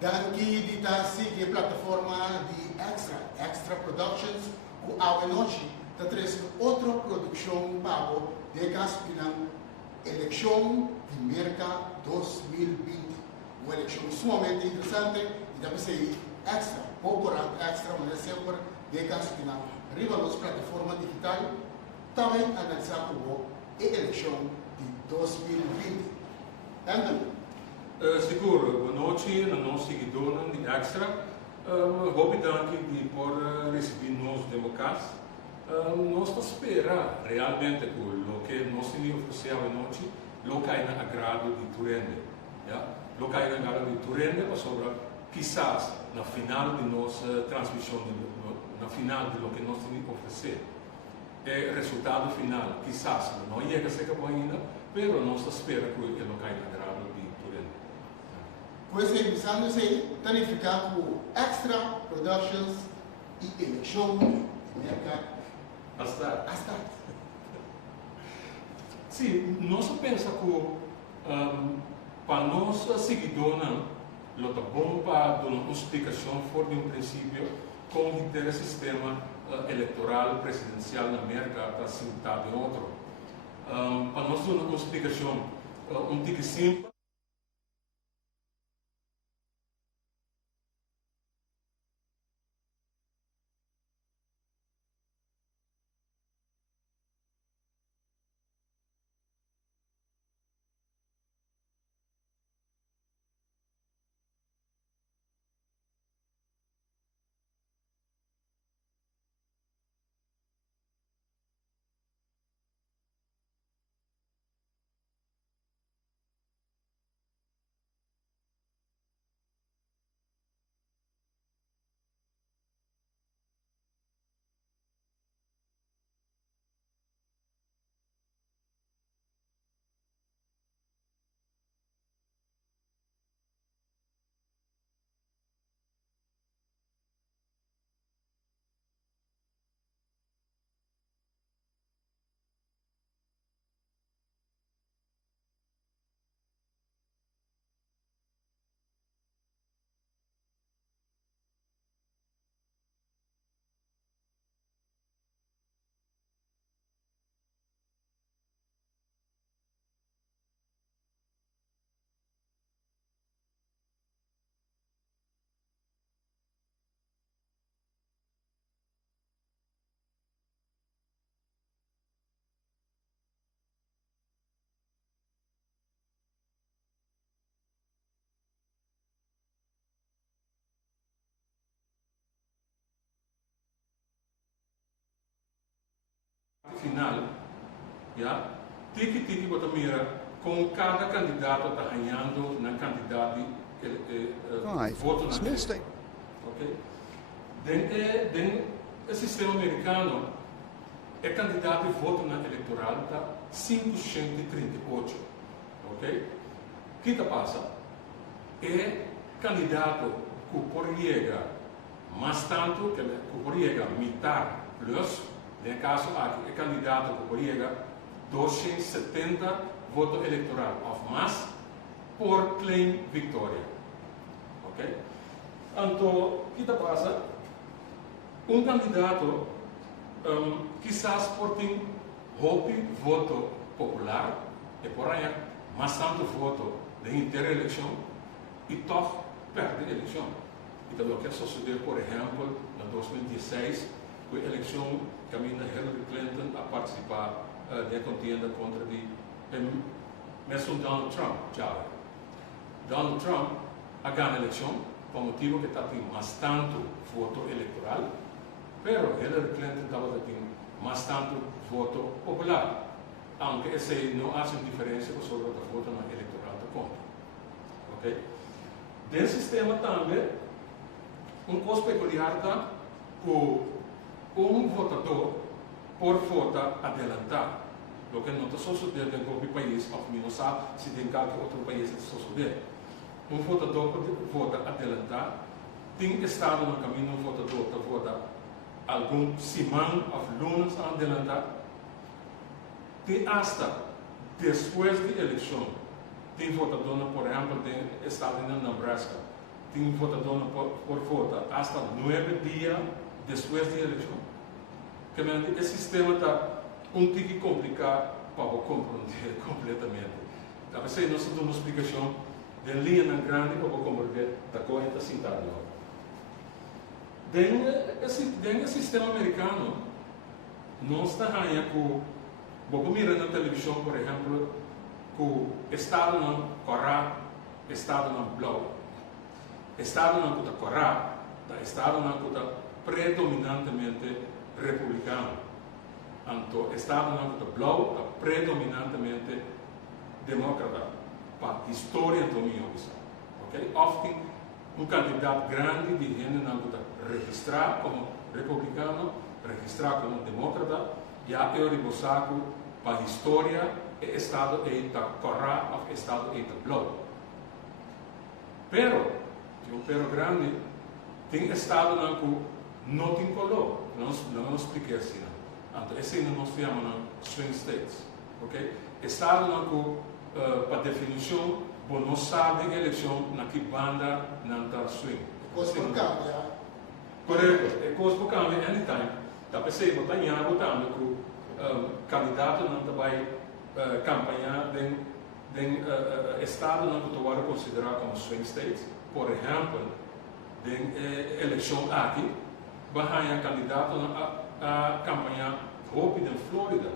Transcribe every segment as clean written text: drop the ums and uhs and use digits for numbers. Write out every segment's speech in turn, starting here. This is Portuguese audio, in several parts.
Dan que dita que plataforma de extra productions, com a noite, está trazendo outra produção para de Caspinam, eleição de Merka 2020. Uma eleição sumamente interessante e deve ser extra, popular, extra, mas sempre de Caspinam. Arriba nas plataformas digitais, também analisar a eleição de 2020. Entendeu? Seguro, boa noite, na nossa seguidora de Extra. Obrigado por receber nos democratas. Nós esperamos realmente que o que nós oferecemos à noite, o que é na agrado de Turende. O que é na agrado de Turende, sobre, quizás, na final de nossa transmissão, na final de lo que nós temos que oferecer. O resultado final, quizás, não chega a ser bom ainda, mas nós esperamos que o que é na agrado de Turende. Pois é, pensando em tanificar com extra productions e eleição de Merka. Hasta. Sim, nós pensamos que para nossa seguidora, é bom para dar uma explicação fora de princípio como ter sistema eleitoral presidencial na América para se mudar de outro. Para nós dar uma explicação tique simples. Final, tiki bota mira com cada candidato está ganhando na quantidade voto na testa. Ok? Dentro do sistema americano, o candidato de voto na eleitoral está 538. Ok? O que passa? É candidato que pode chegar mais tanto que pode chegar metade plus. No caso, o candidato que pode chegar 270 votos eleitorais ou mais por claim vitória. Ok? Então, o que passa? Candidato, quizás por ter voto popular, e por aí, mais tanto voto de inter-eleição, e toch perde a eleição. Então, o que sucedeu, por exemplo, em 2016, com a eleição caminha Hillary Clinton a participar da contenda contra mesmo Donald Trump. Donald Trump a ganhado a eleição por motivo que está tendo mais tanto voto eleitoral, mas Hillary Clinton estava tendo mais tanto voto popular, aunque esse não faz diferença sobre o voto na eleitoral da conta. Ok? Desse sistema também, coisa peculiar está que votador por votar adelantar. O que não está sucedendo em algum país, ou não sabe se tem qualquer outro país que está sucedendo. Votador por votar adelantar, tem estado no caminho votador que vota algum semana ou lunes a adelantar. Tem hasta depois da eleição, tem votador, por exemplo, tem estado em Nebraska, tem votador por vota hasta 9 dias depois da eleição. Que esse sistema está tique complicado para compreender completamente. Talvez nós temos uma explicação de linha grande para compreender da coisa está sentada lá. Dentro do sistema americano, nós estamos com, vamos mirar na televisão, por exemplo, que o Estado não corre, o Estado não blow. O Estado não está corre, o Estado não está predominantemente republicano. Então, o Estado não está blow, está predominantemente democrata. Para a história do meu país. Okay? Often, candidato grande de gente não está registrar como republicano, registrar como democrata, e a Euribosaco para a história, o Estado está correto, o Estado está blow. Pero, um pero grande, tem Estado não tem color, não expliquei assim. Então, esse nós chamamos swing states. Okay? Estado não para definição, bom, não sabe a eleição na que banda não está swing. Coisa por cambia. Correto, é coisa por cambia anytime. Tá pensei, botar em água também que o candidato não vai campanhar em Estado não vai considerar como swing states. Por exemplo, em eleição aqui, vai candidato a campanhar Hope em Flórida.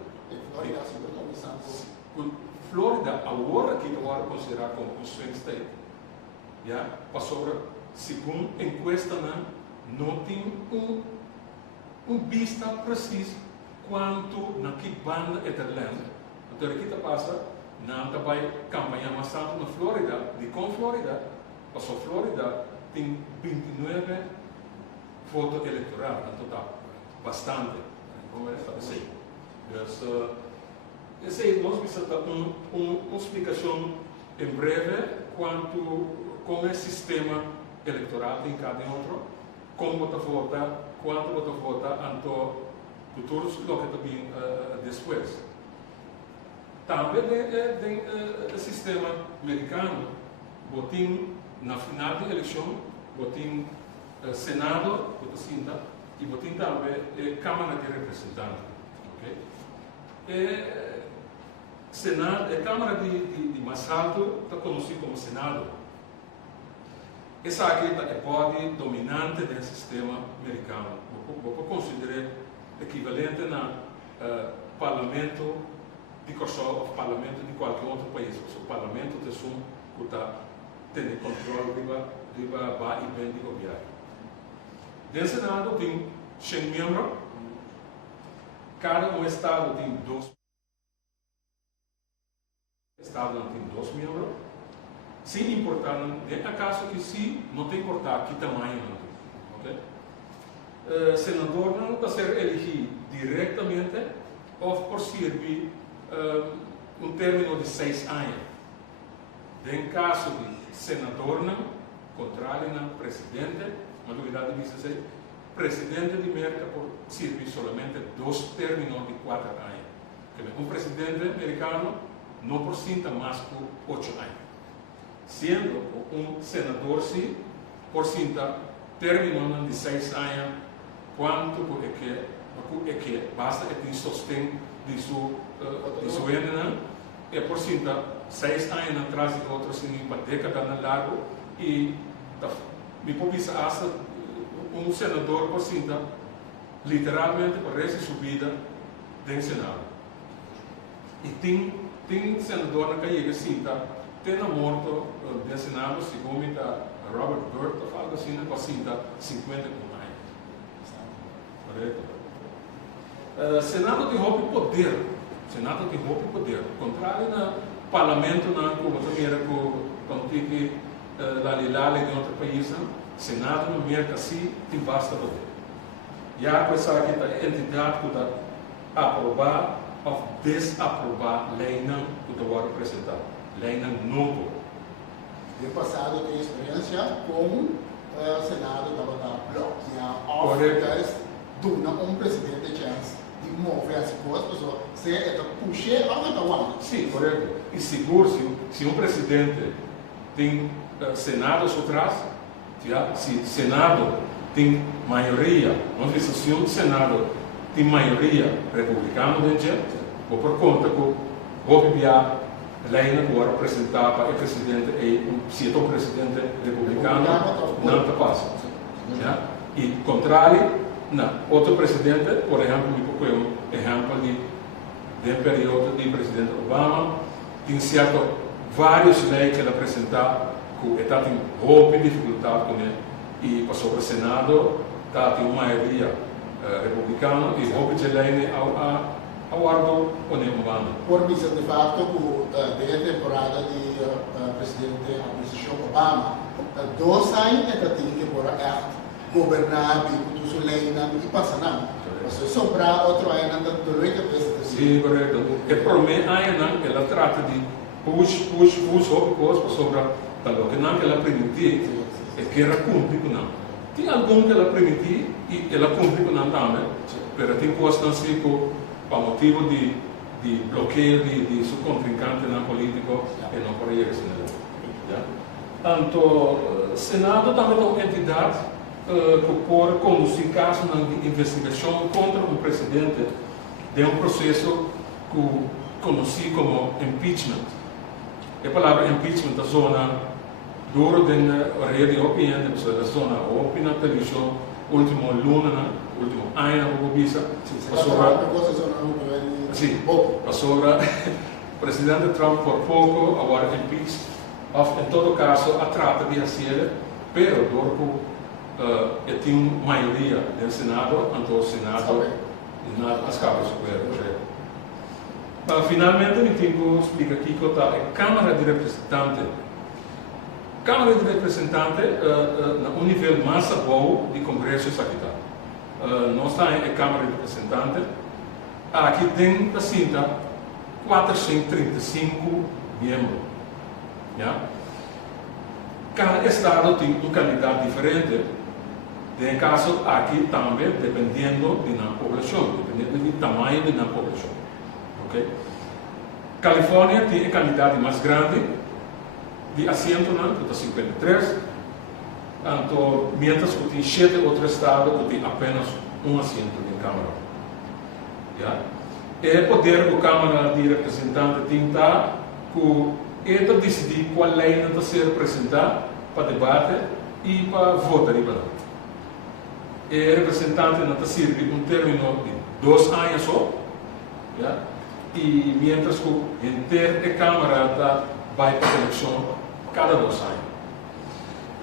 Flórida, agora que vai considerar como um swing state, já, sobre, segundo enquesta, não tem vista precisa quanto na que banda é da land. Então, aqui passa, não vai campanhar mais tanto na Flórida, de com Flórida, passou Flórida tem 29 votos eleitorais no total, bastante. Como é que assim? Nós precisamos uma explicação em breve quanto com o sistema eleitoral em cada outro, como vota, quanto vota, então futuros que também depois. Também tem o sistema americano, botim na final da eleição, botim Senado, e botim também Câmara de Representantes. Okay? Senado, a Câmara de mais alto está conhecida como Senado. Essa aqui é o poder dominante do sistema americano. Vou considerar equivalente ao parlamento de Kosovo, ou parlamento de qualquer outro país. O parlamento de Sum que está tendo controle de ba e bem de governo. No Senado tem 100 membros. Cada estado tem 2. Estado não tem 2 membros, sem importar, é caso que se não tem importar que tamanho não tem. Okay? Senador não pode ser elegido diretamente ou por servir término de 6 anos. Em caso de senador não, contrário não, presidente, uma novidade diz assim, presidente de Merka por servir somente 2 términos de 4 anos. Presidente americano não por cinta mais que 8 anos. Sendo senador, sim, por cinta, terminando de 6 anos, quanto é que basta que tem sustento de sua ena, e por cinta, 6 anos atrás de outro, sim, uma década na largo, e me pode pensar, senador por cinta, literalmente, para o resto de sua vida, dentro do Senado. E tem senador na caída assim, tem morto de Senado, segundo a Robert Burt, ou algo assim, com assim, 50 anos. Senado tem roupa poder. Senado tem roupa poder. Contrário no parlamento, na Cuba, também era quando tive Lali de outro país, Senado no Merka, sim, tem basta poder. E há coisa aqui, a entidade que está aprovar ou desaprovar lei não que eu vou representar. Lei não. No passado tem experiência com o Senado estava bloqueando ofertas de presidente chance de mover as coisas, se é puxar a sim, correto. E seguro, se presidente tem Senado atrás, Já, se o Senado tem maioria, não se o Senado tem maioria republicana, ou por conta que o BBA lei agora apresentar para o presidente e se o presidente republicano não está passa. E contrário, outro presidente, por exemplo, um exemplo do período do presidente Obama, tem várias leis que ele apresentar que está tem roupa e dificuldade com ele e passou para o Senado, tem uma maioria republicana e roupa de lei ao ardo onde manda. Por mim, de facto, desde a temporada do presidente da administração Obama, 2 anos que tem que governar e tudo lei e passa não. Mas sobrar outro ano não tem dois que pensa. Sim, correto. E por mim ela trata de push sobre coisas sobre tal que não que ela permitir é que ela cumpre com não. Tem algum que ela permitir e ela cumpre com não também. Mas tem coisas assim que por motivo de bloqueio de seu contrincante na político e não por aí tanto o Senado também é uma entidade que pode conduzir casos de investigação contra um presidente de um processo que conheci como impeachment. A palavra impeachment da zona duro da rede opinião da zona open na televisão último luna último ano o visa passou o presidente Trump por pouco agora impeached em todo caso a trata de fazer pero duro tem maioria do Senado então o Senado as cabras finalmente me tenho que explicar aqui que a Câmara de Representantes no nível mais bom de Congresso aqui nós estamos em Câmara de Representantes aqui tem assim 435 membros cada estado tem um candidato diferente em caso aqui também dependendo da população dependendo do tamanho da população okay? Califórnia tem um candidato mais grande de assento, que 53, então, mientras que tem 7 outros estados que tem apenas um assento de Câmara. É poder da Câmara de Representantes tem que ele decidir qual lei está ser apresentada para debate e para votar. O representante não serve um término de 2 anos só, e mientras que a inteira Câmara vai para a eleição cada 2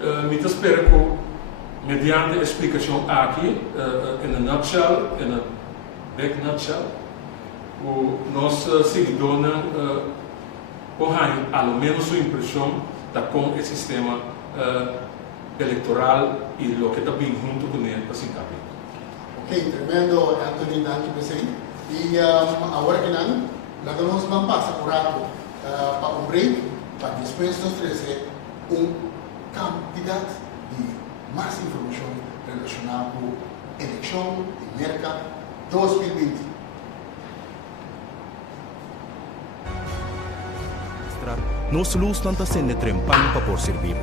anos. Me espero que, mediante a explicação aqui, in a nutshell, in a big nutshell, o nosso seguidor tem ao menos sua impressão com o sistema eleitoral e o que está bem junto com ele para se encaminhar. Ok, tremendo, Anthony, aqui presente. E agora que nós vamos passar por algo para um break, para depois nós trazer quantidade de mais informação relacionada com a eleição de Merka 2020. Nossa luz não está sendo trempando para por servir.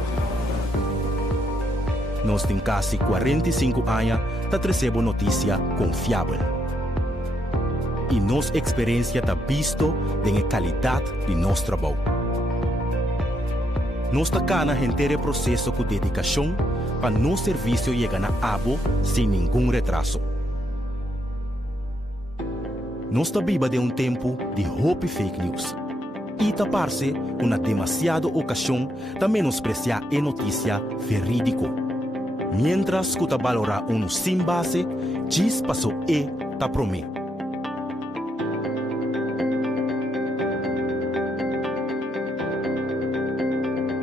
Nós temos quase 45 anos para receber notícia confiável. E nossa experiência está visto na qualidade de nosso trabalho. Nós estamos no processo com dedicação para nosso serviço chegar a abo sem nenhum retraso. Nós estamos vivendo tempo de hope e fake news. E tapar-se uma demasiada ocasião de menospreciar a notícia verídica. Mientras que está valorar sem base, diz passou e está prometendo.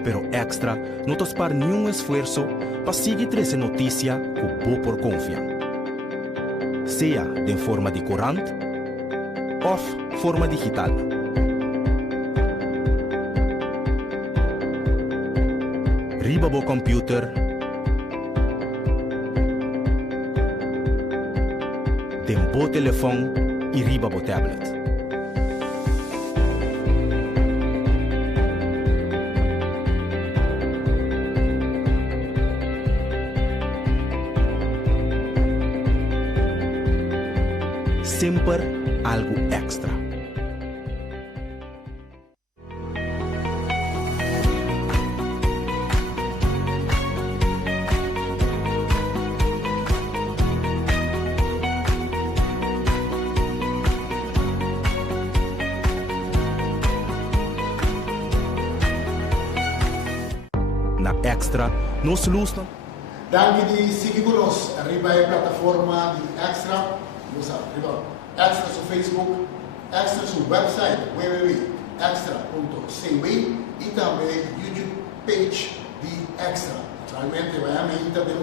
Pero extra, não te para nenhum esforço para seguir essa notícia que vou por confiar. Seja de forma de corante ou forma digital. Riba o computer, tempo telefone e riba o tablet. sempre algo extra. Na extra, nos lusna. Danke di seguirnos arriba a plataforma di Extra, arriba Extra su Facebook, Extra su website www.extra.cw e também YouTube page di Extra. Naturalmente vai a mim também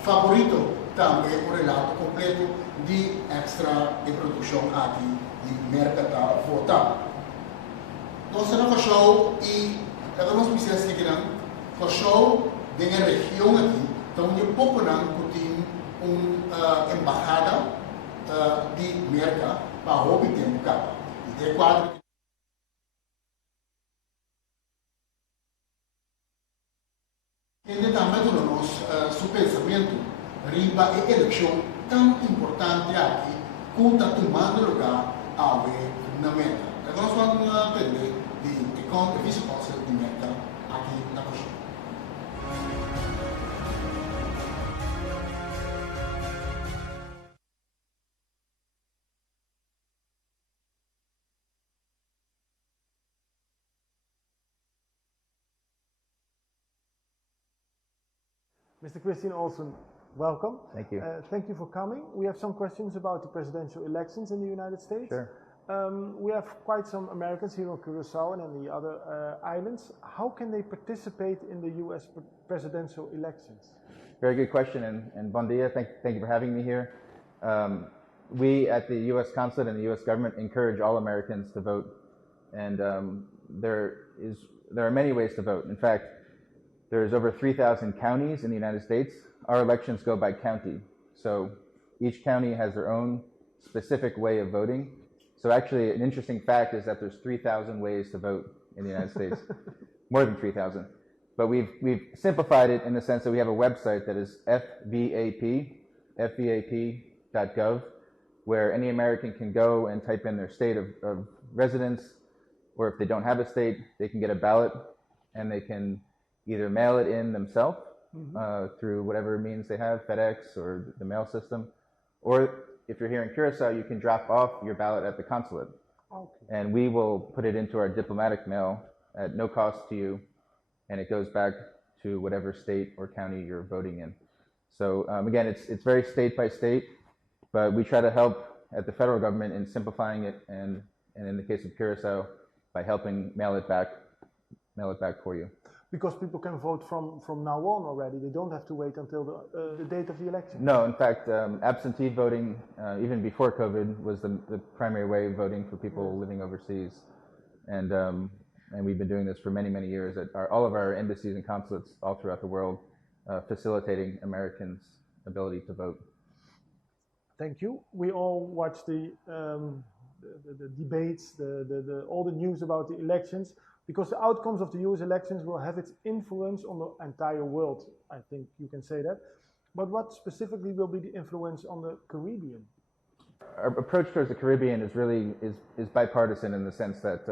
favorito também o relato completo di Extra e produção aqui di Merka da Vota. Nós estamos no show e nós precisamos seguir no show na região aqui. Então, eu pouco não tem uma embajada de Merka para o tempo cá. E de quadro também do nosso pensamento riba a eleição tão importante aqui que está tomando lugar ao na Merka. Então, nós vamos aprender de vice-consul de Merka aqui na região. Mr. Christian Olsen, welcome. Thank you. Thank you for coming. We have some questions about the presidential elections in the United States. Sure. We have quite some Americans here on Curacao and in the other islands. How can they participate in the U.S. presidential elections? Very good question, and bon dia. Thank you for having me here. We at the U.S. Consulate and the U.S. government encourage all Americans to vote, and there are many ways to vote. In fact, there's over 3,000 counties in the United States. Our elections go by county, so each county has their own specific way of voting. So actually, an interesting fact is that there's 3,000 ways to vote in the United States, more than 3,000. But we've simplified it in the sense that we have a website that is fvap.gov, where any American can go and type in their state of residence, or if they don't have a state, they can get a ballot, and they can either mail it in themselves through whatever means they have, FedEx or the mail system, or if you're here in Curacao, you can drop off your ballot at the consulate. Okay. And we will put it into our diplomatic mail at no cost to you, and it goes back to whatever state or county you're voting in. So again, it's very state by state, but we try to help at the federal government in simplifying it, and in the case of Curacao, by helping mail it back for you. Because people can vote from now on already. They don't have to wait until the date of the election. No, in fact, absentee voting, even before COVID, was the primary way of voting for people living overseas. And we've been doing this for many, many years at all of our embassies and consulates all throughout the world, facilitating Americans' ability to vote. Thank you. We all watch the debates, all the news about the elections, because the outcomes of the US elections will have its influence on the entire world. I think you can say that. But what specifically will be the influence on the Caribbean? Our approach towards the Caribbean is really bipartisan in the sense that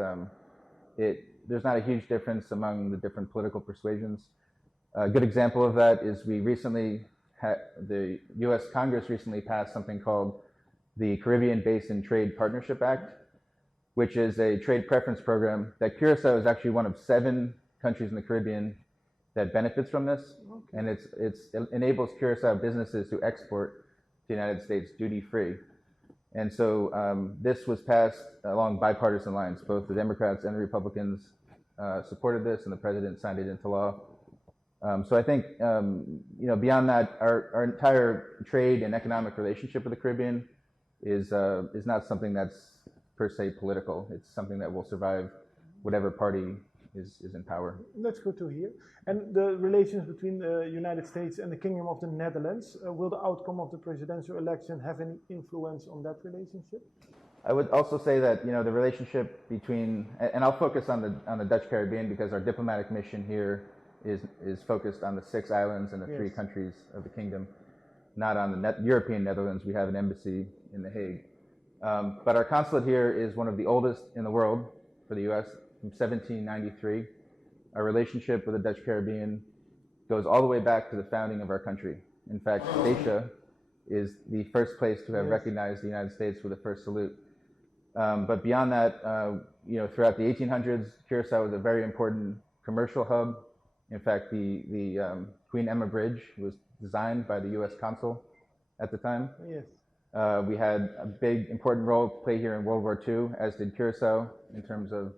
there's not a huge difference among the different political persuasions. A good example of that is the US Congress recently passed something called the Caribbean Basin Trade Partnership Act, which is a trade preference program that Curacao is actually one of 7 countries in the Caribbean that benefits from this. Okay. And it enables Curacao businesses to export to the United States duty-free. And so this was passed along bipartisan lines. Both the Democrats and the Republicans supported this, and the president signed it into law. So I think, beyond that, our entire trade and economic relationship with the Caribbean is not something that's per se political. It's something that will survive whatever party is in power. That's good to hear. And the relations between the United States and the Kingdom of the Netherlands, will the outcome of the presidential election have any influence on that relationship? I would also say that the relationship between, and I'll focus on the Dutch Caribbean because our diplomatic mission here is focused on the 6 islands and the 3 countries of the kingdom, not on the European Netherlands. We have an embassy in The Hague. But our consulate here is one of the oldest in the world for the U.S. from 1793. Our relationship with the Dutch Caribbean goes all the way back to the founding of our country. In fact, Statia is the first place to have recognized the United States with the first salute. But beyond that, throughout the 1800s, Curacao was a very important commercial hub. In fact, the Queen Emma Bridge was designed by the U.S. consul at the time. Yes. We had a big, important role to play here in World War II, as did Curacao, in terms of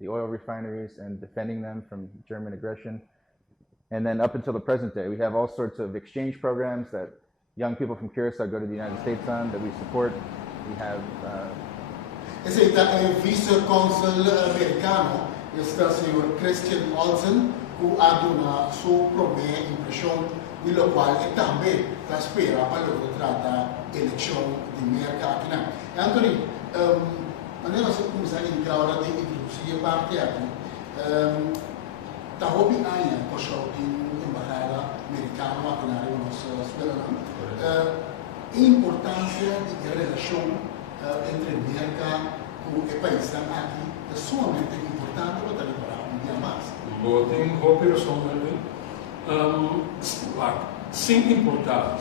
the oil refineries and defending them from German aggression. And then up until the present day, we have all sorts of exchange programs that young people from Curacao go to the United States on that we support. We have... vice-consul americano este el señor Christian Olsen, who ha una su propia impresión, de lo cual también la espera para lo que trata elección de Merka aquí. Anthony, manera se comienza a entrar ahora de introducir parte aquí. Tahobi aia posho in embajada americana aquí na nos escuela. Importancia de relación entre Merka y el país aquí es sumamente importante para un día más. Botin hopi personalmente, sin importar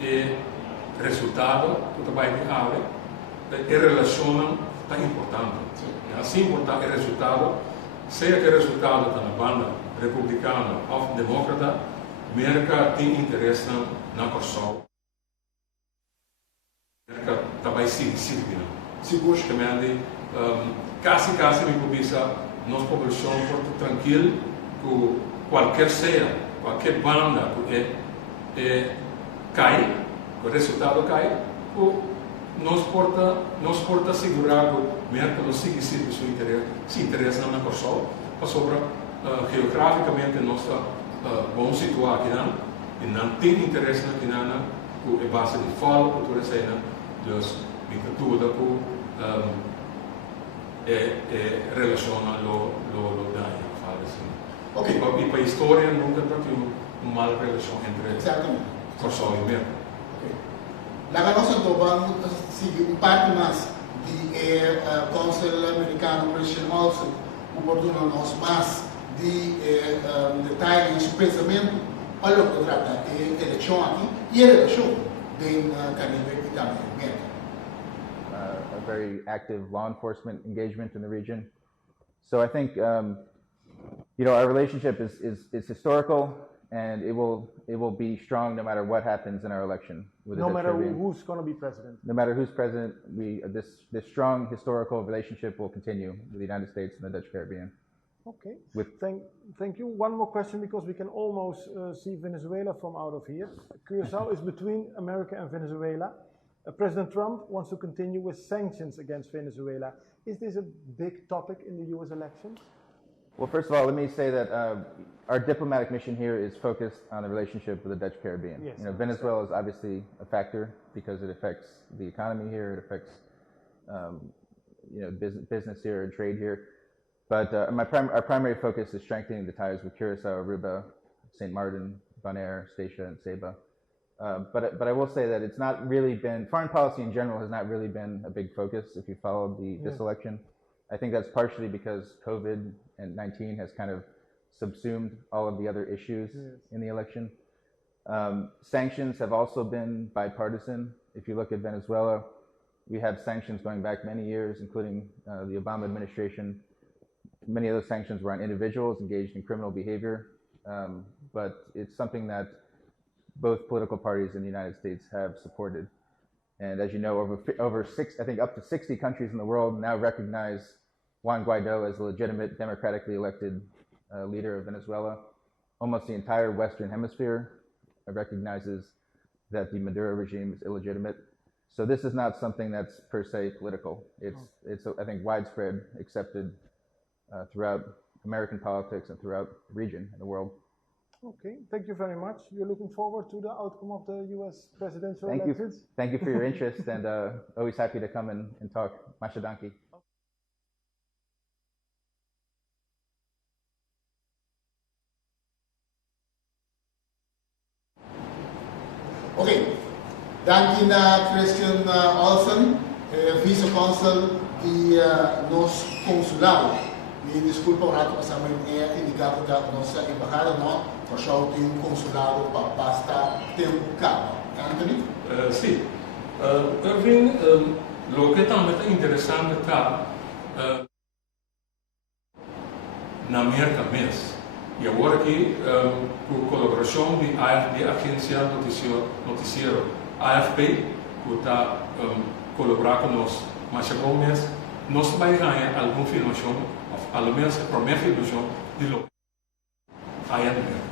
el resultado que tu vai abre, a relação está importante. Sem importar o resultado, seja que o resultado está na banda republicana ou democrata, Merka tem interesse na Kosovo. Merka também se disciplina. Seguramente, casi me começa nossa população por tranquilo que qualquer banda que cai, o resultado cai, nos porta assegurar que Merka não siga se interessa na Kosovo, para sobre geograficamente nós bom situado aqui e não tem interesse aqui que é base de fala, cultura cena, dus tudo que relaciona lo daño, fala assim. E para a história nunca teve uma mala relação entre Kosovo e Merka. La cosa doban sigue parte más de consul americano Christian Olsen, oportunamos más de detalles en su pensamiento a lo que trata de elección aquí y la elección del Caribe y también Merka. A very active law enforcement engagement in the region. So I think our relationship is historical, and it will be strong no matter what happens in our election. No matter who's going to be president. No matter who's president, this strong historical relationship will continue with the United States and the Dutch Caribbean. Okay. Thank you. One more question, because we can almost see Venezuela from out of here. Curacao is between America and Venezuela. President Trump wants to continue with sanctions against Venezuela. Is this a big topic in the U.S. elections? Well, first of all, let me say that our diplomatic mission here is focused on the relationship with the Dutch Caribbean. Yes, Venezuela is obviously a factor because it affects the economy here, it affects business here and trade here. But our primary focus is strengthening the ties with Curacao, Aruba, St. Martin, Bonaire, Statia, and Saba. But I will say that it's not really been, foreign policy in general has not really been a big focus if you followed this election. I think that's partially because COVID-19 has kind of subsumed all of the other issues in the election. Sanctions have also been bipartisan. If you look at Venezuela, we have sanctions going back many years, including the Obama administration. Many of those sanctions were on individuals engaged in criminal behavior, but it's something that both political parties in the United States have supported. And as you know, I think up to 60 countries in the world now recognize Juan Guaido as the legitimate, democratically elected leader of Venezuela. Almost the entire Western Hemisphere recognizes that the Maduro regime is illegitimate. So this is not something that's per se political. It's I think, widespread, accepted throughout American politics and throughout the region and the world. Okay, thank you very much. You're looking forward to the outcome of the U.S. presidential elections? Thank you for your interest, and always happy to come and talk. Masha Danki. Okay, Dank na Christian Olsen, vice-consul di nos consulado. E desculpa o rato kasama yung indicado da nossa embajada, no? Porque o tem um consulado para basta tempo cabo. Anthony? Sim. Irving, lo que também é interessante está na Merka mesmo. E agora aqui, com colaboração de AFP, Agência Noticiero AFP, que está colaborando com nós, mas agora mesmo, nós vamos ganhar alguma informação, ou pelo menos a primeira informação de lo que é Merka.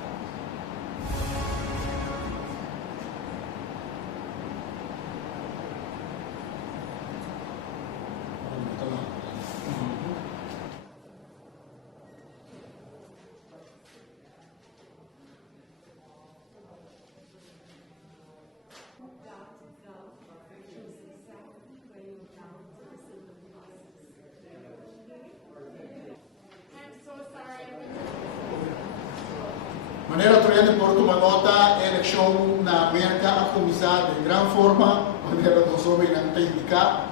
Maneira treinada por uma nota, eleição na Merka a começar de grande forma, maneira não soube não tem indicar,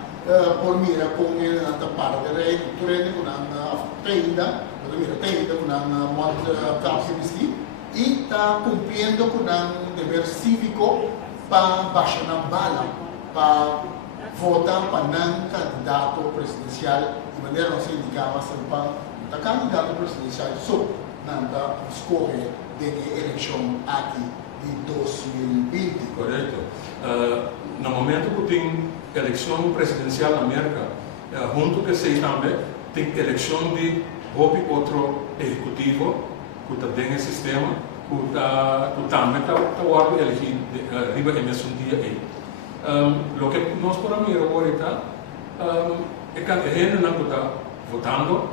por mira com ele na parte de rei, treino com a tenda, com a monte capacity e está cumprindo com um dever cívico para baixar na bala, para votar para um candidato presidencial, de maneira não se indicava sempre para candidato presidencial, só não escolhe de eleição aqui de 2020. Correto. No momento que tem eleição presidencial na Merka, junto que se também tem eleição de outro executivo, que está dentro do sistema, que também está elegido riba em mesmo dia aí. O que nós podemos ver agora é que a gente não está votando,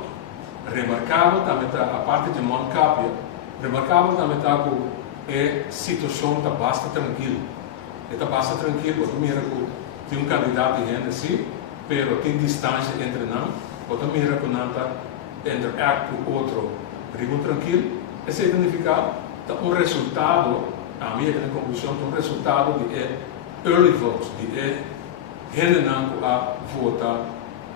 remarcável também está a parte de Moncapia. Remarcável também está que a situação está bastante tranquila. Está bastante tranquila, porque mira que tem candidato em assim, mas tem distância entre nós, porque mira que não está interagir com outro, rico tranquilo. Isso significa que resultado, a minha conclusão, resultado de early votes, de gente não a votar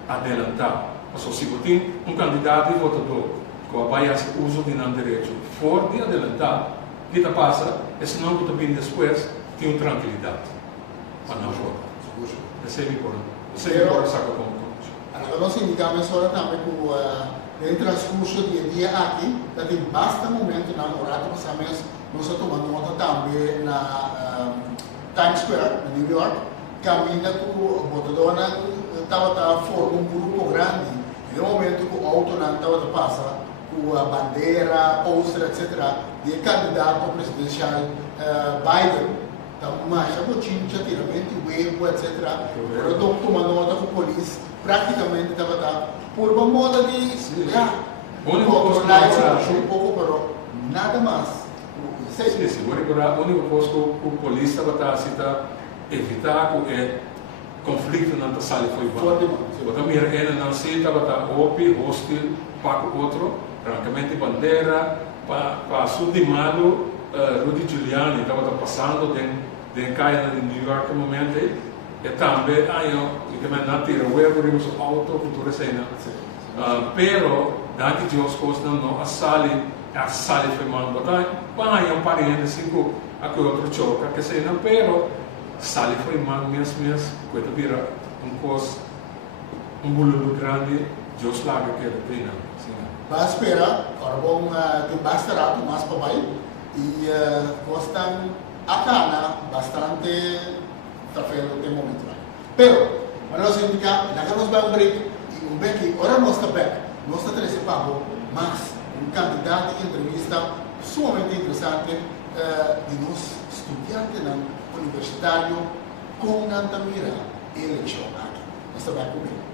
adelantado. Ou se você tem candidato e votador, que vai fazer uso de um direito fora de adelantar, o que passa é que não também depois tem tranquilidade para não votar. Isso é importante. Isso é importante sacar como conclusão. Nós indicamos agora também que no transcurso do dia aqui, tem bastante momento na morada, nós estamos tomando nota também na Times Square, em New York, caminha com o votador estava formando um grupo grande. No momento que o auto não estava passando, com a bandeira, pôster, etc., de candidato presidencial Biden, então, mas a botinha, tiramento, web, etc., eu estou tomando nota com a polícia, praticamente estava por uma moda de controlar isso um pouco, mas nada mais. Sim, sim, a única coisa que a polícia estava evitar que conflito não sai foi bom. Porque mira ele não se estava hostil para o outro, francamente bandeira para sublimado Rudy Giuliani estava passando de caia de New York no momento e também eu não tira o erro de auto cultura cena. Pero daqui de os coisas não a sali foi mal botar, vai um parente assim com aquele outro choca que cena, pero sali foi mal mesmo, coisa vira coisa bolo grande, Deus larga que ele tem. Vai esperar, agora tem bastante rato mais para vai e gostam a cana bastante troféu no momento. Pero, nós indicamos, nós vamos break e break, agora nós está back, nós está antecipando, mas candidato de entrevista sumamente interessante de nós estudantes universitário com Nantamira eleição aqui. Você vai comigo.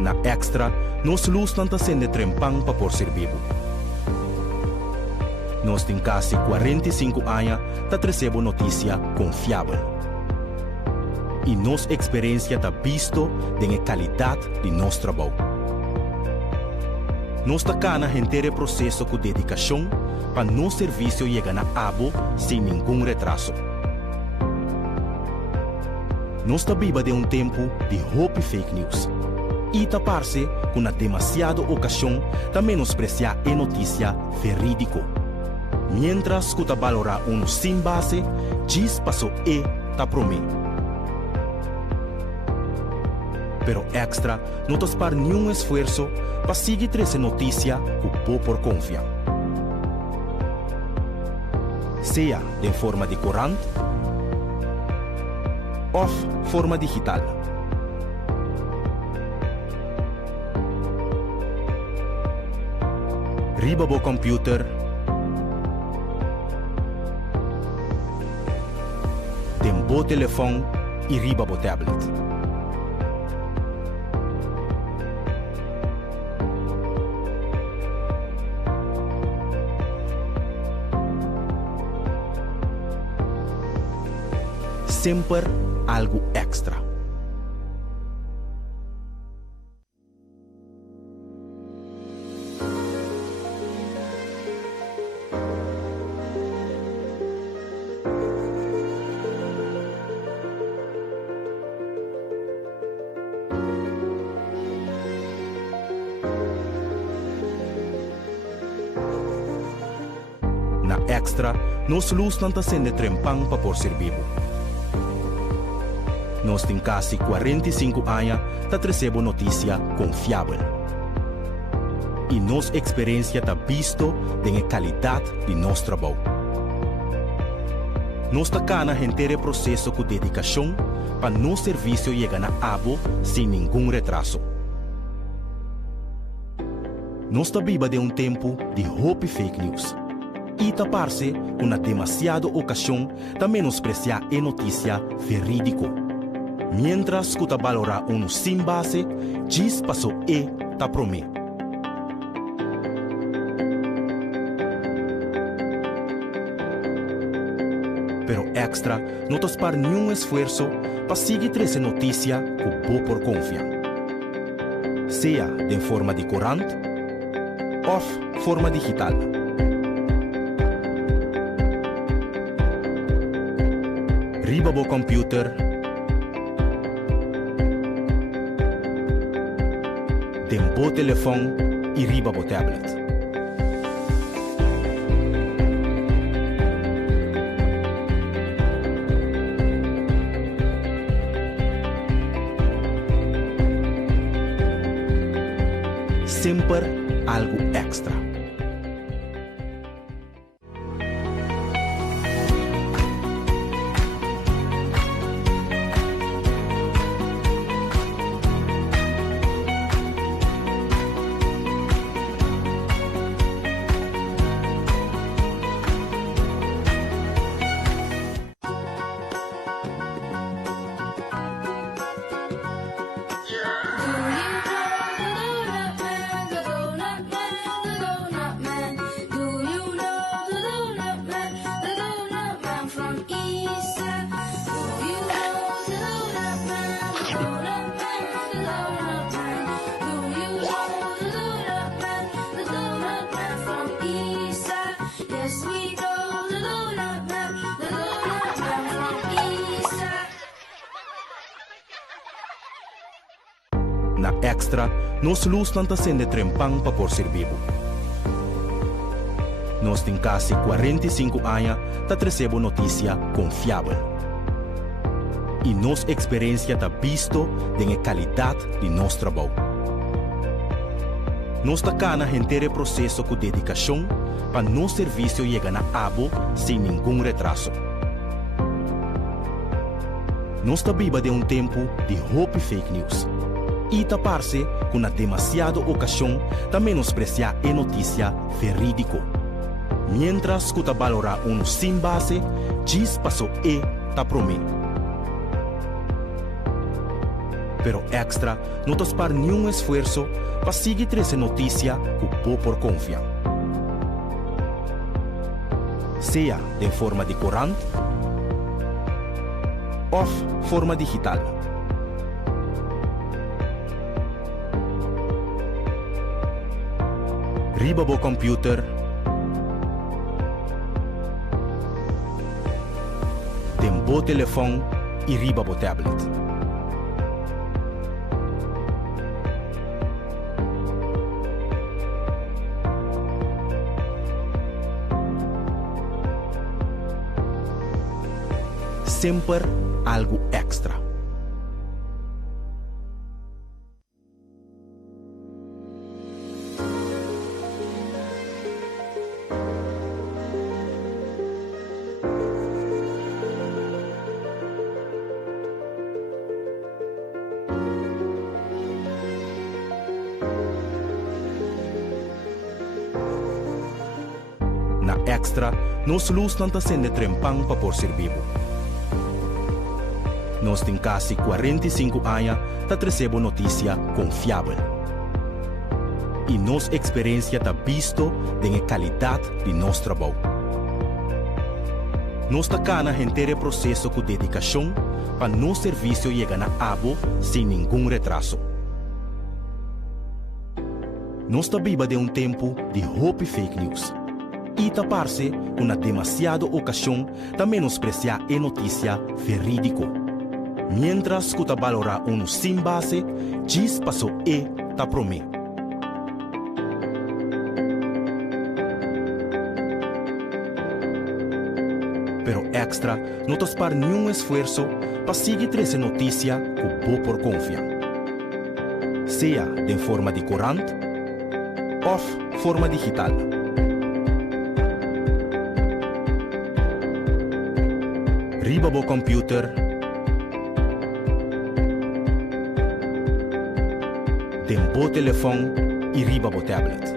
Na extra, nos luz nanta sende trempang pa por ser vivo. Nós temos quase 45 anos para receber notícia confiável. E nossa experiência está visto na qualidade de nosso trabalho. Nós estamos na inteiro processo com dedicação para nosso serviço chegar a abo sem nenhum retraso. Nós estamos vivendo tempo de hope fake news. E taparse com a demasiada ocasião de menospreciar a notícia verídico. Mientras que valorar sem base, diz passou e ta promete. Pero extra, não para nenhum esforço para seguir essa notícia que por confiar. Seja em forma de corante ou forma digital. Riba bo computer, tem bo telefone e riba bo tablet. Sempre algo extra. Na extra, nos luz não está sendo trempang para por ser vivo. Nós temos quase 45 anos para receber notícia confiável. E nossa experiência está visto na qualidade de nosso trabalho. Nós estamos na inteiro processo com dedicação para nosso serviço chegar a abo sem nenhum retraso. Nós estamos vivendo tempo de hope fake news. E taparse com a demasiada ocasião de menospreciar a notícia verídico. Mientras que valorar sem base, diz passou e ta promete. Pero extra, não para nenhum esforço para seguir essa notícia que por confiar. Seja em forma de corante ou forma digital. Riba bo computer, tem bo telefone e riba bo tablet. Sempre algo extra. Na extra, nos luz não está sendo trempang para por ser vivo. Nós temos quase 45 anos para receber notícia confiável. E nossa experiência está visto na qualidade de nosso trabalho. Nós estamos na inteiro processo com dedicação para nosso serviço chegar a abo sem nenhum retraso. Nós estamos vivendo tempo de hope fake news. E taparse com a demasiada ocasião de menospreciar a notícia verídico. Mientras que valorar sem base, diz passou e ta promete. Pero extra, não para nenhum esforço para seguir essa notícia que por confiar. sea en forma de corant o forma digital. Ribabo computer, tempo telefone e ribabo tablet. Sempre algo extra. Na extra, nos luz não está sendo trempang para por ser vivo. Nós tem quase 45 anos para recebo notícia confiável. E nossa experiência está visto da qualidade de nosso trabalho. Nós está cana inteiro processo com dedicação para nosso serviço chegar na abo sem nenhum retraso. Nós está viva de tempo de hope fake news. E tapar-se uma demasiada ocasião de menospreciar a notícia verídico. Mientras que valorar sem base, diz passou ta promê. Pero extra, não tas par nenhum esforço para seguir essa notícia com boa por confiar. Seja de forma de corant ou forma digital. Ribabo computer, tempo telefone e ribabo tablet.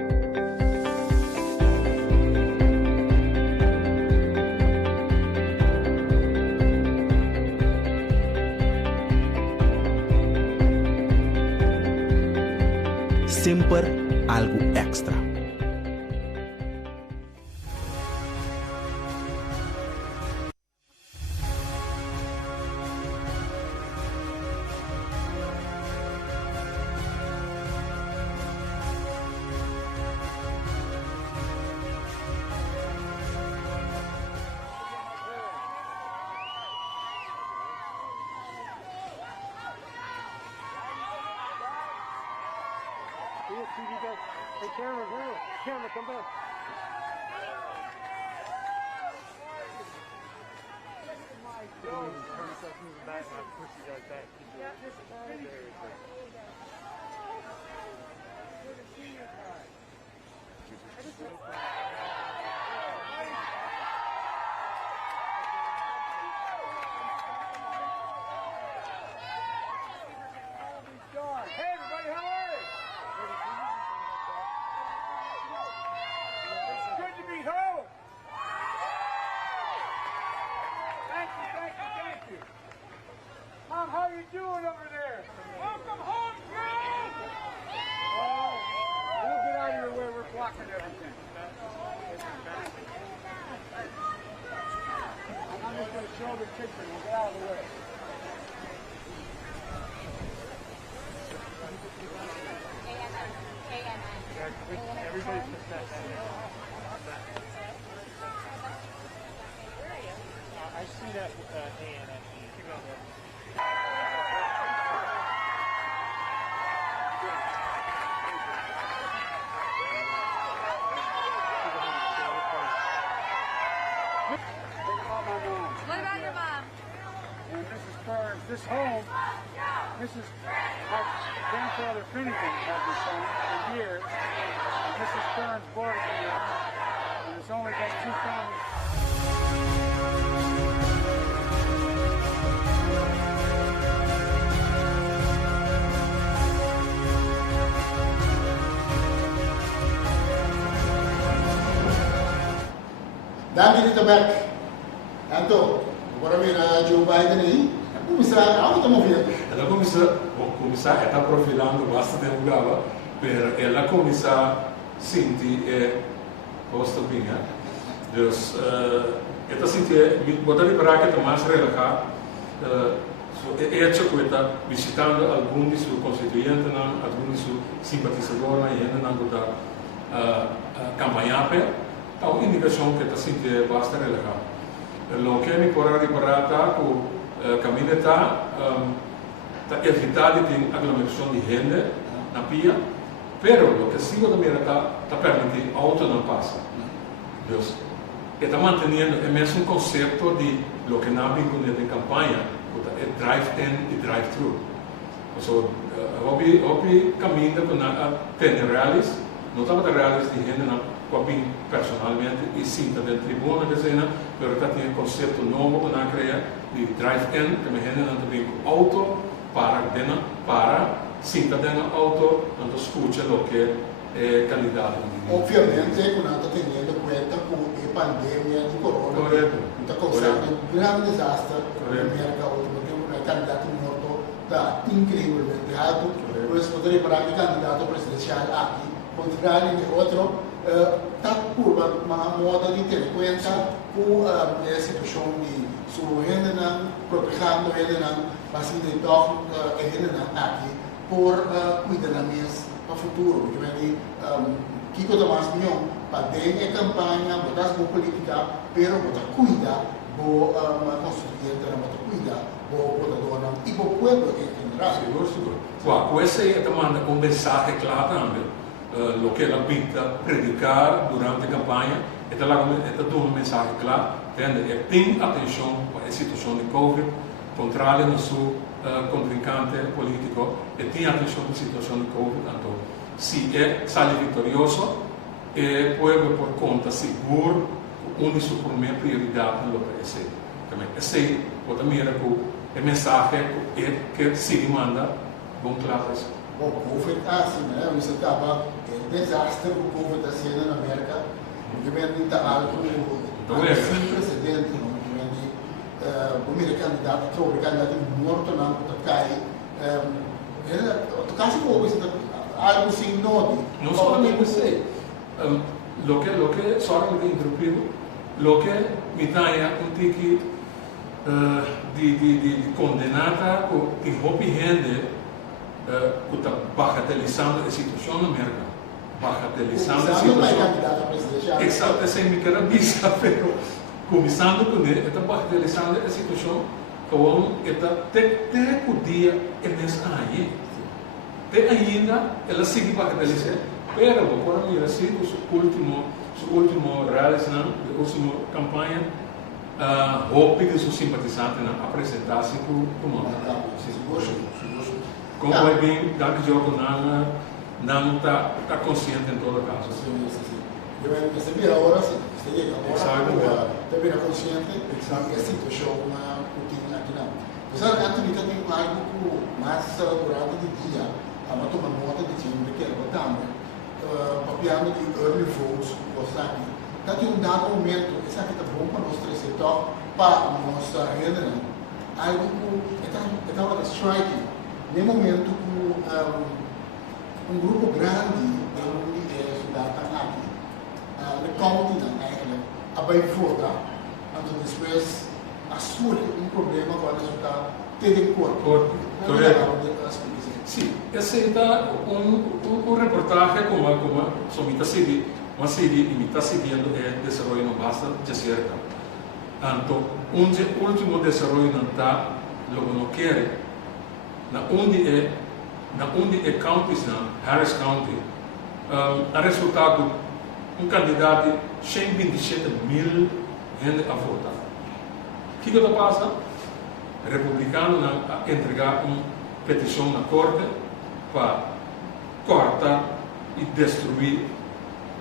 Sempre algo extra. Hey, camera, come back. Hey, everybody, how are you? It's good to be home. Thank you. Mom, how you doing over there? Welcome home, girls! Oh, we'll get out of your way. We're blocking everything. I'm just going to show the picture. We'll get out of the way. Everybody puts that I see that with ANN. Keep going there. What about your mom? And Mrs. Burns, this home, Mrs. My grandfather Finnegan had this home for years. And Mrs. Burns bought it for him. And it's only got 2 families. Dati dito back. Anto, marami na Joe Biden aí. Começar, onde estamos vendo? Ela começar a estar profilando bastante tempo, pero ela começa a sentir costa bem. Dus esta sintje botar di para que mais relajar hecho cuenta visitando algum de seus constituintes, algum de seus simpatizadores, e ainda não botar campanha pe, então indicação que esta sintje basta relajar. Lo que me pode reparar tá com caminho tá evitar de ter aglomeração de gente na pia, pero lo que sigo também tá permitindo auto não passa. Dus está manteniendo el mismo concepto de lo que no vinculado en campaña, el drive-in y drive-thru. So, hobby camina con tener reales, no estamos de reales de gente personalmente y cinta del tribuna de cena, pero está tiene concepto nuevo que no crea de drive-in, que me gente no te auto para cinta dentro auto, no escucha lo que candidato. Ovviamente, con tanto tenendo cuenta con la pandemia di corona, está causando un gran desastre en Merka, un candidato morto está increíblemente alto, pues poder para el candidato presidencial aquí, contrario de otro, está curva una moda de tener cuenta con la situación de su gente, protegiendo gente, así de todo gente aquí, por cuidar a mí para o futuro, porque Kiko da mais milhão para dentro da campanha, botar boa política, pero botar cuida, boa constituinte, botar cuida, boa votadora e boa povo em geral. Seguro. Com essa é também um mensagem claro também, o que ela pinta predicar durante a campanha, é dando uma mensagem clara, tem atenção para a situação de Covid, contrário no seu contrincante político, e tem atenção para a situação de Covid, então se sai vitorioso, o povo por conta seguro, uma de suas primeiras prioridades no país. Também esse é a mensagem que se manda, bom claro. Bom, o Covid assim, né? Você estava desastre o Covid da cena na América, porque vem de algo sem precedente, o meu candidato, o candidato morto não cai, quase como algo sem nome. Não solamente isso. Lo que só me interrompido, lo que me traia tique de condenada que hobby gente que está bagatelizando a situação na Merka, bagatelizando a situação. Exato, essa é minha cara bisa, pero começando com ele, está bagatelizando a situação, então está até o dia é nessa aí. Até ainda ela sigue bagatelizando, pero por mim assim o último reais na última campanha, houve que os simpatizantes apresentassem como como é bem, dá que jogo não está consciente em todo caso. Eu recebi agora, você chega agora, também consciente e a situação aqui não. Mas a atividade tem algo mais durante o dia. Ama toma nota de time que é botando papiando de early votes você aqui tá tem dado aumento isso aqui tá bom para nós setor para nossa rede algo que tá hora striking no momento que grupo grande de estudar aqui no county a vai votar então depois assume problema quando está tendo corpo Sim, essa é um reportagem como uma série que está seguindo o desenvolvimento no basta de cerca. Então, o último desenvolvimento não está, logo não quer, na onde é counties, na Harris County, a resultado candidato 127 mil gente a votar. O que está passando? Republicano a entregar petição na corte para cortar e destruir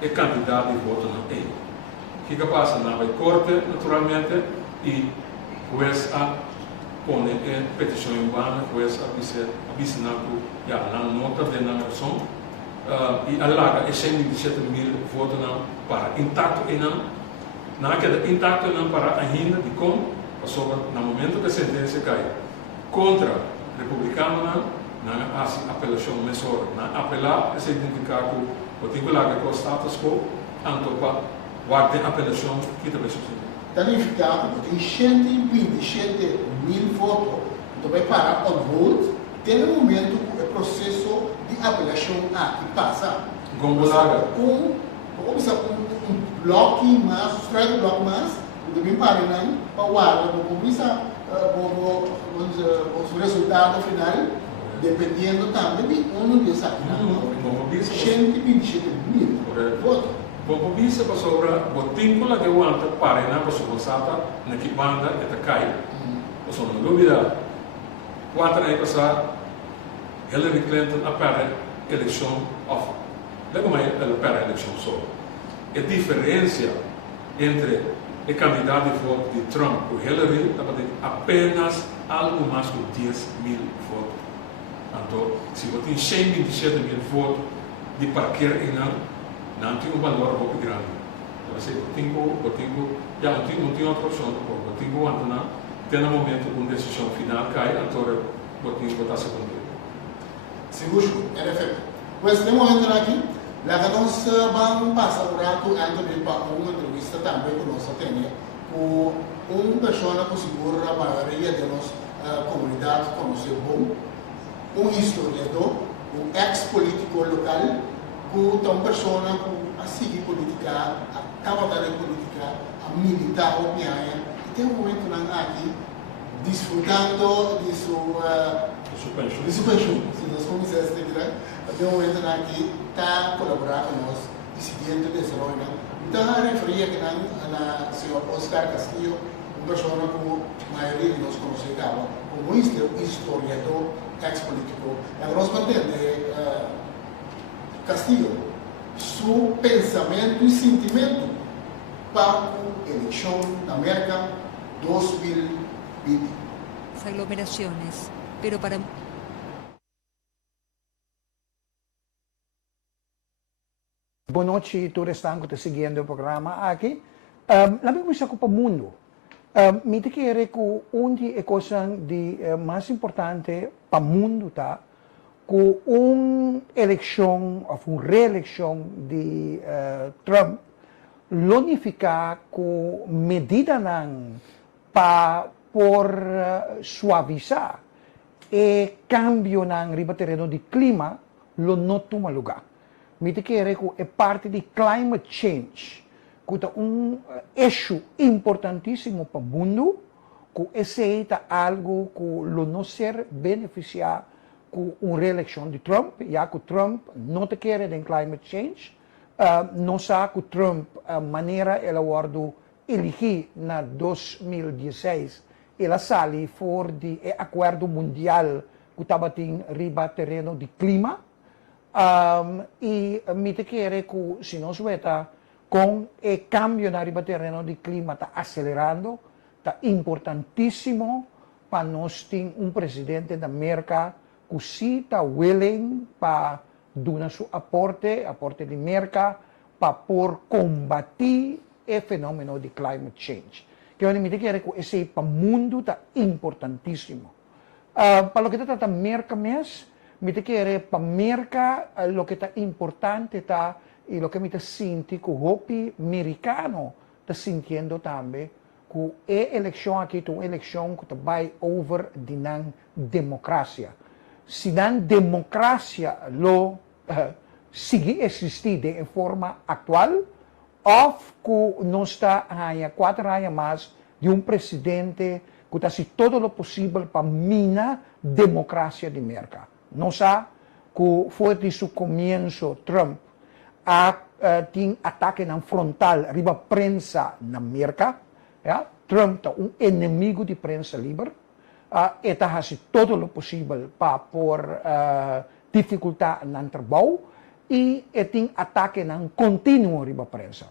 o candidato de voto na ele. O que passa na corte, naturalmente, e o juiz põe a petição em vão, o juiz avisa que a nota de nação e alarga e 127 mil votos para intacto e não queda intacto e não para ainda de como sobre no momento que a sentença cai contra republicano na apelação mesor na apelar se identificar com o titular que o status quo anto para Waar de apelação que também sucede. Significa que tem 127 mil votos também para on hold, tem no momento o processo de apelação aqui passa. Gongolaga. Começa com bloco mais, strike bloco mais, também para não, para o ar, começa o resultado final, dependendo também de onde ele está. 127 mil votos. Bom, bisa pa sobra, botinho lá de wanta para na pa subosata na kibanda eta kai. O sono dúvida. Quatro aí passar Hillary Clinton apare eleição of. Lego mais ela apare eleição só. A diferença entre o candidato de voto de Trump e Hillary é apenas algo mais de 10 mil votos. Então, se você tem 127 mil votos de parquear em não tem valor muito grande. Então, se já não tem outra opção, tem no momento uma decisão final cai, então você está segundo. Seguro, é perfeito. Pois, no momento aqui, nós vamos passar o rato antes para uma entrevista também que nós temos com uma pessoa que segura a maioria da nossa comunidade conhece bom, historiador, ex-político local, que uma pessoa que segue política, acaba de política, a militar, e tem momento aqui desfrutando de sua pensão. Se nós começarmos a ter tem momento aqui está colaborando com nós, decidindo desenvolver. Então, a referia que na senhor Oscar Castillo, uma pessoa que a maioria de nós conhecemos como historiador, ex-político. Agora, nós mantemos Castillo, seu pensamento e sentimento para a eleição na Merka 2020. Aglomeraciones, pero para Boa noite, todos estão seguindo o programa aqui. Lá me começar com o mundo. Me te quero que onde é coisa de mais importante para o mundo tá, com uma eleição ou uma reeleição de Trump, lonificar com medida para por suavizar e cambio no terreno de clima, lo não toma lugar. Me te quero que é parte de climate change, que é eixo importantíssimo para o mundo, que esse é algo que não ser beneficiar com uma reeleição de Trump, já que Trump não te quer em climate change, não sabe que Trump, a maneira ele guardou eleger na 2016, ela saiu fora do acordo mundial que estava em riba terreno de clima, e me te quer que se nós vemos com o cambio na riba terreno de clima está acelerando, está importantíssimo para nós ter presidente da Merka que sim está willing para dar seu aporte de Merka para por combater o fenômeno de climate change. Que eu me quero que esse para o mundo está importantíssimo. Para o que está Merka mesmo, me quero para Merka o que está importante está e o que me sinto que o hopi americano está sentindo também que a eleição aqui é uma eleição que vai over de democracia. Se a democracia sigue existir de forma atual, ou que não está há 4 anos mais de presidente que está fazendo todo o possível para minar a democracia de Merka. Não sabe que foi de seu começo Trump tem ataque frontal riba prensa na Merka. Trump é inimigo de prensa livre. E está fazendo todo o possível para por dificultar no trabalho e tem ataque contínuo riba prensa.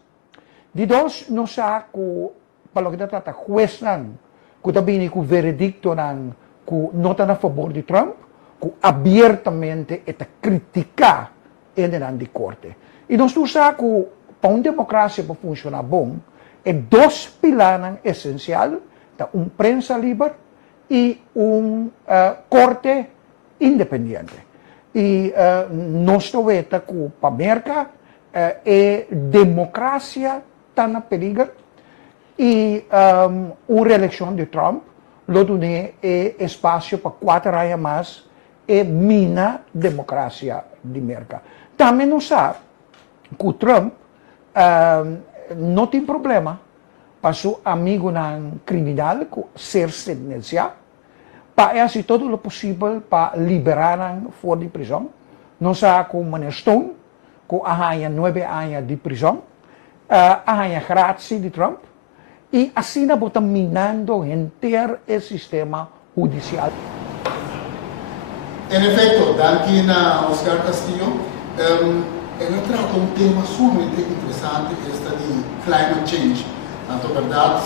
De dois, não sabe que para o que está juez que também o veredicto que não está a favor de Trump, que abertamente está criticar ele de corte. E nós sabemos que para uma democracia para funcionar bom, é 2 pilares essenciais, prensa livre e corte independente. E nós vemos que para a Merka, a democracia está na perigo e uma reeleição de Trump lo dune espaço para 4 anos mais e mina a democracia de Merka. Também não sabe que o Trump não tem problema para seu amigo criminal ser sentenciado, para fazer todo o possível para liberar fora de prisão. Não sabe com uma Stone, com a 9 anos de prisão, a graça de Trump, e assim está minando inteiro o sistema judicial. En efecto, daqui na Oscar Castillo, ele trata um tema sumamente interessante, este de climate change. Na verdade,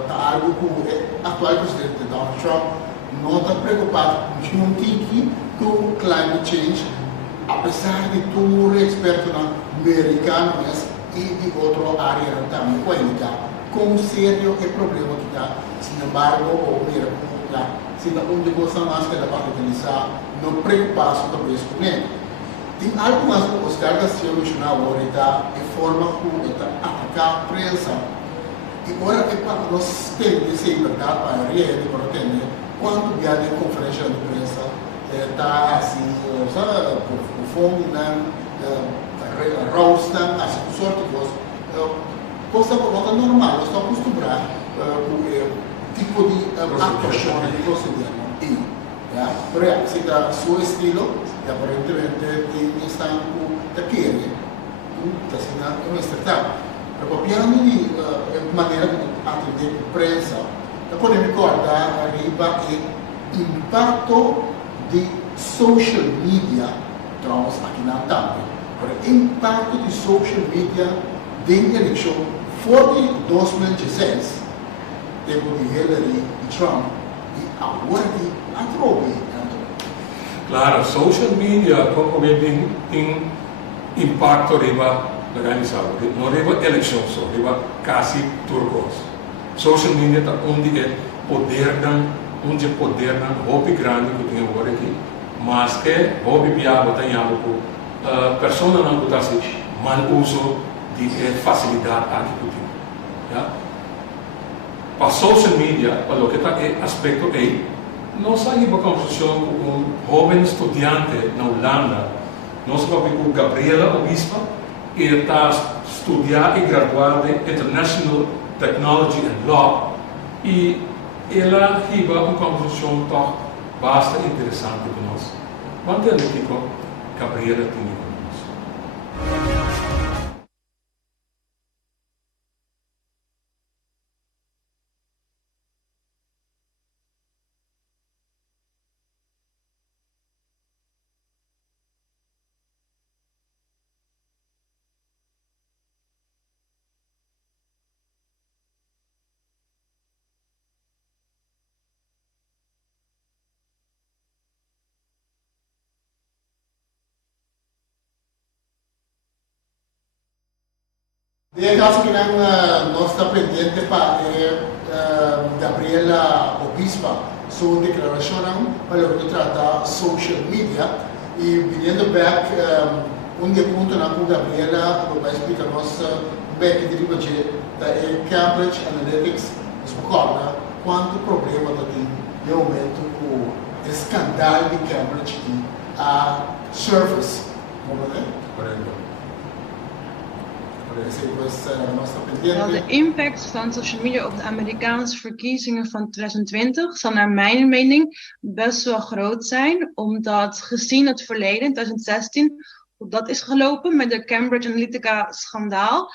está algo que o atual presidente Donald Trump não está preocupado com o climate change, apesar de todo experto americano e de outra área também, com sério é problema que está. Sin embargo, se a única coisa mais que ela pode utilizar, não preocupar-se talvez com ele. Tem algo mais que os caras que eu mencionava ahorita, é forma como ele atacar a prensa. E agora é para nós temos que ser verdade para a rede, para entender quando vier de conferência de prensa, está assim, o fome, roastam, assim, sorte de coisa. Coisa normal, nós estamos acostumados com o tipo de atuação de procedimento. Pero se dá seu estilo, e aparentemente tem estão daquele, assim, é uma startup. Copiando de maneira como atender a imprensa, podemos recordar arriba o impacto de social media, trouxe aqui na também. O impacto de social media da eleição fora de 2016, tempo de Hillary e Trump, e agora de Trump. Claro, social media como tem impacto riba organizado, não riba eleição só, riba quase turcos. Social media está onde é poder hobby grande que tem agora aqui, mas que hobby piaba tem algo que pessoa não está se mal uso de facilidade aqui que tem. Para social media, para o que está aspecto aí, nós saímos para a construção com jovem estudante na Holanda, nós vamos com Gabriela Obispa, que está estudando e graduada em International Technology and Law, e ela riba uma construção bastante interessante para nós. Quanto é que Gabriela tem conosco? De caso que nós está pendente para Gabriela Obispa, sua declaração para o que trata social media e vindo back onde ponto na com Gabriela vai explicar nós back de ribaje da Cambridge Analytics nos recorda quanto problema da tem de aumento com o escândalo de Cambridge e a surface, como é? Correto. De impact van social media op de Amerikaanse verkiezingen van 2020 zal naar mijn mening best wel groot zijn, omdat gezien het verleden, in 2016, hoe dat is gelopen met de Cambridge Analytica schandaal,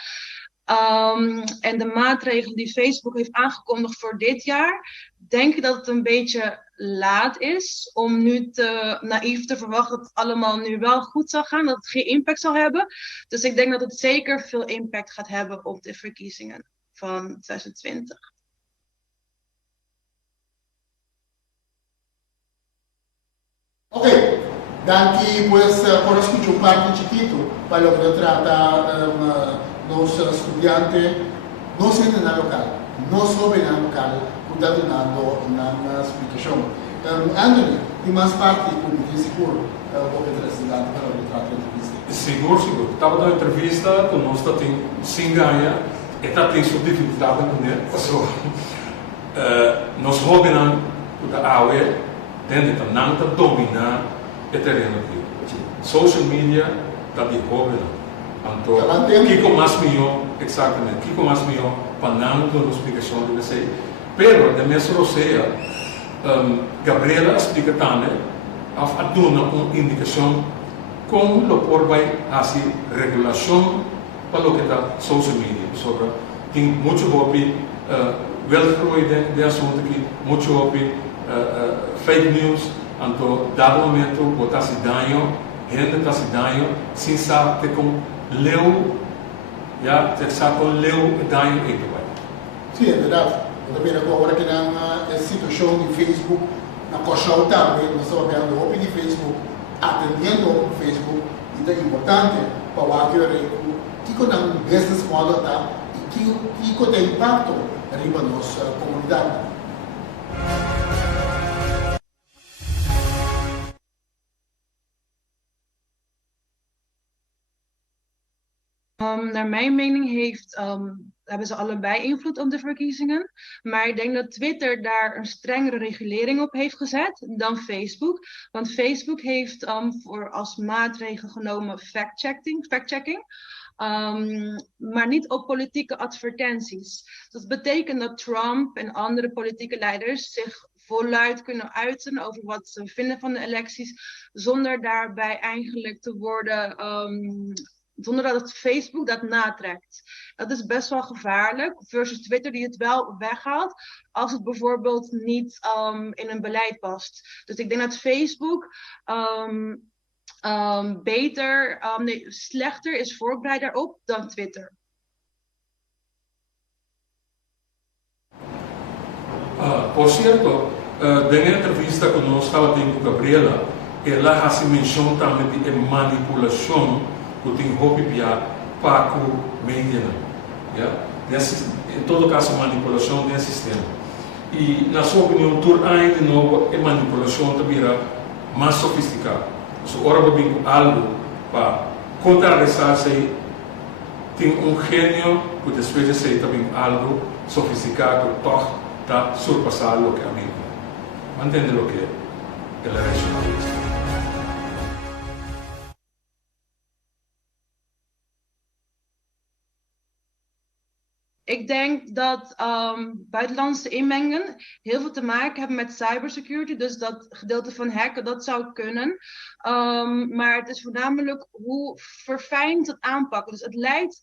en de maatregelen die Facebook heeft aangekondigd voor dit jaar, denk ik dat het een beetje laat is om nu naïef te verwachten dat het allemaal nu wel goed zal gaan, dat het geen impact zal hebben. Dus ik denk dat het zeker veel impact gaat hebben op de verkiezingen van 2020. Ok, daqui pues por escuchar un parte chiquito para lo que trata los estudiantes, no se en la local, no sobre en la local, cuidado dando una explicación. Anthony, y más parte como que seguro porque el estudiante para o trata de entrevista. Seguro. Estava na entrevista com nós tem 5 anos, Esta tem sua dificuldade, né? Nós roubamos da AUE, dentro da não dominar o terreno aqui. Social media está de roubando. Então, Kiko mais melhor, exatamente, Kiko mais melhor, para não dar uma explicação de você. Pero, da minha roceia, Gabriela explica também, a dar uma indicação como o por vai fazer regulação para o que está social media. Sobre, tem muito hobby, welfare de assunto aqui, muito hobby, fake news, então, dado momento, botar se danho, gente está se danho, sem saber com leu, já, você sabe com leu e danho e tudo vai. Sim, é verdade. Eu também agora que na situação de Facebook, na coxão também, nós estamos vendo o de Facebook, atendendo o Facebook, e é importante para o aquele que com business model tá e que tem impacto na nossa comunidade. Naar mijn mening hebben ze allebei invloed op de verkiezingen. Maar ik denk dat Twitter daar een strengere regulering op heeft gezet dan Facebook. Want Facebook heeft als maatregel genomen fact-checking. Maar niet op politieke advertenties. Dat betekent dat Trump en andere politieke leiders zich voluit kunnen uiten over wat ze vinden van de electies, zonder daarbij eigenlijk te worden, zonder dat het Facebook dat natrekt. Dat is best wel gevaarlijk, versus Twitter die het wel weghaalt, als het bijvoorbeeld niet in een beleid past. Dus ik denk dat Facebook slechter is voorbereid daarop dan Twitter. Por cierto, na entrevista que nós estávamos tendo com a Gabriela, ela faz menção também de manipulação que tem hobby para o media. Em todo caso, manipulação desse sistema. E, na sua opinião, ainda de novo, a manipulação também mais sofisticada. So, ora vem algo para contrarrestar-se, tem gênio que depois de ser também algo sofisticado, toch está surpassar o que é a mim. Mantendo o que é a racionalista. Ik denk dat buitenlandse inmengingen heel veel te maken hebben met cybersecurity. Dus dat gedeelte van hacken, dat zou kunnen. Maar het is voornamelijk hoe verfijnd het aanpakken. Dus het lijkt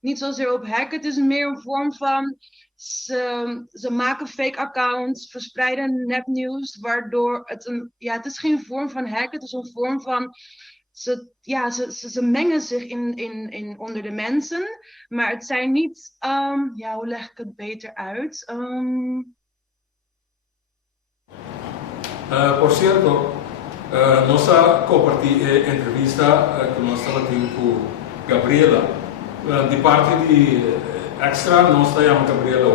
niet zozeer op hacken. Het is meer een vorm van ze maken fake accounts, verspreiden nepnieuws. Waardoor het is geen vorm van hacken. Het is een vorm van ze mengen zich in onder de mensen, maar het zijn niet, hoe leg ik het beter uit? Por cierto, nossa entrevista que nós estávamos tendo com Gabriela, de parte de extra, nós estávamos Gabriela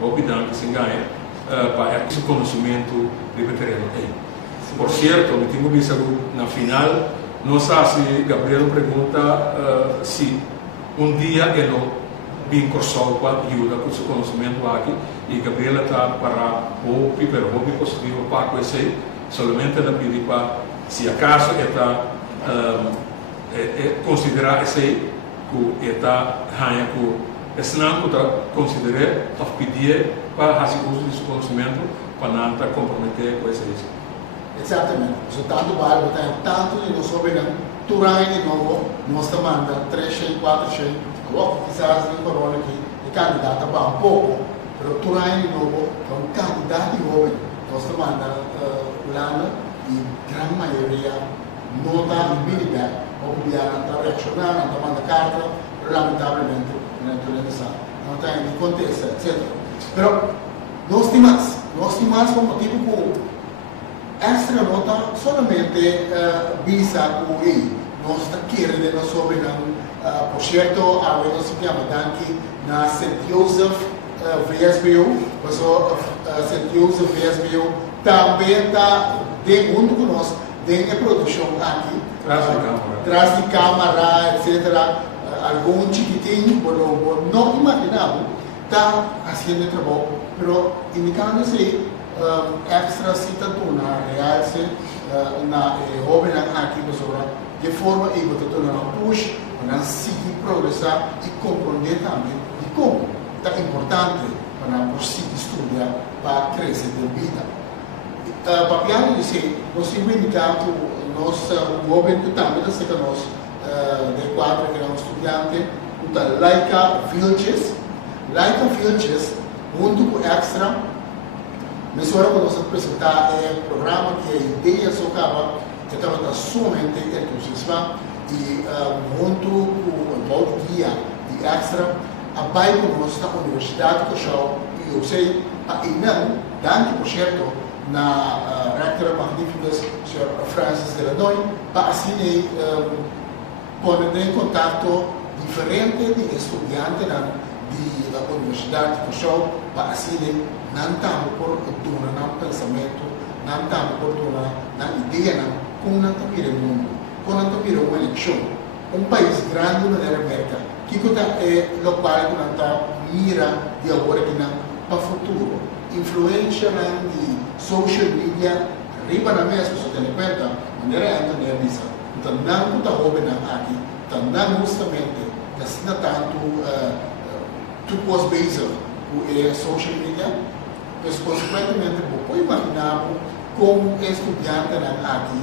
opidando que se ganha para esse conhecimento de veterano. Por cierto, eu tenho visto na final. Não sei se Gabriel pergunta se dia ele vem cursar para ajuda com seu conhecimento aqui e Gabriela está para o hobby positivo para conhecer, somente ela pede para se acaso está considerar esse que está ganha que esse não está considerar ou pedir para fazer uso desse conhecimento para não estar comprometer com esse risco. Exatamente. So, tanto vale, tanto de nós soberano, Turai de novo, nós estamos 300, 400, logo quizás em corona aqui, de candidato para um pouco, mas Turai de novo é um candidato jovem. Nós estamos Holanda e grande maioria não está em feedback, ou que não está reaccionando, não está mandando carta, lamentavelmente, não está em contexto, etc. Mas nós temos mais como motivo extra nota solamente visa que nós queremos nós soberano. Por certo, a nós se chama Danke na St. Joseph VSBU, St. Joseph VSBU também está de junto com nós, tem a produção aqui, traz de câmara, etc. algún chiquitín, bueno, no imaginamos, está haciendo trabajo, pero indicándose extra cita una realce, una joven aquí, de forma que você tem um push, para seguir progressar e compreender também de como é importante para conseguir estudar para crescer de vida. Para piano dizer, nós temos indicado nosso jovem que também da seca nós de quatro que é um estudante, o Laika Villages, junto com extra. Mas agora quando nós apresentar o programa que a ideia só acaba que estava somente entusiasmado e junto com o guia de extra abai conosco na Universidade do Show e eu sei a Inan, dando projeto na rectora magnífica Sr. Francis Delanoy para assim pôr em contato diferente de estudantes da Universidade do Show para assim não estamos por turno no pensamento, não estamos por turno na ideia como não está virando o mundo, como não está virando uma eleição. País grande na Merka, que é o qual não está mira de agora que não para o futuro. Influência de social media, riba na mesa, se tem em conta, maneira é a visa. Então, não está jovem aqui, então não justamente, não tanto tu pós-base com social media, mas consequentemente, vou imaginar como estudante aqui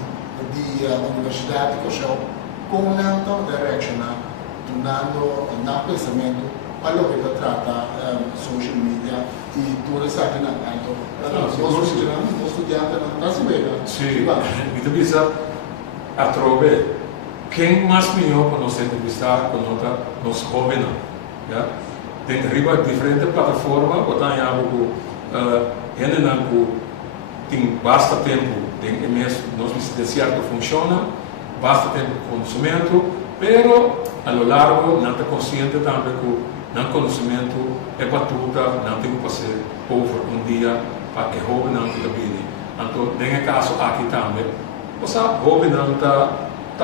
da Universidade do Show, como não estão direcionando, tornando no pensamento para o que trata social media e tudo isso aqui na os estudantes não se veem. Sim, então precisa atrove quem mais melhor para nós entrevistar com os jovens, já tem riba diferente plataforma, botar em algo ele não tem basta tempo, tem imenso nós de certo funciona, basta tempo de conhecimento, pero a lo largo não está consciente também que o conhecimento é batuta, não tem que passar over dia para que o jovem não está bem. Então, nesse caso aqui também, o jovem não está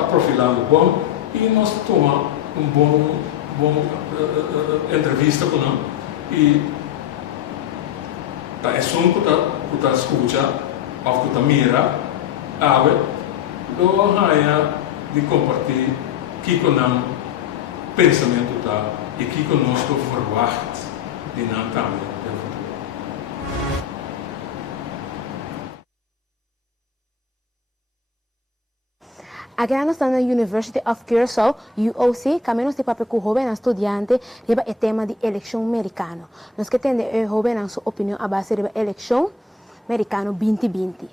profilando bom e nós tomamos bom entrevista com ele. E é só que está escuta, ou que está mira, do raia de compartilhar que com o pensamento está e que conosco verwacht de não também no futuro. Agora nós estamos na University of Curacao, UOC, caminhos de papel com o jovem estudante, riba o tema de eleição americano. Nós que temos o jovem a sua opinião a base da eleição americano 2020.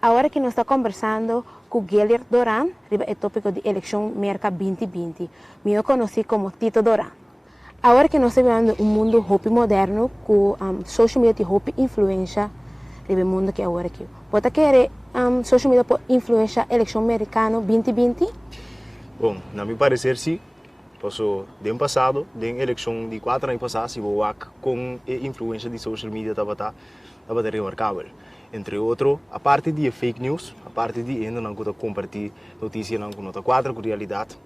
Agora que nós estamos conversando com Guilherme Doran, riba o tópico de eleição Merka 2020. Eu conheci como Tito Doran. Agora que nós estamos vivendo mundo hopi moderno, com social media e hopi influência, riba o mundo que agora aqui. Você quer social media pode influenciar a eleição americana 2020? Bom, na meu parecer, sim. Passou do ano passado, da eleição de 4 anos passados, se vou com a influência de social media estava remarcável. Entre outros, a parte de fake news, a parte de ainda não compartilhar notícias não com quadra com realidade,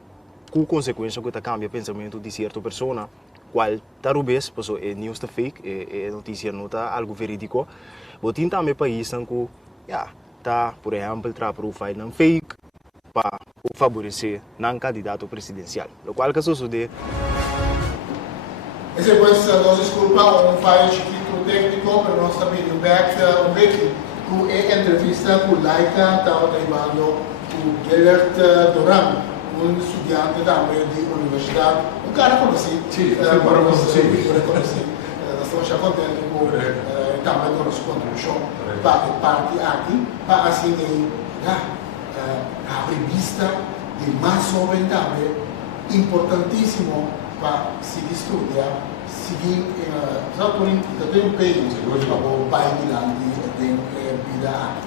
com consequência que cambia o pensamento de certa pessoa, qual talvez passou é news tá fake, é notícia não tá algo verídico. Vou tentar também país que tá, por exemplo, para profile não fake para favorecer não candidato presidencial, o qual que sucede. E depois nós desculpa falha chiquito técnico, mas nós também back com a entrevista com Laika, estava levando o Guilherme Doran, estudante também de universidade, cara conhecido, reconhecido. Nós estamos já contentes com também com a nossa contribuição para parte aqui, para assim a revista de mais jovem também, importantíssimo para seguir estudar, seguir, já estou em país, para o pai de lá, de vida aqui.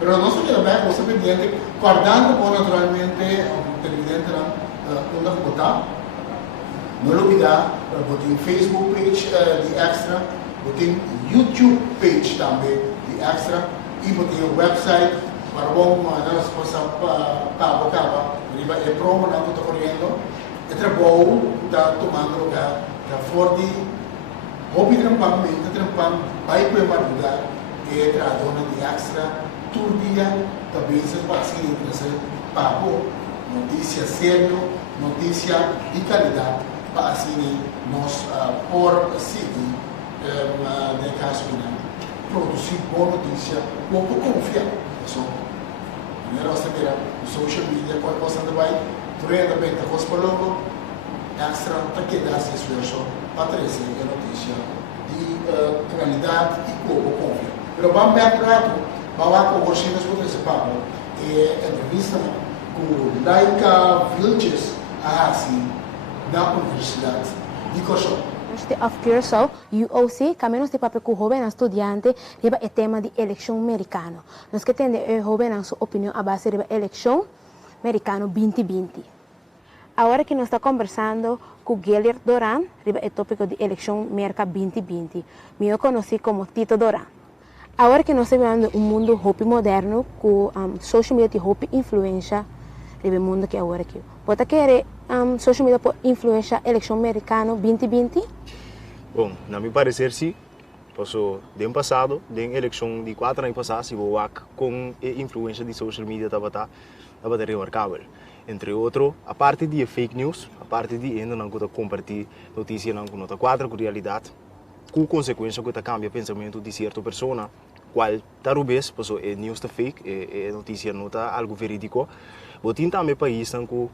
Mas nós também você pendiente, guardando naturalmente o televidente onde votar, não olvidar, botar Facebook page de Extra, botar YouTube page também de Extra e botar o website para bom nós possa cabo, é promo não estou correndo. o trabalho está tomando lugar, está forte, hobby trampang, mente trampang, vai para uma lugar, que é a dona de extra, todo dia, também se passa em interesse, papo, notícia sério, notícia de qualidade, para assim nós por seguir, no caso produzir boa notícia, pouco confiar. Nós também no social media, qual coisa também, treina bem da coisa logo, extra para que dá esse esforço para trazer a notícia de qualidade e pouco confiar. Mas vamos ver para vamos com os chineses por esse papo, é entrevista com Laika Vilches, assim, na Universidade de Cochon. University of Curacao, UOC, caminhos de papel com jovens estudantes, riba o tema de eleição americano. Nós que temos jovens sua opinião a base da eleição americano 2020. Agora que nós estamos conversando com Guilherme Doran, riba o tópico de eleição Merka 2020. Eu conheci como Tito Doran. Agora que nós estamos vivendo mundo hopi moderno, com social media de hopi influência, riba o mundo que agora aqui. Você quer social media por influência eleição americano 2020? Bom, na meu parecer sim. Posso, do ano passado, da eleição de 4 anos passados, se vou com a influência de social media estava remarcável. Entre outros, a parte de fake news, a parte de ainda não compartilhar notícias não com quadra com realidade, com consequência que cambia o pensamento de certa pessoa, qual talvez posso é news tá fake, é notícia não tá algo verídico, vou tentar meu país que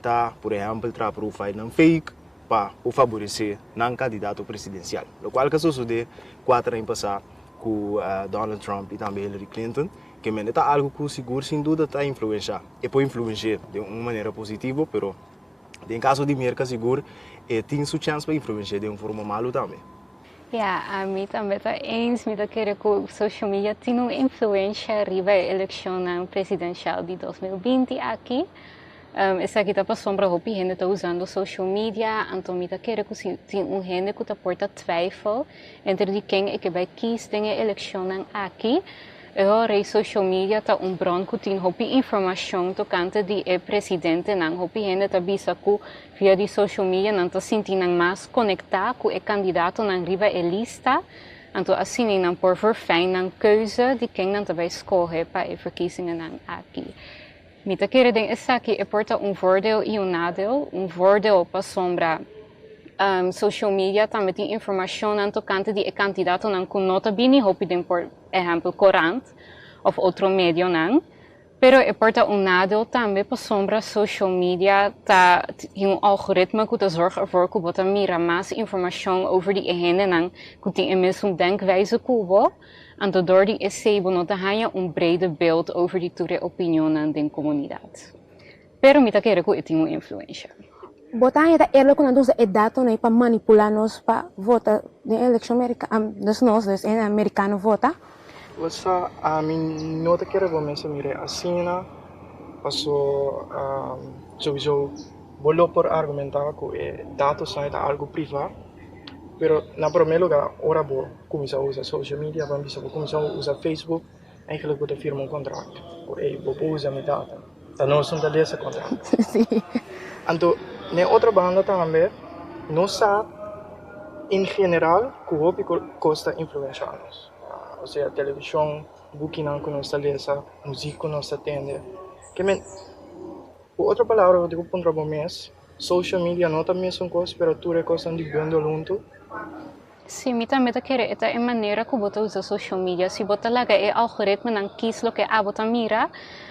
tá, por exemplo, tra profile não fake para favorecer não candidato presidencial, o qual que sucedeu 4 anos passados com Donald Trump e também Hillary Clinton, que é algo que seguro sem dúvida está influenciar e pode influenciar de uma maneira positiva, pero em caso de Merka seguro tem sua chance para influenciar de uma forma mal também. A mim também está eens met que o social media tem uma influência riba a eleição presidencial de 2020 aqui. Essa aqui está passando para hopi gente está usando social media, então me quer que tem gente que está porta twijfel entre de quem é que vai quis tem a eleição aqui. Agora, social media está bron que tem hopi informação tocante de presidente não hopi gente está bisa que via de social media não está sentindo mais conectar com o candidato não riba a lista. Então assim não por verfijn não keuze de quem não vai escolher para a verkiezingen aqui. Mita quer dizer essa aqui é porta voordeel e nadeel. Voordeel para sombra social media também tem informação não tocante de candidato não com nota bene hopi den por exemplo corant ou outro meio não. Pero é porta nadeel também para sombra social media tá tem algoritme que zorga ervoor que bota mira mais informação over die gente não que tem a mesma denkwijze que en door die essay nota hanya brede beeld over die ture opinionen den comunidade. Pero mita quer que tem uma influência. Botar ainda é quando nós é dado né para manipular nós para votar na eleição americana, nós é americano vota. Você a mim nota quer que você mire assim na passou sowieso bolo por argumentar que dados são algo privado. Pero na primeiro lugar, ora vou começar a usar social media, vamos começar a usar Facebook, eigenlijk vou firma contrato. Vou usar minha data. Então nós não esse contrato. Sim. Então, na outra banda também, nós sabe, em geral, que o hobby custa influenciar-nos. Ou seja, televisão, booking que nós lesa, música que nós atende. Que men, outra palavra eu digo para o mês, social media não é a mesma coisa, mas tudo é coisa de vendo junto. Sim, me também quer esta é maneira que você usa social media. Se você laga é algoritmo não quis lo que você mira,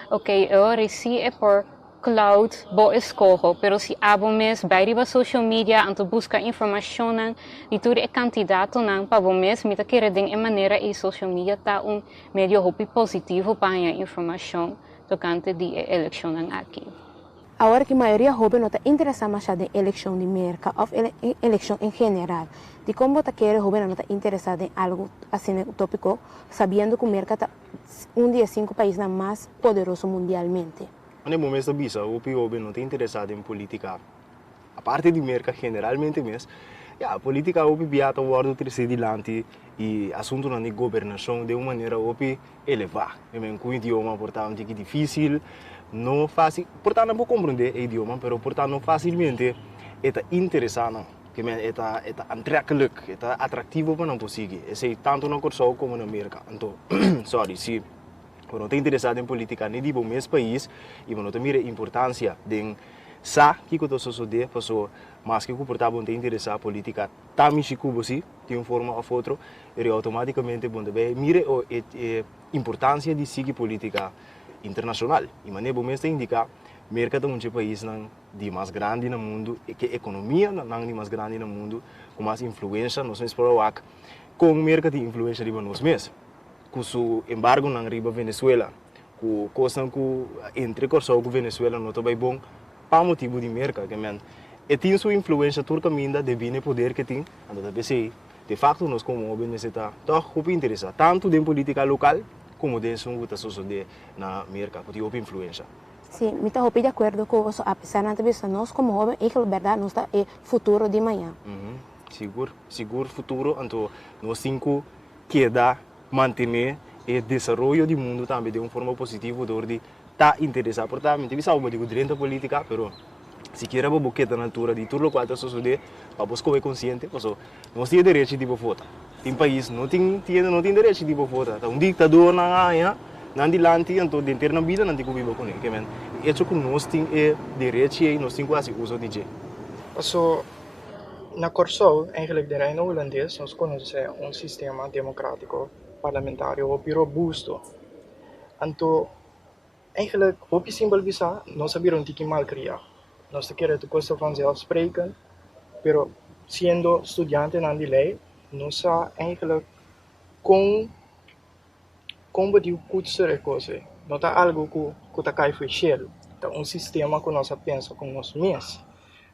ok, agora sim é por cloud, bo escolho, pero se abo mes bij die social media aan te buscar informação de tudo é candidato não para o mês, me quer de maneira e social media tá meio hopi positivo para a informação tocante de eleição aqui. Agora que a maioria jovem não está interessada mais na eleição de Merka ou eleição em geral, de como você quer jovem não está interessado em algo assim utópico, sabendo que o Merka está de 5 países mais poderoso mundialmente. No momento da bisa, o jovem não está interessado em política. A parte de Merka, generalmente mesmo, a política é biata o ordem terceiro e assunto na governação de uma maneira elevada. Com o idioma portanto é difícil. não fácil, portanto não vou compreender o idioma, mas portanto não facilmente é interessante, que é aantrekkelijk, é atrativo para não conseguir. É tanto na Corsol como na Merka. Então, sorry, se eu não estou interessado em política nem de meu país, e eu não tenho a importância de que eu estou sucedendo, pessoa, mas que eu portava não interessado em política, também se cubo de uma forma ou outra, e automaticamente vou mire a importância de seguir política internacional. E maneira bom mesmo indicar Merka é um país de mais grande no mundo, que a economia não de mais grande no mundo, com mais influência, nós mesmos para com Merka tem influência de nós mesmos. Com o embargo na riba Venezuela, com a coisa entre Corsol e Venezuela não está bem bom, para motivo de Merka, que e tem sua influência turca ainda de vir poder que tem, então de facto nós como necessitamos muito interessar tanto de política local como de um que sucede na Merka, que tem influência. Sim, me estou de acordo com você, apesar de entrevista, nós como jovens, é que a verdade nós está é futuro de amanhã. Seguro futuro, então nós temos que manter o desenvolvimento do mundo também de uma forma positiva, de estar interessado, portanto, não sabemos de direita política, mas se quer uma boqueta na altura de tudo o que está sucedendo, para você consciente, porque nós temos direito de votar. Tem país não tem direito de votar, um ditador na área, não dilante, então dentro da vida não tem como viver com ele, é que nós temos direito e nós temos quase uso de jeito. So, na Corsol, eigenlijk de reino holandês, nós conhecemos sistema democrático parlamentário muito robusto. Então, eigenlijk, op je simpel bisa, nós sabemos que mal criar. Nós queremos coisa vanzelfsprekend, pero sendo estudante na lei, nós eigenlijk como de kutser coisa. Não está algo que está cai fechado. Então, sistema que nós pensa com nós mesmos.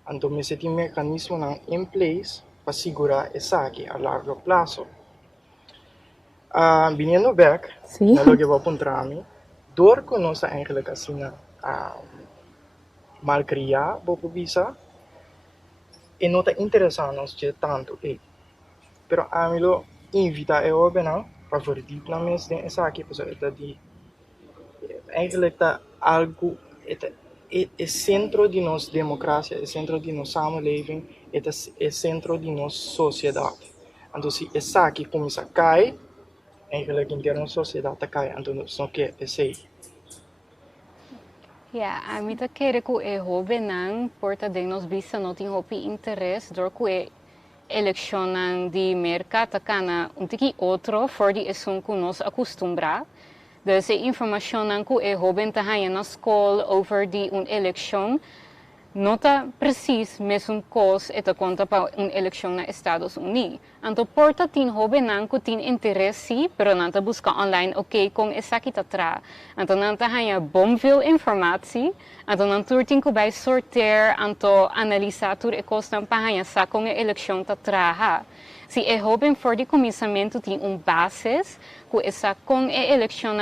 Então, nós temos mecanismo em place para segurar isso aqui a largo prazo. Vindo back, nós vamos apontar door que nós eigenlijk assim mal criar, vou visa, e não está interessado nos de tanto pero a mim lo invita a eu bem para verdiepen na mensen in zaken, porque de eigenlijk tá algo é centro de nossa democracia, é centro de nossa samenleving, é centro de nossa sociedade. Então se essa aqui começa a cair, eigenlijk in termos de sociedade cai, então não quer esse. A mim tá querer que o jovem não porta de nós visa não tem interesse dor que eleição de Merka tá cana tiki outro for de assunto que nós acostumbrar. Dus de informatie que o jovem tá na escola over de eleição não está precies mesmo coisa e conta para eleição nos Estados Unidos. Então porta tem jovem que tem interesse, pero não tá busca online, ok, com essa aqui tá atrás. Então não tá bom veel informatie, então não tem que vai sortear, então analisar tudo e coisa para essa com a eleição tá atrás. Se é jovem for de começamento tem basis que essa com a eleição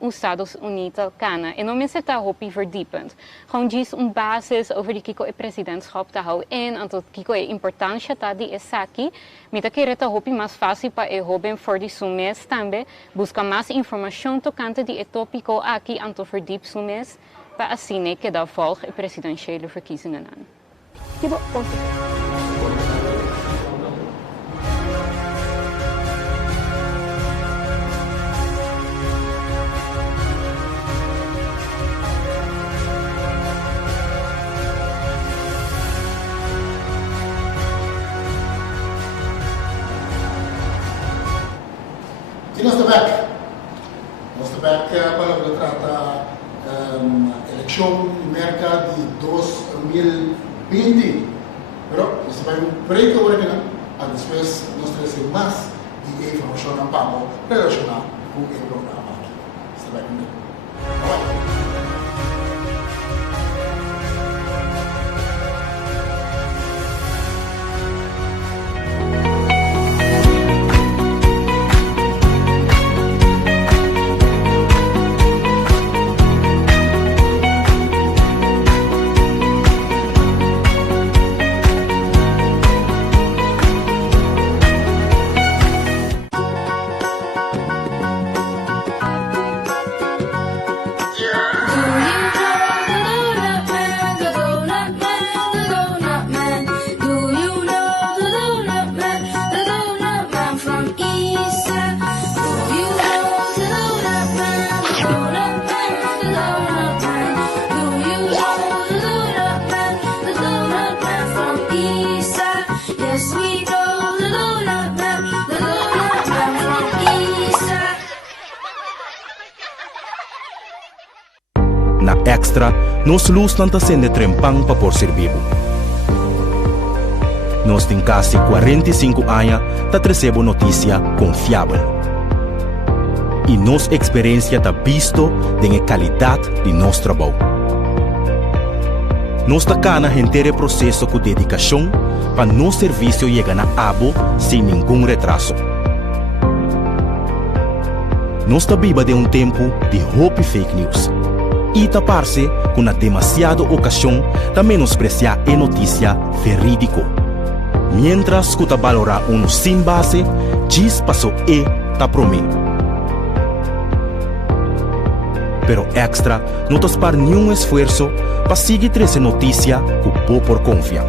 nos Estados Unidos cana e não me se tá hopi verdiepend. Gewoon diz basis over de kiko e presidentschap te hou en então kiko e importância tá de essa aqui, me tá querer tá hopi mais fácil para é jovem for de sumes também busca mais informação tocante de tópico aqui então verdiep sumes para assim que dá volg e presidentiële verkiezingen aan. Tipo, E nós estamos para tratar a eleição Merka de 2020. Pero nós vamos break agora que não, depois nós trazemos mais de informação relacionada com o programa aqui. Está bem comigo? extra, nos luz não está sendo trempang para por ser vivo. Nós tem quase 45 anos para receber notícia confiável. E nossa experiência está visto da qualidade de nosso trabalho. Nós está cana o processo com dedicação para nosso serviço chegar na abo sem nenhum retraso. Nós está viva de tempo de hope fake news. E tapar-se com a demasiada ocasião de menospreciar a notícia verídico. Mientras que valorar sem base, diz passou tá promê. Pero extra, não tas par nenhum esforço para seguir essa notícia que o por confiar.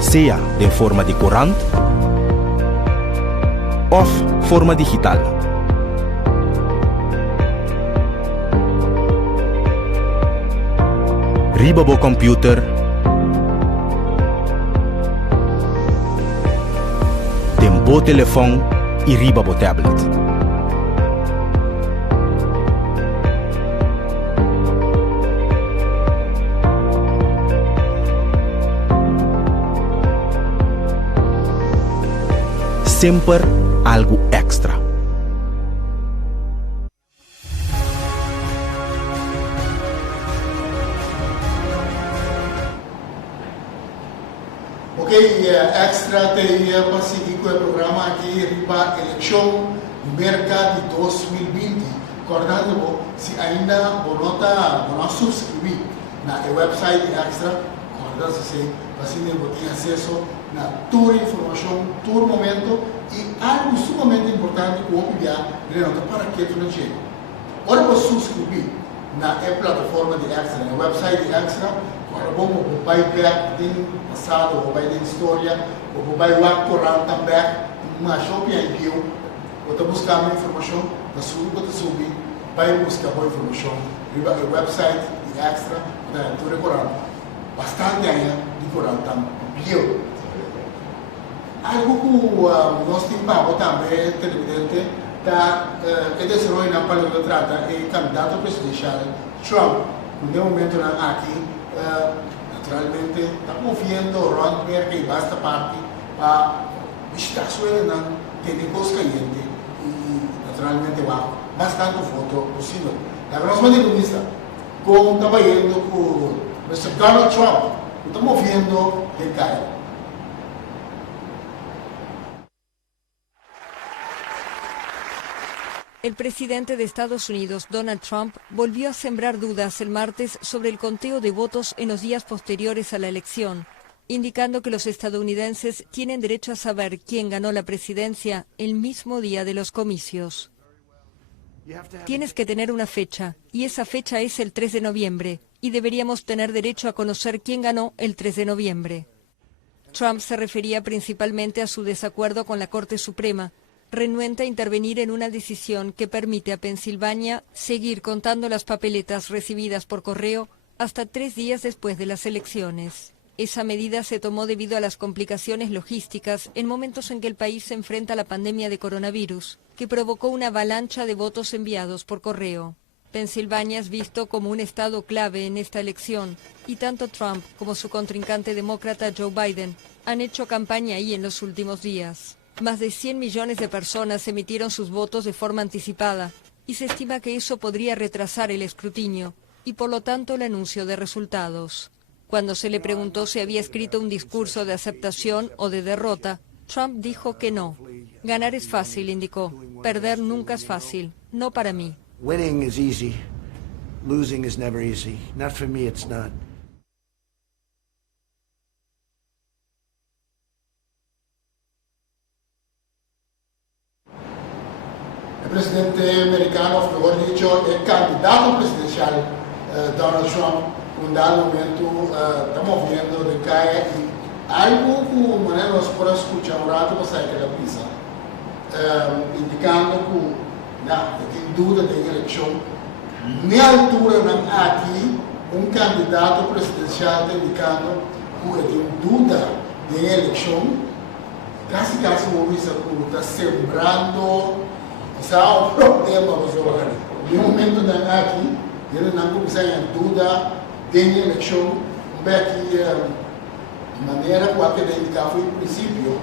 Seja de forma de corante ou forma digital. Riba bo computer, tempo telefone e riba bo tablet. Sempre algo extra. Ok, extra tem para seguir com o programa aqui, riba eleição Merka de 2020. Acordando, se ainda não subscrever na website extra, acordando-se, assim não tem acesso na toda informação, todo momento e algo sumamente importante que eu vou pedir para que tu não chegue. Ora, para subscrever na plataforma de extra, na website de extra, agora vamos vai back em passado, ou vai em história, ou vai lá correr também, mas shopping aí eu estou buscando informação, da subir, vai buscar boa informação, o website de extra, estou recordando bastante ainda de correr também. Algo que nós temos também, televidente, é desenvolver na palestra trata é candidato presidencial Trump. No momento aqui, naturalmente, está confiando Ron Merka e basta parte para visitar sua tem coisa caliente e naturalmente vai bastante foto possível. Na próxima entrevista, com trabalhando com o Mr. Donald Trump, estamos vendo de Caio. El presidente de Estados Unidos, Donald Trump, volvió a sembrar dudas el martes sobre el conteo de votos en los días posteriores a la elección, indicando que los estadounidenses tienen derecho a saber quién ganó la presidencia el mismo día de los comicios. Tienes que tener una fecha, y esa fecha es el 3 de noviembre, y deberíamos tener derecho a conocer quién ganó el 3 de noviembre. Trump se refería principalmente a su desacuerdo con la Corte Suprema, renuente a intervenir en una decisión que permite a Pensilvania seguir contando las papeletas recibidas por correo hasta 3 días después de las elecciones. Esa medida se tomó debido a las complicaciones logísticas en momentos en que el país se enfrenta a la pandemia de coronavirus, que provocó una avalancha de votos enviados por correo. Pensilvania es visto como un estado clave en esta elección, y tanto Trump como su contrincante demócrata Joe Biden han hecho campaña ahí en los últimos días. Más de 100 millones de personas emitieron sus votos de forma anticipada, y se estima que eso podría retrasar el escrutinio, y por lo tanto el anuncio de resultados. Cuando se le preguntó si había escrito un discurso de aceptación o de derrota, Trump dijo que no. Ganar es fácil, indicó. Perder nunca es fácil. No para mí. Winning is easy. Losing is never easy. Not for me, it's not. El presidente americano, mejor dicho, el candidato presidencial Donald Trump, en dado momento estamos viendo de calle y algo como manera nos puede escuchar un rato para salir de la prisa, indicando que tem duda de eleição. Na altura, aqui, candidato presidencial está indicando que tem dúvida de eleição. Casi o está sembrando, o sea, un problema, no momento da aqui, ele não começa a dúvida dentro da eleição, aqui maneira qual que ele indicava foi o princípio,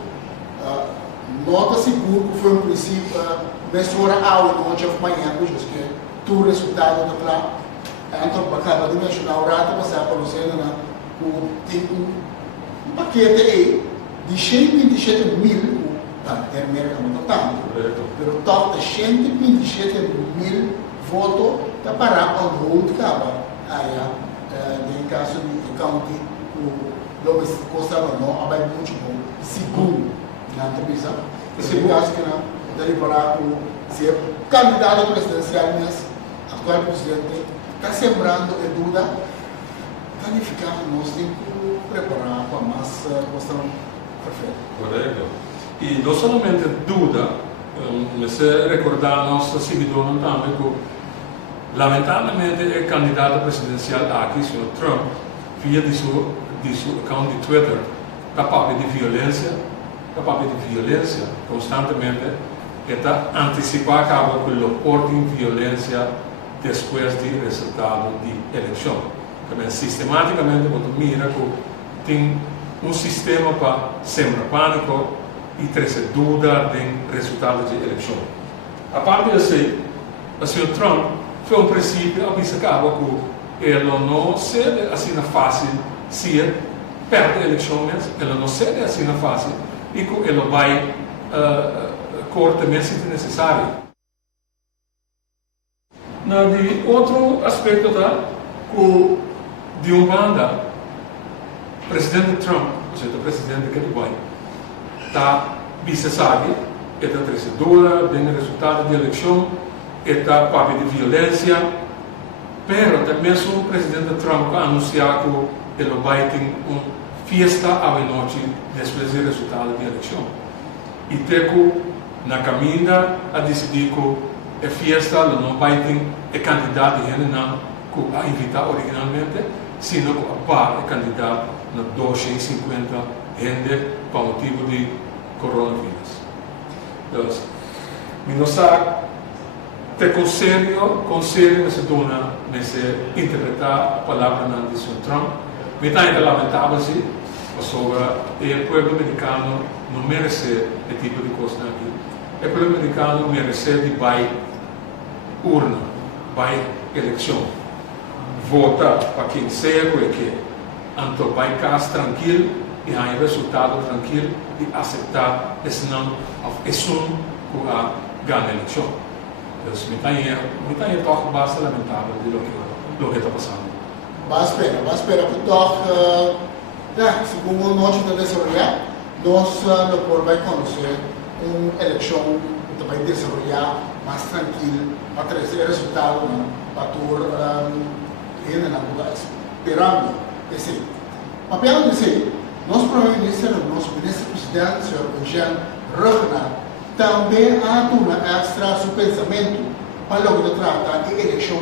nota seguro que foi um princípio, mesura a noite de manhã, que o resultado da lá, então acaba de mencionar o rato passar para você, tem um paquete aí de 127 mil, ter Merka não tanto, mas total de 127 mil votos para parar para o outro cabo, aí em caso de county, o Lopes Costa não, abai muito bom, segundo na entrevista, esse caso que não deliberar se é candidato presidencial, mas atual presidente está sembrando a dúvida, planificar nós temos que preparar para mais questão perfeita. Correto. E não somente dúvida, mas recordar nosso seguidor também que lamentavelmente o candidato presidencial aqui, o Sr. Trump, via de seu account de Twitter, capaz de violência constantemente, e está antecipar que o portem violência depois do resultado de eleição. Também sistematicamente, quando mira que tem um sistema para sembrar pânico e trazer dúvida do resultado de eleição. A parte disso, o Sr. Trump foi um princípio, a vista que ele não cede assim fácil se perde a eleição, ele não cede assim fácil e que ele vai cortar se necessário. De outro aspecto que de uma banda, o presidente Trump, ou seja, o presidente que vai, está sabe, está trazedora, tem resultado de eleição, está para de violência, mas também o presidente Trump anunciou que ele vai ter uma festa à noite depois do resultado de eleição. E tem na caminha a decidir que a festa não vai ter o candidato que a invitar originalmente, sino que a candidato na 250 gente para o motivo de coronavírus. Então, nós te conselho se dona nesse interpretar a palavra de Sr. Trump, mas é lamentável sobre o povo americano não merece esse tipo de coisa aqui. O povo americano merece de vai urna, vai eleição, vota para quem seja o que, então vai casa tranquilo e há resultado tranquilo e aceitar esse não que a ganha a eleição. Então, me tem toque bastante lamentável do que está passando. Vai esperar que toque, segundo a noite de desenvolver, nós vai conhecer uma eleição que vai desenvolver mais tranquilo, para trazer resultado para a ainda na rua, esperando esse. Mas pelo que nós provavelmente o nosso ministro-presidente, o Sr. Eugênio Rechner, também há uma extra seu pensamento para o que trata de eleição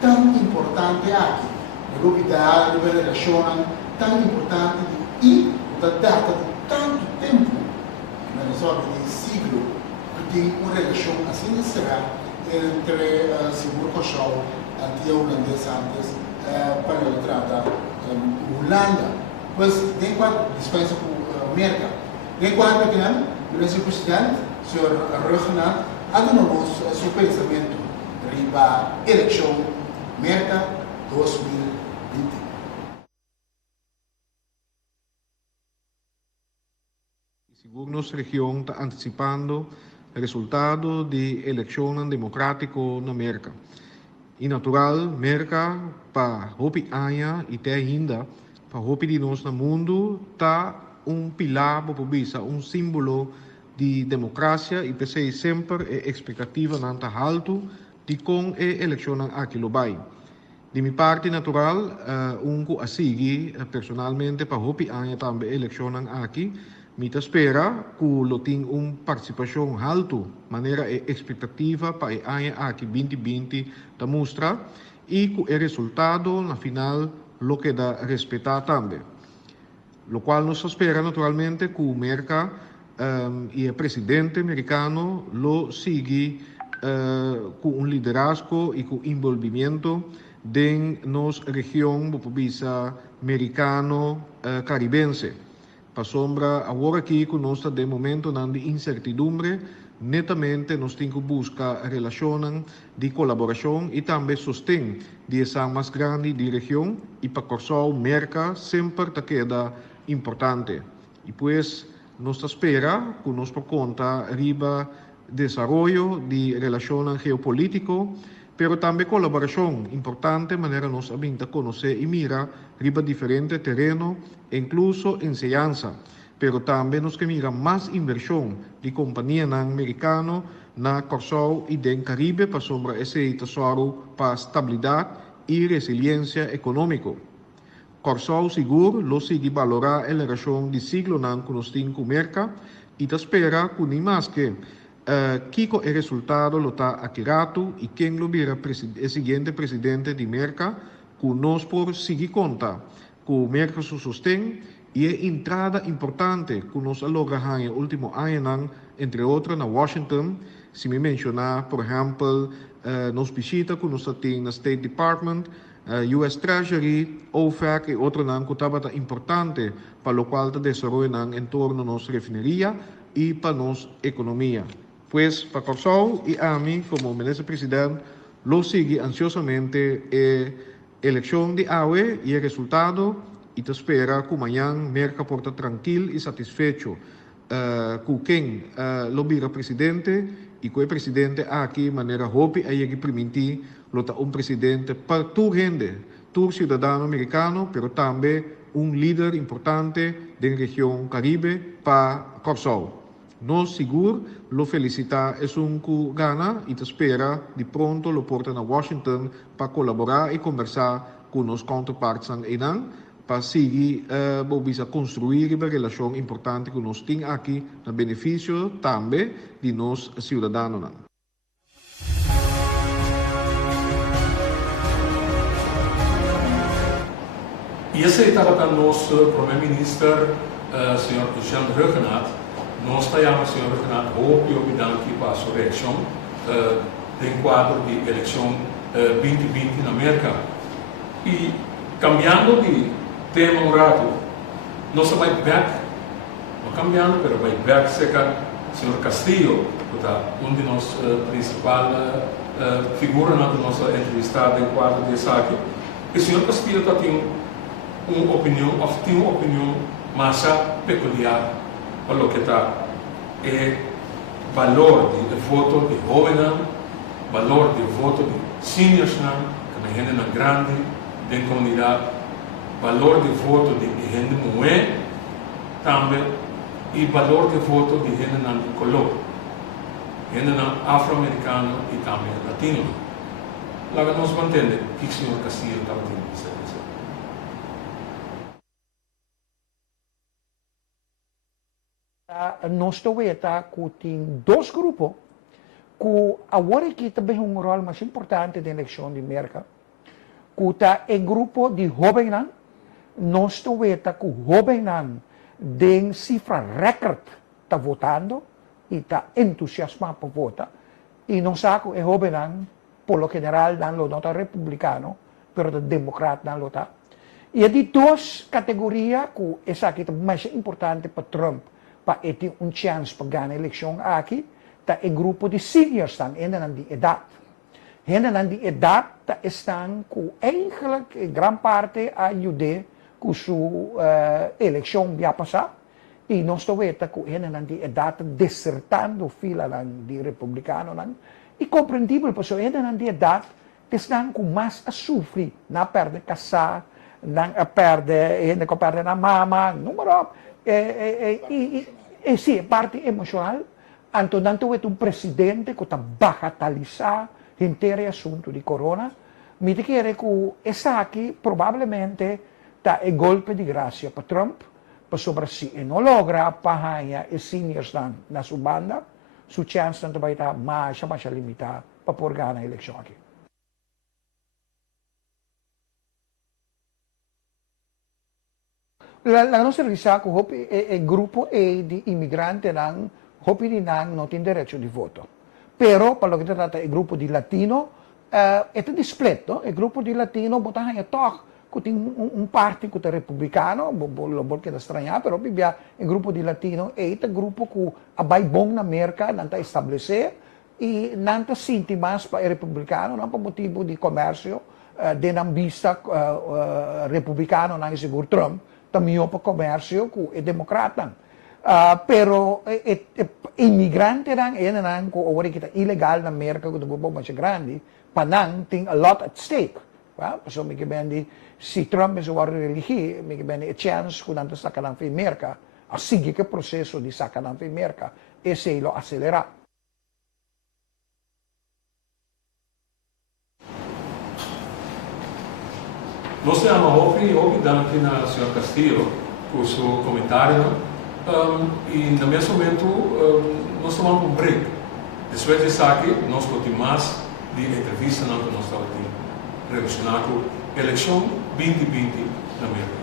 tão importante aqui. A novidade de eleição tão importante e da data de tanto tempo, na sua siglo, que tem uma eleição assim será entre seguro Kosovo e holandês antes para o trata Holanda. Pois, enquanto dispensa com Merka, enquanto que o vice-presidente, o Sr. Rechner, adonou seu pensamento para a eleição Merka 2020. Según nossa região está antecipando o resultado de eleição democrático na Merka. E natural, Merka, para hopi anya e até ainda, para hopi de nós no mundo, está pilar para pobisa, símbolo de democracia e pensei sempre a expectativa nanta alto de com a eleição aqui no Bai. De minha parte natural, que assigi personalmente para hopi anya também a eleição aqui, me espera que lo tem participação alto, maneira expectativa para a ano aqui 2020 da mostra e que o resultado na final lo que dá respeitar também. Lo qual nos espera naturalmente que o Merka e o presidente americano lo siga com um liderazgo e com envolvimento de nos região populista americano-caribense. Para sombra, agora aqui conosco de momento de incertidumbre, netamente nós temos que buscar relação de colaboração e também sustento de essa mais grande de região e para correr Merka sempre te queda importante. E pues, nós espera que nós por conta riba desenvolvimento de relação geopolítico, pero também colaboração importante, maneira nós a conhecer e mira riba diferente terreno, incluso enseñanza, pero também nos que mira mais inversão de companhia americana na Corsol e den Caribe para sombra esse tesouro para estabilidade e resiliência econômica. Corsol seguro lo sigue valorar a relação de siglo nan com os cinco Merka e te espera que nem mais que Kiko é resultado lo está accurato e quem lo vira o seguinte presidente de Merka que nós por seguir conta que o Merka se sustém e é entrada importante que nós logramos no último ano, entre outros, na Washington. Se me mencionar, por exemplo, nos visita que nós temos na State Department, US Treasury, OFAC e outros que estavam importante para o qual te desenvolvem em torno da nossa refineria e para nossa economia. Pues, para Corsol e a mim, como ministro-presidente, lo sigue ansiosamente a eleição de AUE e o resultado e te espera que amanhã Merka porta tranquilo e satisfeito com quem lo vira presidente e com o presidente aqui de maneira hope a ele permitir presidente para tu gente, tu cidadão americano, pero também líder importante da região Caribe para Corsol. Nós seguro lo felicita é que gana e te espera de pronto lo porta na Washington para colaborar e conversar com os counterparts em Inan para seguir construir uma relação importante que nós temos aqui no benefício também de nós cidadãos. E aceitava para nós primeiro-ministro, senhor Jean Ruggenaat, nós estamos, senhor Ruggenaat, hope e danke para a sua reação no quadro de eleição 2020 na Merka. E cambiando de tema um rato, nós vai back, não cambiando, mas vai back seca senhor Castillo, que é de nós principal figura na nossa entrevista em quadro de saque. E o senhor Castillo tem uma opinião mais peculiar para o que está valor de voto de jovens, valor de voto de seniors, que é gente grande da comunidade, valor de voto de gente mulher também e valor de voto de gente de color, gente afro-americano e também latino. Lá nós mantemos o que o senhor Castillo está dizendo. Nós estamos com dois grupos que agora que também um rol mais importante da eleição de Merka, que está em grupo de jovens, nós estamos com jovens de cifra recorde está votando e está entusiasmado por votar, e nós sabemos que jovens, por lo general, não está republicano, mas é democrata não está. E é de duas categorias que essa aqui é mais importante para Trump, para ter chance para ganhar a eleição aqui, está em grupo de seniors, ainda de idade. Ainda de idade estão com eigenlijk grande parte a ajudar com sua eleição já passada, e nós estamos com ainda de idade desertando fila de republicanos, e compreendível, porque ainda de idade estão com mais a sofrer, não perde casar, não perde a mama, número. E sim, parte emocional, então não tem presidente que está bagatalizando o inteiro assunto de corona, me diz que essa aqui provavelmente está em golpe de graça para Trump, para sobre se não logra para os seniors na sua banda, sua chance vai estar mais limitada para poder ganhar a eleição aqui. La nostra ricerca è gruppo di immigranti non tem direito de voto. pero para lo que trata el grupo de latino, ito di split, no? Il gruppo di latino botahan ya toch kuting un parti kuta republicano, bol kita estranhar, pero bibia il gruppo di latino e ito grupo ku abay bong na Merka nanta establecer e nanta sinti mas pa republicano, não pa motivo di commercio, denang vista republicano nang siguro Trump, tamiyo pa commercio ku e demokratan. Pero imigrante lang, yan na kung awari kita illegal na Merka kung nagubog mas grande, panang ting a lot at stake. So may kibendi, si Trump is awari relihi, may kibendi a chance kung nanto sa kanang fi Merka, a sige ka proseso di sa kanang fi Merka, e se lo acelera. Nós temos hoje dando na senhora Castillo com o seu comentário e no mesmo momento nós tomamos um break. Depois disso aqui, nós continuamos de entrevista que nós estamos relacionado com a eleição 2020 na América.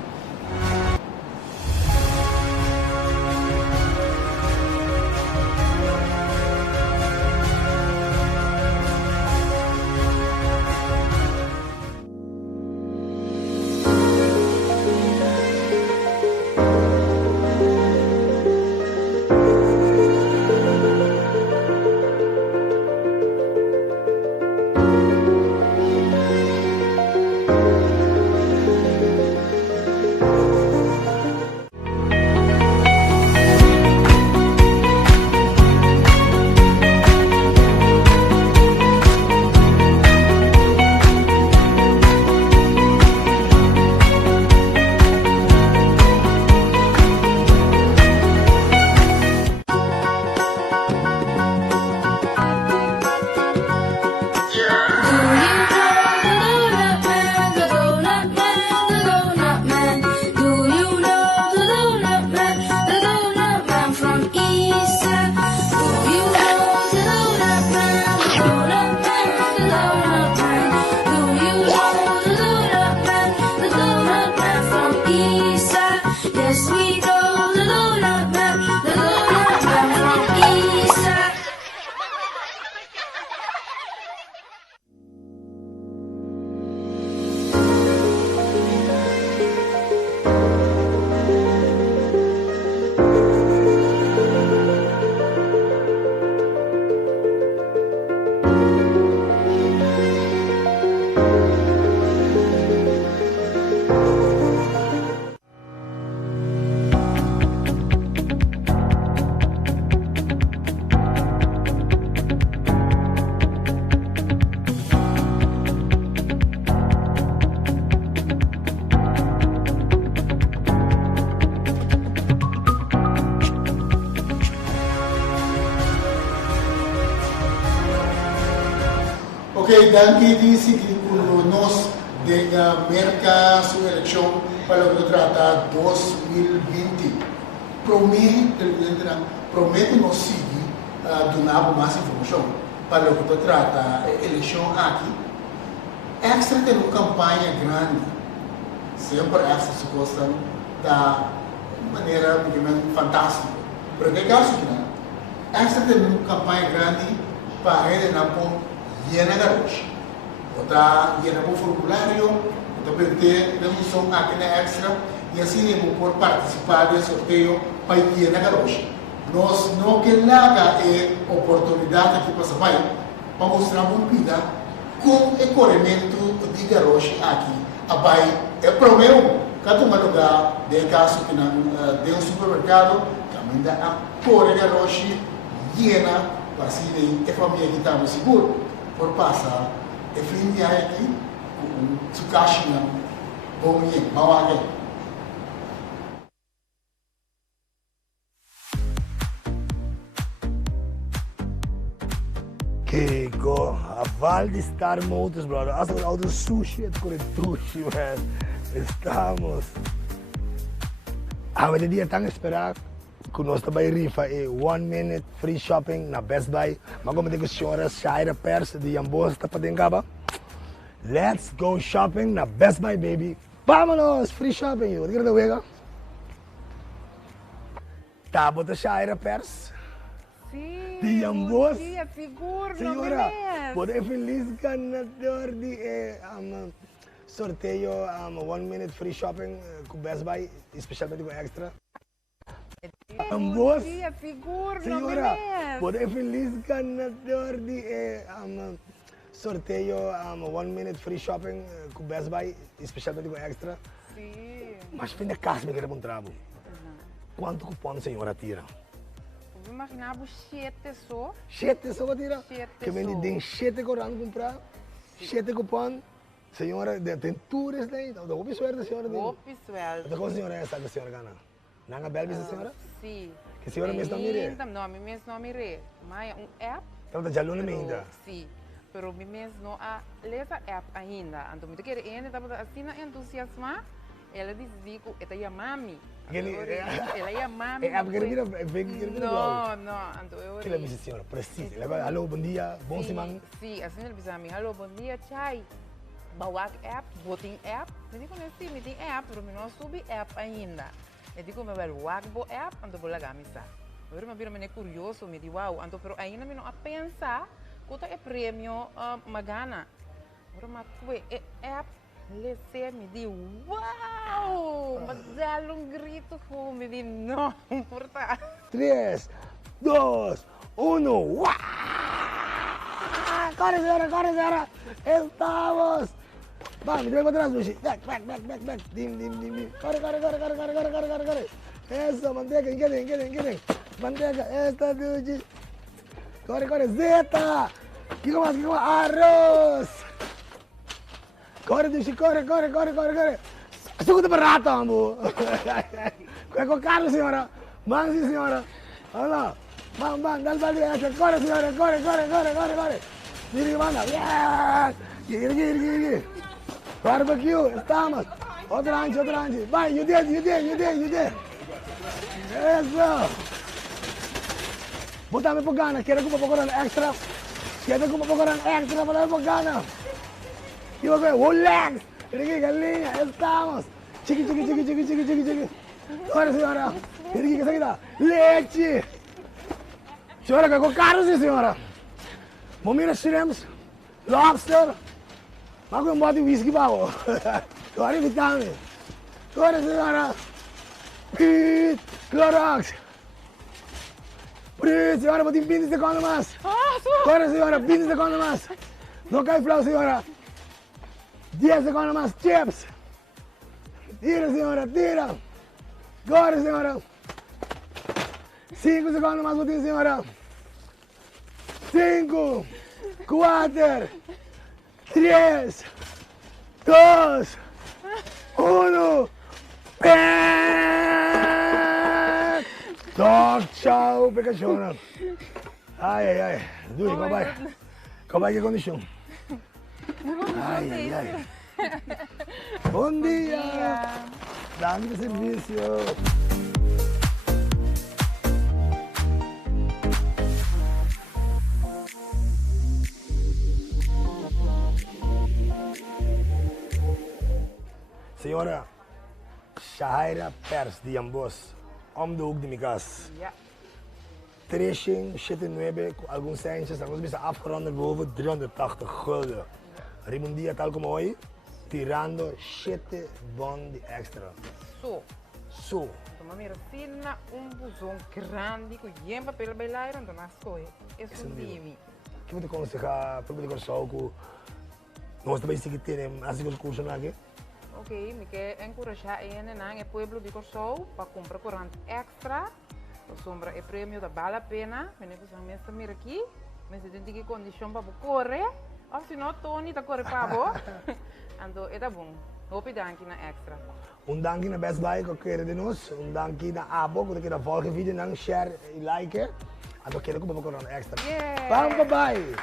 Ok, danke disse que nós de Merka sua eleição para o que trata 2020. Promete nos seguir donar mais informação para o que trata a eleição aqui. Extra tem uma campanha grande, sempre extra se gostam da maneira fantástica. Por que caso que não? Extra tem uma campanha grande para ele na llena garotos. Vota llena o formulário, também temos aqui na extra e assim vamos por participar do sorteio para llena garotos. Nós não queremos a oportunidade aqui para mostrar uma vida com o corremento de garotos aqui. Abai é problema, cada lugar de caso que não de um supermercado, caminha a correr garotos llena para assim a família que está seguro. Por passar, e fim de aqui, com o caixa não, bom dia, mau aqui. Que go, a Val de Star Motors, brother. As al do sushi, het corre sushi, man. Estamos. We dia tang esperar. Conosco também rifa 1 minute free shopping na Best Buy. Mas como tem que senhora sair da persa de Ambos tá para dentro. Let's go shopping na Best Buy, baby. Vámonos, free shopping. What gonna do? Tá bota sair da persa. de Jambos. Dia, seguro, Senhora, por é feliz ganador de sorteio 1 minute free shopping com Best Buy, especialmente com Extra. Jambos. Dia, seguro, Senhora, por é feliz ganador de sorteio 1 minute free shopping com Best Buy, especialmente com Extra. Sim. Mas fim de casa me quer um trabo. Quanto cupom a senhora tira? Eu imaginava 7 só. 7 só vai tirar? 7 Que me tem 7 corando comprar, 7 cupom. Senhora, tem tours daí, então vou pessoal da senhora. Vou pessoal. Então qual senhora é essa que a senhora gana? Nanga bel bisa senhora? Sim. Que senhora mesmo não mire? Não, me mesmo não mire. Mas app. Então tá já não me ainda. Sim. Pero me mesmo não há lesa app ainda. Então me quer ainda tá assim entusiasma. Ela diz digo, esta é a mami. Ela é a mami. É app que vira Não, então eu. Que ela disse senhora, precisa. Ela vai, alô, bom dia, bom semana. Sim, assim ela diz a mim, alô, bom dia, chai. Bawak app, voting app. Me digo nesse meeting app, pero me não subi app ainda. Eu digo, me vai wak bo app, então vou lá gamisa. Agora me vira me curioso, me digo, wow, então pero ainda me não a pensar, quanto é prêmio magana. Agora me foi app, lese me digo, wow, mas dá grito como me digo, não importa. 3, 2, 1, uau! Corre senhora, estamos! Vamos, me para atrás, Lucy. Back. Dim. Corre. Eso, manteiga, queden. Manteiga, esta, Lucy. Corre, Zeta. ¿Qué más? Arroz. Corre, Lucy, corre. Segundo para rato, amor. É com Carlos, senhora. Vamos, sim, senhora. Vamos lá. Vamos, dá o balde extra. Corre, senhora, corre. Giri, manda. Giri. Barbecue, estamos. Outra antes. Vai, you did. Eso. Botame por gana, quero que eu vou extra. Botame por gana. E eu vou, relax. Giri, galinha, estamos. Chiqui. Agora, senhora. Giri, que isso aqui dá? Leite. Senhora, que é com caro, sim, senhora. Momina shrimps, lobster. Mas com um bode de whisky, pau. Agora, vitamina. Agora, senhora. Clorox. Por isso, senhora, vou ter 20 segundos mais. Agora, senhora, 20 segundos mais. Não cai flow, senhora. 10 segundos mais, chips. Tira, senhora. Agora, senhora. 5 segundos mais, vou ter, senhora. 5, 4, 3, 2, 1. Tchau, pecachona. Ai. Duri, como vai que condição? Ai. Bom dia. Dá-me serviço. Senhora Shahaira Pers de Jambos, om de hoek de Mikas. Ja. 379, alguns centjes, alguns mensen afgerond boven 380 gulden. Rimundia tal como hoy, tirando 7 bon de extra. So. Então, mira, fina busão grande com yemba pela bailar, então nas coisas. Isso dimi. Que vou te aconselhar, para poder conversar com nós também se que tem assim os cursos aqui. Ok, me quer encorajar o pueblo de Corsou para comprar corante extra. A sombra é prêmio da vale a pena. Me nem que mira aqui, mas se tem que condição para correr. Ou se não, Tony está correndo para você. Então, é bom. Hope dank na extra. Dank na Best Buy, que eu quero de nós. Dank na Abo, que eu quero volgen vídeo, não share e like. Então, quero que eu corante extra. Vamos, bye.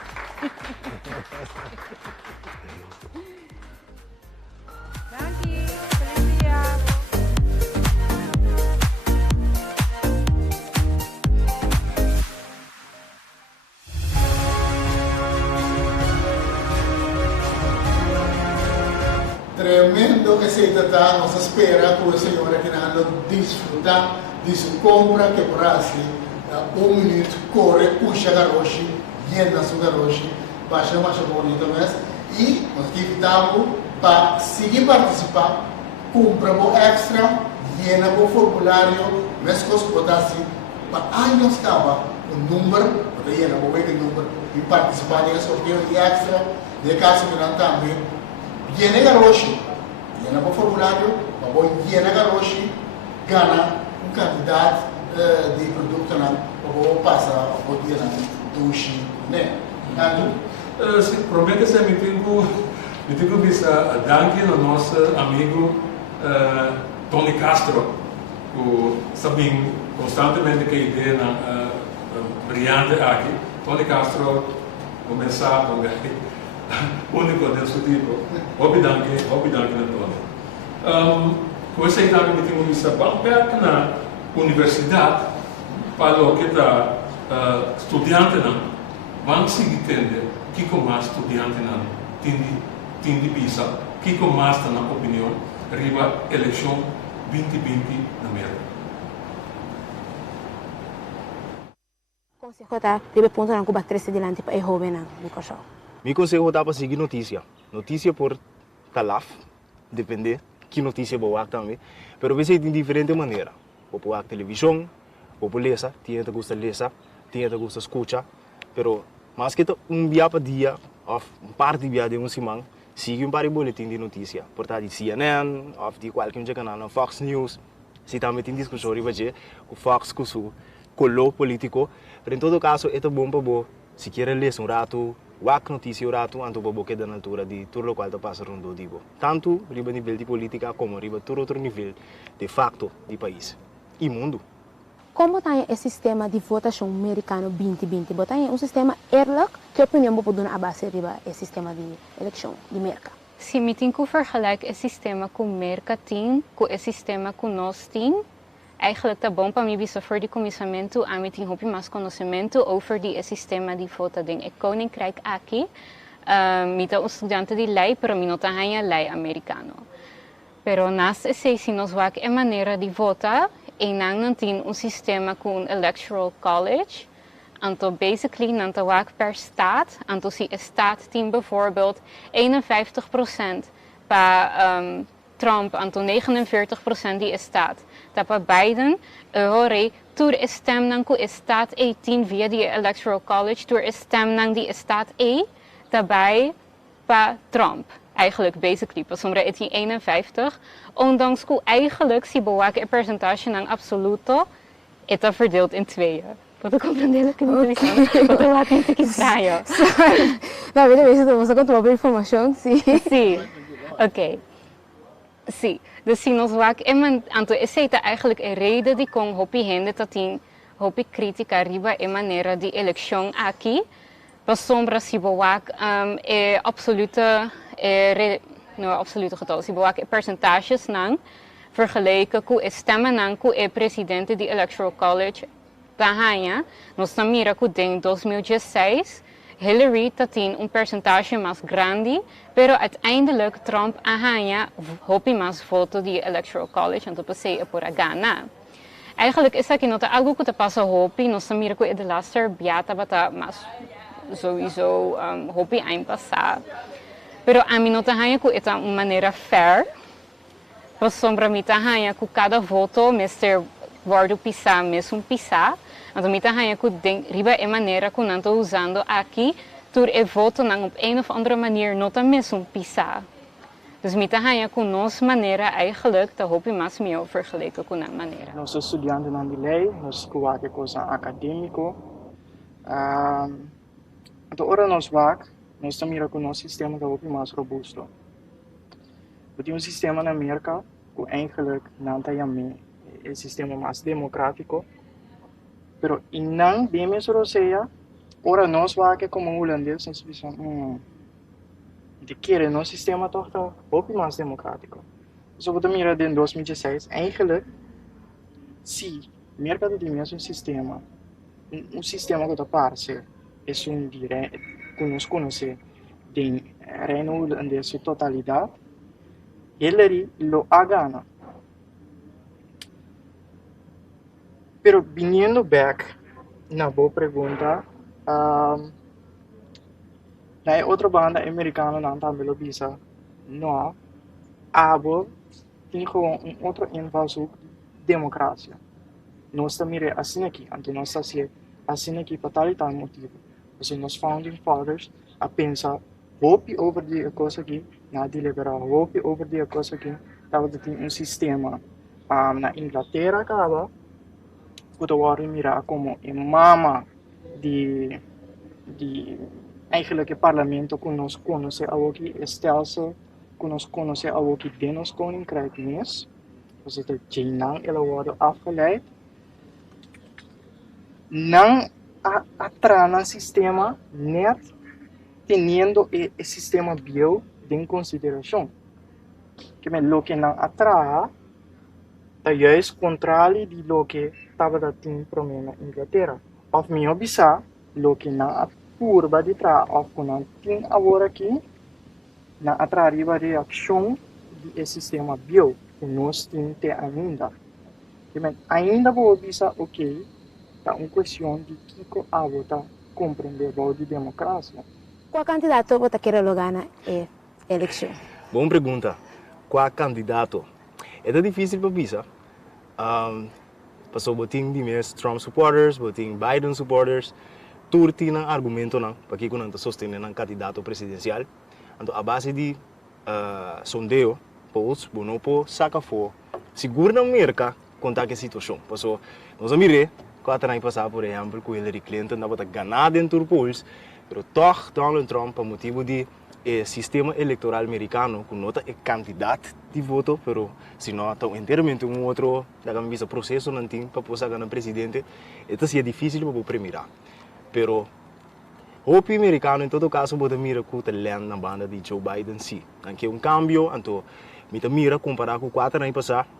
Tremendo receita, tá? Nos espera que o senhor aqui não desfrutar de sua compra que por assim minuto, corre, puxa garoche, llena su garoche, baixa mais bonito mesmo, e nós evitamos para seguir participar, cumpra o extra, llena o formulário, mas que botar assim, para anos acaba o número, para llena o número, e participar de sorteio de extra, de caso que não também, llena garoche, llena o formulário, para llena garoche, gana candidato de produto na ou passa o dia na duche, né? Se promete se me tenho visto danke no nosso amigo Tony Castro, que sabe constantemente que a ideia na brilhante aqui. Tony Castro começar com único desse tipo. Obrigado na Tony. Coisa que também tenho visto bem na universidade, para o que está estudante não, vão seguir entender que como mais estudante não tem visa, que como mais na opinião riba eleição 2020 na Merka. Consejo tá, ribe ponto na Cuba 13 delante para jovem não, Nicolau. Mi consejo tá para seguir notícia por talaf, depende que notícia boa também, pero você tem diferente maneira. Ou por televisão, ou por ler, tinha que gostar de ler, tinha que gostar de escutar, pero mais que dia para dia, ou parte dia de semana, siga par de boletim de notícia, portanto de CNN, ou de qualquer canal, Fox News, se também tem discussão sobre o Fox com o colo político, pero em todo caso é bom para você, se quer ler rato, wak notícia rato, anto para você na altura de tudo o qual está passando no digo, tanto riba nível de política como riba todo outro nível de facto do país e mundo. Como está o sistema de votação americano 2020? Está um sistema eerlijk? Que opinião você pode dar a base do sistema de eleição de Merka? Se me tenho que vergelijken o sistema com Merka tem, com o sistema que nós temos, eigenlijk tá bom para mim bisa voor die comissamento, a mim tem hopi mais conhecimento over die sistema de vota den koninkrijk aqui. Mita um estudante de lei, pero mim não tá lei americano. Pero nas esse nós vak é maneira de votar. En dan tem sistema com electoral college. Anto basically nanta wak per staat. Anto si staat tem bijvoorbeeld 51% para Trump, anto 49% die staat. Tapa Biden, hore, tur stem nang ku staat 18 via die electoral college, tur stem nang die staat E, daarbij pa Trump. Eigenlijk basically pas om 51, ondanks que eigenlijk si boak een percentage ng absoluto, ita verdeeld in tweeën. Pode compreender que não tem Pode lá tem que estranho. Na vida mesmo você contou uma informação, sim. Sim. Oké. Sim. Dus si nos wak anto essa eigenlijk een reden die kon hopi hende dat in hopi critica riba e maneira de eleição aqui. Pas sombra si boak absolute absolute getal. Si boak percentages nang vergeleken ku stemmen nang ku presidente de electoral college bahaya. Nós mira ku em 2016 Hillary tem percentage mais grande, pero uiteindelijk Trump ganha hopi mais voto de electoral college, então passei por a ganhar. Eigenlijk is aqui nota algo que te passa hopi, nós mira ku de laster biata bata mas sowieso hopi ein passar. Pero a mim nota ganha ku ita maneira fair. Pas sombra mita ganha ku cada voto Mr. Wardo pisar mesmo pisar. Então, mita ganha ku riba e maneira que não estou usando aqui, tur e voto nang op een of andere manier nota mesmo pisar. Dus mita ganha ku nos maneira eigenlijk, dat hoop ik mas meer vergeleken ku nang maneira. Nós estudiantes na lei, nós kuwake coisa acadêmico. Então, ora nós wak, nós também com nosso sistema que hoop mais robusto. We hebben sistema na Merka, que eigenlijk não tem o sistema mais democrático. Pero inang BMS Rosea, ora nós vake como holandês, nós pensamos, de querer no sistema toch ook mais democrático. Zo wat mira in 2016, eigenlijk, sim, mercado de mesmo sistema, sistema que está parceiro, é direito, que nós conhecemos, de Reino Holandês sua totalidade, ele lo agana. Pero viniendo back, Uma boa pergunta. Na outra banda americana não também lo bisa. Não, abo tem gewoon outro invalshoek democracia. Nós também assim aqui, então nós assim aqui para tal motivo. Assim, nos founding fathers a pensar hope over die coisa aqui, na deliberar hope over die coisa aqui, tava tem sistema na Inglaterra acaba, que worden mira como mama de eigenlijk het parlement ook ons conhece ook het stelsel, ons conhece ook het Denos Koninkrijk is. Dus het Chinang worden afgeleid. Não atrás no sistema net teniendo o sistema bio em consideração. Que me lo que não atrás tá juist contrario de lo que estava da tem problema na Inglaterra. Of me obisa lo que não curva de trás of que não tem agora aqui na atrariva reação do sistema bio que nós temos ainda. Que me ainda vou obisa ok. Tá uma questão de que a Vota compreender a democracia. Qual candidato você quer ganhar na eleição? Boa pergunta. Qual candidato? É difícil para pensar. Passou botin de mais Trump supporters, botin Biden supporters, tudo tem um argumento não, para que não sostener um candidato presidencial. Então a base de sondeo, polls, bonopo, saca fo, segura na Merka contar que situação. Passou, nós mirei 4 anos passados, por exemplo, com Hillary Clinton, estava ganhando dentro do polls, mas toch Donald Trump, por motivo de sistema eleitoral americano, que não é candidato de voto, mas se não está inteiramente outro, da visa processo não tem para poder ganhar presidente, então é difícil para premirar. Pero o americano, em todo caso, pode mirar com o talento na banda de Joe Biden, sim. Aqui é cambio, então, me mira comparar com 4 anos passados,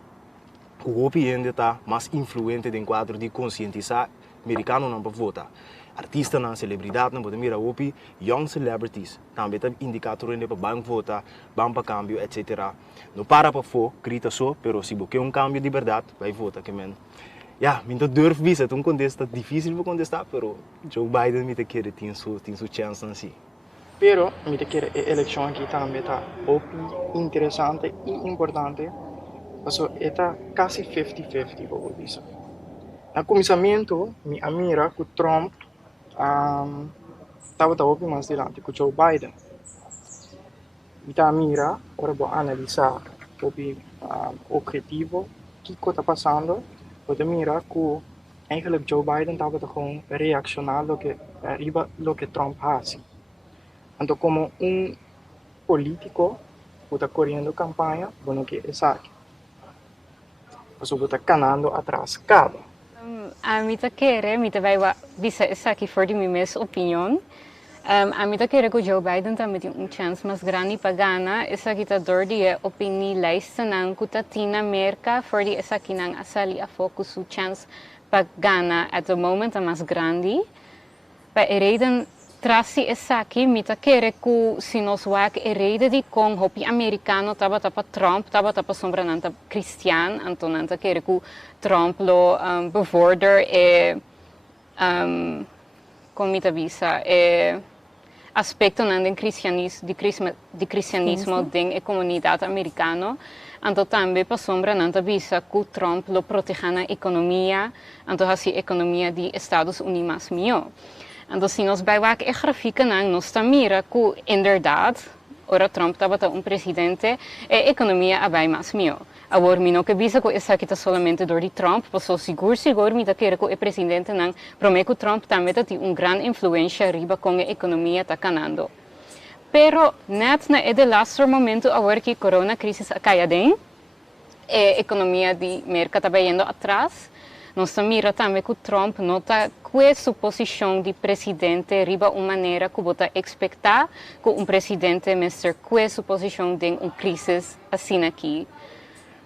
o OP ainda está mais influente em quadro de conscientizar americano não para votar. Artistas, não, celebridades, não podem mirar o OP, young celebrities, também tem indicadores para banco votar, banco para câmbio, etc. Não para for, grita só, mas se você cambio de verdade, vai votar. Não durf visa, é contesta difícil para contestar, mas Joe Biden me quer tem sua chance assim. Pero me quer a eleição aqui também está interessante e importante. Então, está quase 50-50, vou dizer. No começamento, me mira que Trump estava mais delante que Joe Biden. Me mira, agora vou analisar o objetivo, o que está passando. Vou mira que eigenlijk Joe Biden estava gewoon reaccionar lo que Trump faz. Então, como político que está correndo campanha, bueno que é sabe. Você está canando atrás cada. A mim tá querer, me vai bisa essa aqui for de minha opinião. A mim tá querer que o Joe Biden também tem chance mais grande para ganhar. Essa aqui tá dor de opinião lista não que tá tina Merka for de essa aqui não asali a foco su chance para ganhar at the moment mais grande. Para reden trasi essa aqui me tá querer que se nós wak reden de com hopi americano tava Trump tava sombra nanta cristian então nanta querer que Trump lo bevorder como me visa aspecto nanda de cristianismo de comunidade americana então também para sombra nanta visa que Trump lo proteja na economia então assim economia de Estados Unidos mio. Então, se nós vamos ver a gráfica, nós mira que, inderdaad, ora Trump estava presidente, a economia vai mais melhor. Agora, não que visa que isso aqui está somente door de Trump, mas seguro, me querer que o presidente não promete que Trump também tem grande influência riba com a economia está ganhando. Pero, net na é de laatste momento, agora que a corona crisis cai bem, a economia de Merka está indo atrás. Nós mira também que o Trump nota que sua posição de presidente riba uma maneira que você expectar que presidente mestre que sua posição de crise assim aqui.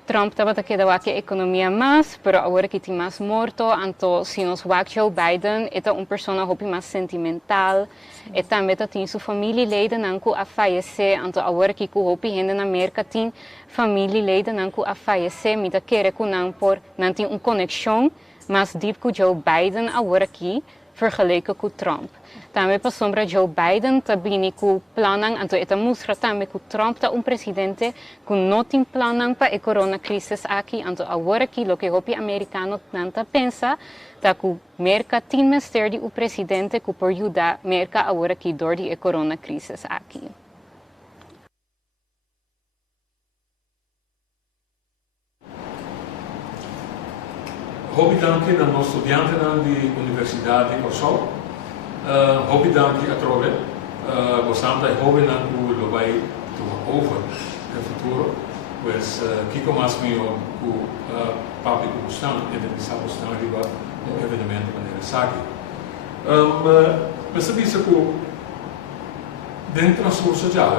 Trump estava quedando aqui a economia mais, mas agora que tem mais morto, então se nós vemos Joe Biden, é uma pessoa mais sentimental, e também tem sua família leden que a falecer, então agora que o hopi gente na América tem família leden que a falecer, me quer que não tem uma conexão mas dit ku Joe Biden agora aqui vergeleken com Trump. Também para sombra Joe Biden também com planang anto eta mostra também com Trump tá presidente com não tem planang para a corona crise aqui anto agora aqui lo que o americano tanta pensa tá com Merka tem ministério o presidente com por ajudar Merka agora aqui door die corona crise aqui. Hobby danke aan de studenten aan de Universiteit de Kosovo. Hobby danke a trove. Bastante joven aan hoe lo vai over het futuro. Pues Kiko mas mio ku papi ku staan en de sabo staan riba no evenemento maneira saki. Mas bisa ku dentro transcurso já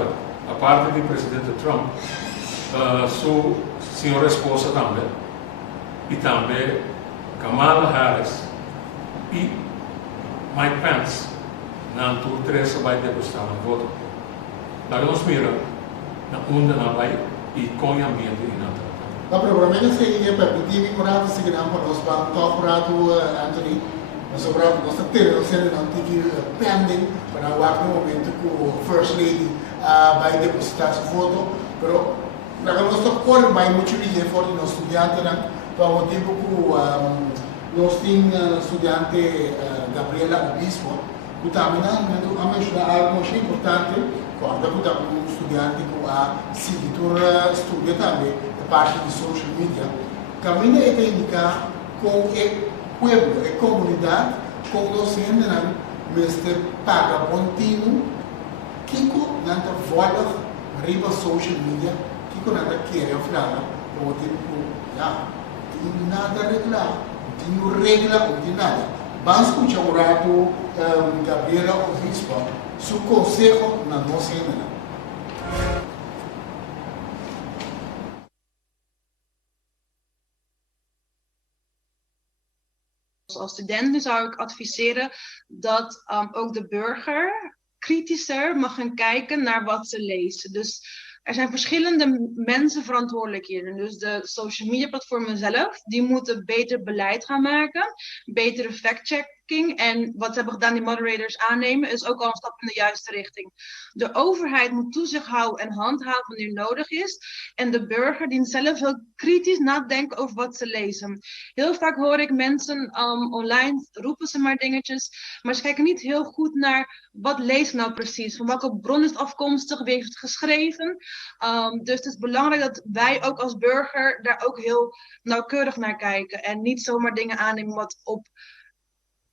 a parte do presidente Trump su senhora esposa também e também Kamala Harris e Mike Pence na tour 3 vai degustar na Vota. Lá nós mira na onda na vai e com o ambiente e na Na provavelmente se para pedir curado se não para nós vamos tocar curado Anthony mas sobre nós ter nós ser não tem pending para o ato momento que o First Lady vai depositar sua foto, pero na nós tocar vai muito bem for nós estudante para o tempo que nós temos estudante Gabriela Obispo, que também é algo muito importante quando um estudante que a seguidor estuda também a parte de social media, caminha é indicar com o pueblo, a comunidade, com nós ainda mestre paga contínuo, Kiko não volta riba social media, Kiko não quer falar com o tempo tem nada regular, tem regla ou tem nada. Vamos escutar o rato Gabriela Obispo, seu conselho na nossa ainda. Als studenten zou ik adviseren dat ook de burger kritischer mag gaan kijken naar wat ze lezen. Dus er zijn verschillende mensen verantwoordelijk hierin. Dus de social media platformen zelf, die moeten beter beleid gaan maken, betere fact-checking. En wat ze hebben gedaan, die moderators aannemen, is ook al een stap in de juiste richting. De overheid moet toezicht houden en handhaven wanneer nodig is. En de burger dient zelf heel kritisch nadenken over wat ze lezen. Heel vaak hoor ik mensen online, roepen ze maar dingetjes, maar ze kijken niet heel goed naar wat lees nou precies, van welke bron is het afkomstig, wie heeft het geschreven. Dus het is belangrijk dat wij ook als burger daar ook heel nauwkeurig naar kijken en niet zomaar dingen aannemen wat op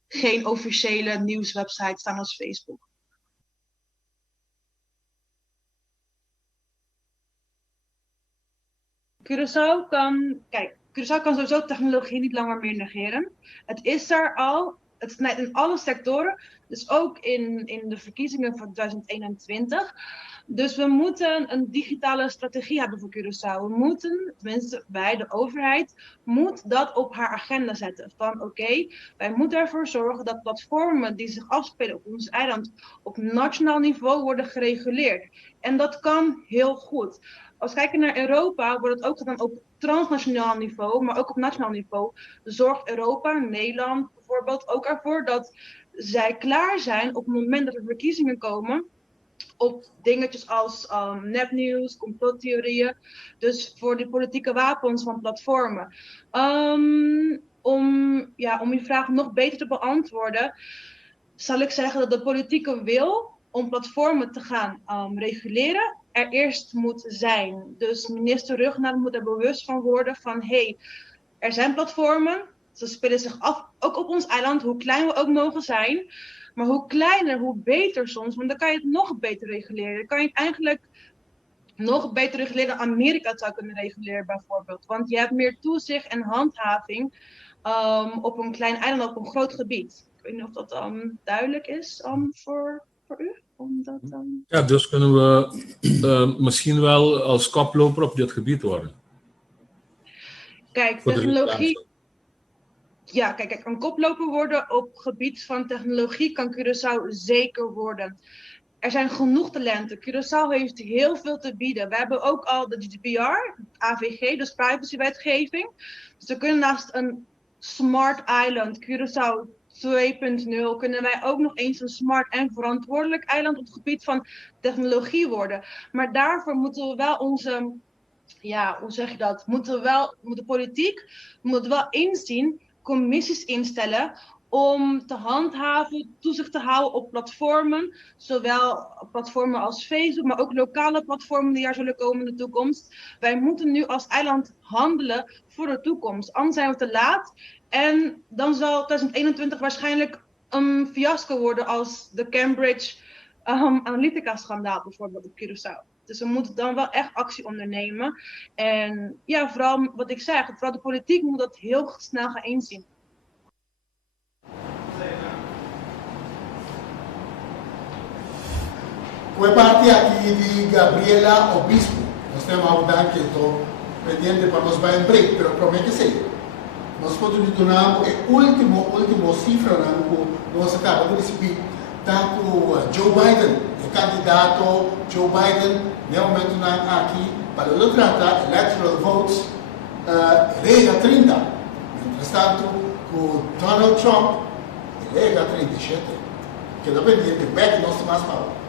geen officiële nieuwswebsite staan als Facebook. Curaçao kan sowieso technologie niet langer meer negeren. Het is er al, het snijdt in alle sectoren, dus ook in de verkiezingen van 2021. Dus we moeten een digitale strategie hebben voor Curaçao. We moeten, tenminste wij, de overheid, moet dat op haar agenda zetten. Van oké, wij moeten ervoor zorgen dat platformen die zich afspelen op ons eiland op nationaal niveau worden gereguleerd. En dat kan heel goed. Als we kijken naar Europa, wordt het ook gedaan op transnationaal niveau, maar ook op nationaal niveau. Zorgt Europa, Nederland bijvoorbeeld, ook ervoor dat zij klaar zijn op het moment dat er verkiezingen komen op dingetjes als nepnieuws, complottheorieën. Dus voor die politieke wapens van platformen. Om je vraag nog beter te beantwoorden, zal ik zeggen dat de politieke wil om platformen te gaan reguleren er eerst moet zijn. Dus minister Rugnaat moet er bewust van worden van er zijn platformen, ze spelen zich af, ook op ons eiland, hoe klein we ook mogen zijn. Maar hoe kleiner, hoe beter soms, want dan kan je het nog beter reguleren. Dan kan je het eigenlijk nog beter reguleren dan Amerika het zou kunnen reguleren bijvoorbeeld. Want je hebt meer toezicht en handhaving op een klein eiland, op een groot gebied. Ik weet niet of dat duidelijk is voor u. Ja, dus kunnen we misschien wel als koploper op dit gebied worden. Kijk, technologie. Ja, kijk, een koploper worden op het gebied van technologie kan Curaçao zeker worden. Er zijn genoeg talenten. Curaçao heeft heel veel te bieden. We hebben ook al de GDPR, AVG, dus privacywetgeving. Dus we kunnen naast een Smart Island, Curaçao 2.0, kunnen wij ook nog eens een smart en verantwoordelijk eiland op het gebied van technologie worden. Maar daarvoor moeten we wel onze, ja, hoe zeg je dat? De politiek moet wel inzien, commissies instellen om te handhaven, toezicht te houden op platformen, zowel platformen als Facebook, maar ook lokale platformen die er zullen komen in de toekomst. Wij moeten nu als eiland handelen voor de toekomst, anders zijn we te laat en dan zal 2021 waarschijnlijk een fiasco worden als de Cambridge Analytica-schandaal bijvoorbeeld op Curaçao. Dus we moeten dan wel echt actie ondernemen. En ja, vooral wat ik zeg, vooral de politiek moet dat heel snel gaan inzien. Fue parte aqui de Gabriela Obispo. Nós temos algo que estou pendiente para nós vai em break, pero promete ser. Nós podemos dar a última cifra que nós acabamos de receber. Está com Joe Biden, o candidato Joe Biden, no momento aqui, para o tratar electoral votes, ele é 30. Entretanto, com Donald Trump, ele é 37. Que depende de back nós temos mais para.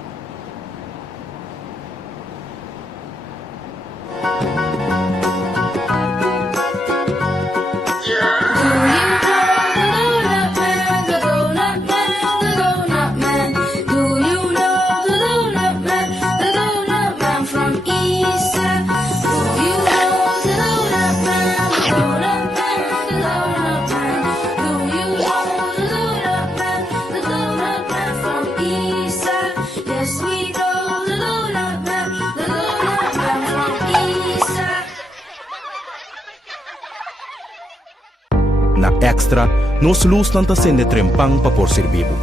Na Extra, nos luz não está sendo trempang para por ser vivo.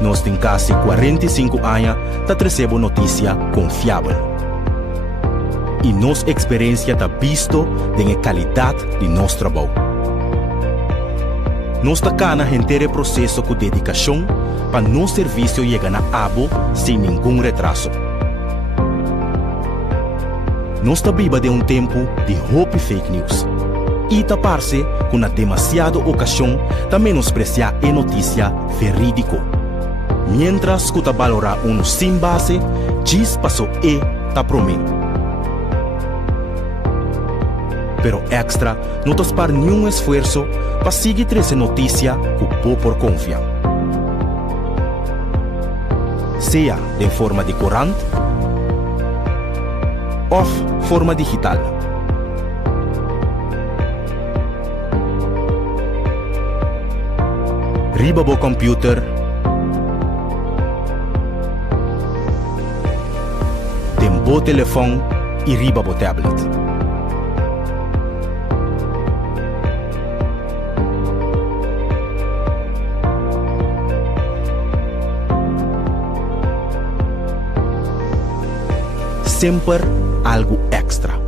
Nós tem quase 45 anos para receber notícia confiável. E nossa experiência está visto da qualidade de nosso trabalho. Nós está cá na inteiro processo com dedicação para nosso serviço chegar na abo sem nenhum retraso. Nós está viva de tempo de hope fake news. E tapar-se com a demasiada ocasião de menospreciar a notícia verídico. Mientras que valorar sem base, diz passou e ta promete. Pero Extra não está para nenhum esforço para seguir essa notícia com por confiar. Seja de forma de corante ou forma digital. Riba bo computer, tem bo telefone e riba bo tablet. Sempre algo extra.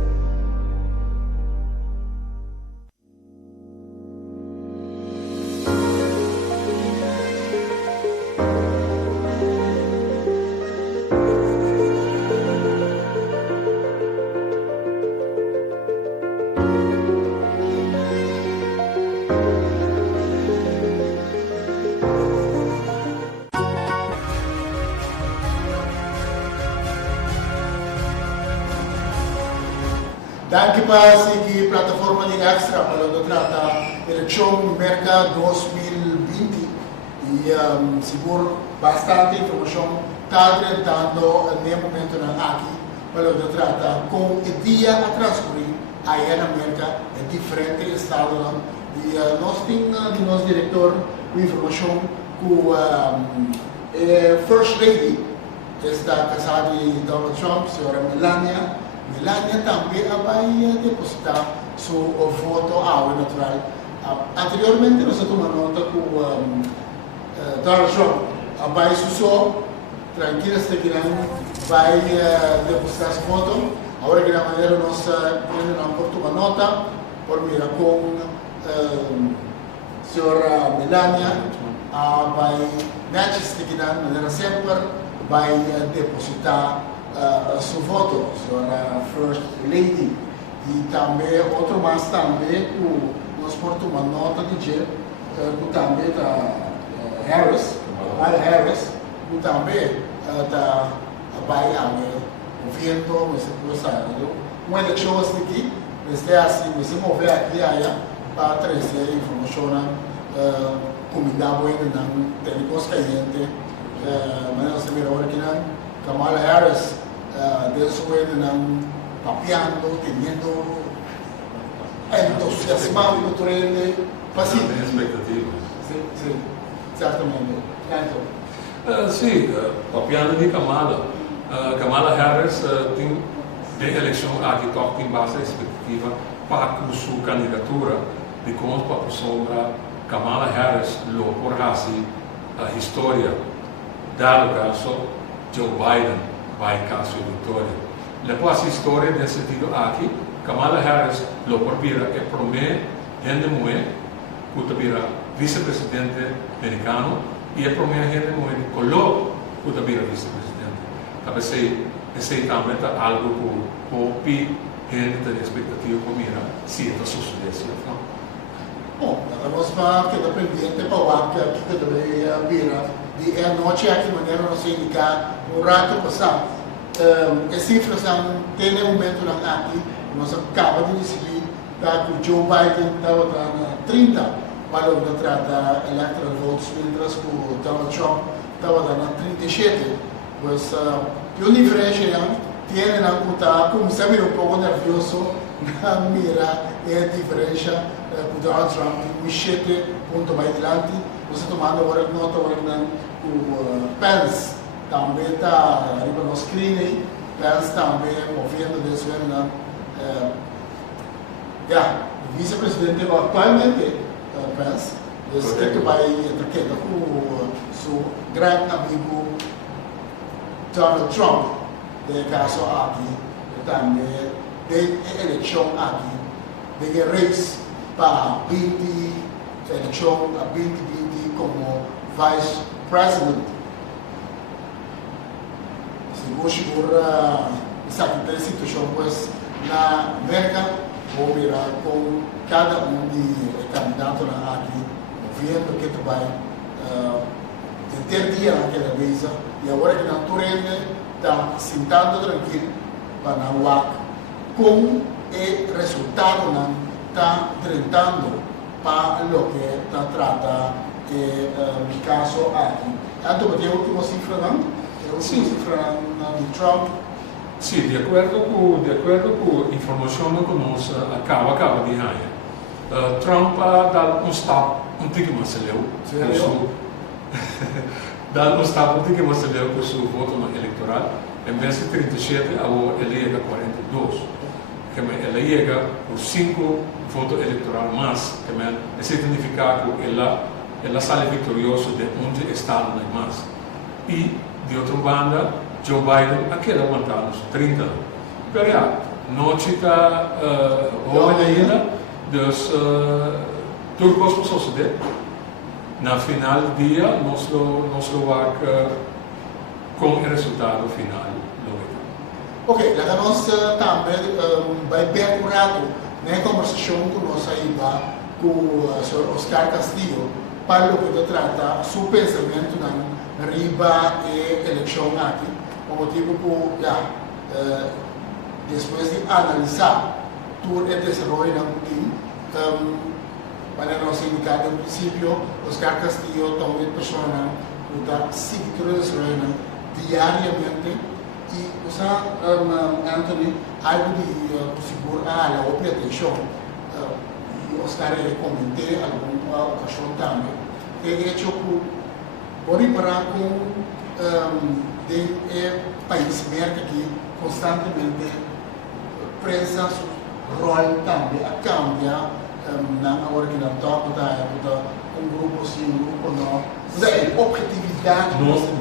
Daqui para seguir a plataforma de Extra para tratar a eleição Merka 2020 e seguro bastante informação está tratando no momento aqui para tratar com o dia a transcorrer aí na Merka em diferentes estados e nós temos nosso diretor com informação com a First Lady que está casada de Donald Trump, a senhora Melania também vai depositar seu voto ao natural. Anteriormente, nós tomamos nota com Donald Trump. Vai só, tranquilo, vai depositar seu voto. Agora, que na maneira, nós vamos tomar nota, por mira com a senhora Melania, vai, de maneira sempre, vai depositar seu voto, senhora First Lady. E também, outro mais também, nós portamos uma nota de dia, que também da Harris, que também vai haver governo, uma eleição aqui, desde assim, você mover aqui para trazer informação, comida boa, tem coisa caliente, mas nós temos agora que Kamala Harris, desde o papeando, teniendo entusiasmado por ele, fácil. Expectativas. Sim, certamente. Sim, papeando de Kamala. Kamala Harris tem de eleição aqui tem base expectativa para a sua candidatura de como para sombra Kamala Harris lo por a história dado caso Joe Biden vai caso vitória. Depois a história nesse sentido aqui, Kamala Harris lo porpira e promete gente mulher que tabira vice-presidente americano e promete gente mulher colo que tabira vice-presidente. Talvez esse também é algo que poupi gente tem expectativa para mira se está sucedendo, não? Bom, nós vamos ficar pendente para o que deveria virar de a noite aqui maneira não se indicar um rato passado. As cifras tem um momento aqui, nós acabamos de receber que o Joe Biden estava dando 30 para o trata electoral votes, mientras que o Donald Trump estava dando 37. Pois a diferença tem que estar, como sempre, um pouco nervioso na mira a diferença que o Donald Trump tem 7 pontos mais adiante. Você tomando agora nota que o Pence também está arriba no screen, Pence também movendo desse ano. O vice-presidente atualmente, Pence, que vai entrar com o seu grande amigo Donald Trump, de caso aqui, também de eleição aqui, de race para 20 eleição a 2020 como vice-president. Segura essa situação, pois na Merka vou virar com cada de candidatos aqui, vendo que tu vai ter dia naquela vez, e agora que na Turene está sentando tranquilo para não WAC, como o resultado não está tratando para o que está tratando o caso aqui. Então, tem a última cifra, não? Sim. Cifra de Trump. Sim, de acordo com a informação que nós acaba de ganhar, Trump dá um stop um pouco mais leu, dá um stop um pouco mais leu com o seu voto eleitoral, em vez de 37, ele chega a 42, que ele chega por 5 votos eleitorais mais, que significa que ele sai vitorioso de onde está mais. E de outra banda, Joe Biden aquele aguentar nos 30. Pero noite está jovem ainda, dus tudo pode suceder. Na final do dia, nós vamos com o resultado final. Ok, nós também vai ver um rato na conversação que nós aí com o Sr. Oscar Castillo para o que trata seu pensamento na riba e eleição aqui, o motivo que depois de analisar todo o desenvolvimento do para nós indicar no princípio, Oscar Castillo também pessoa que está seguindo o desenvolvimento diariamente e usa Anthony algo de segurar a operação e Oscar comentei alguma ocasião também. É hecho que por parar com o país Merka que constantemente presa seu rol também a cambiar na hora que não está grupo sim, grupo não. A objetividade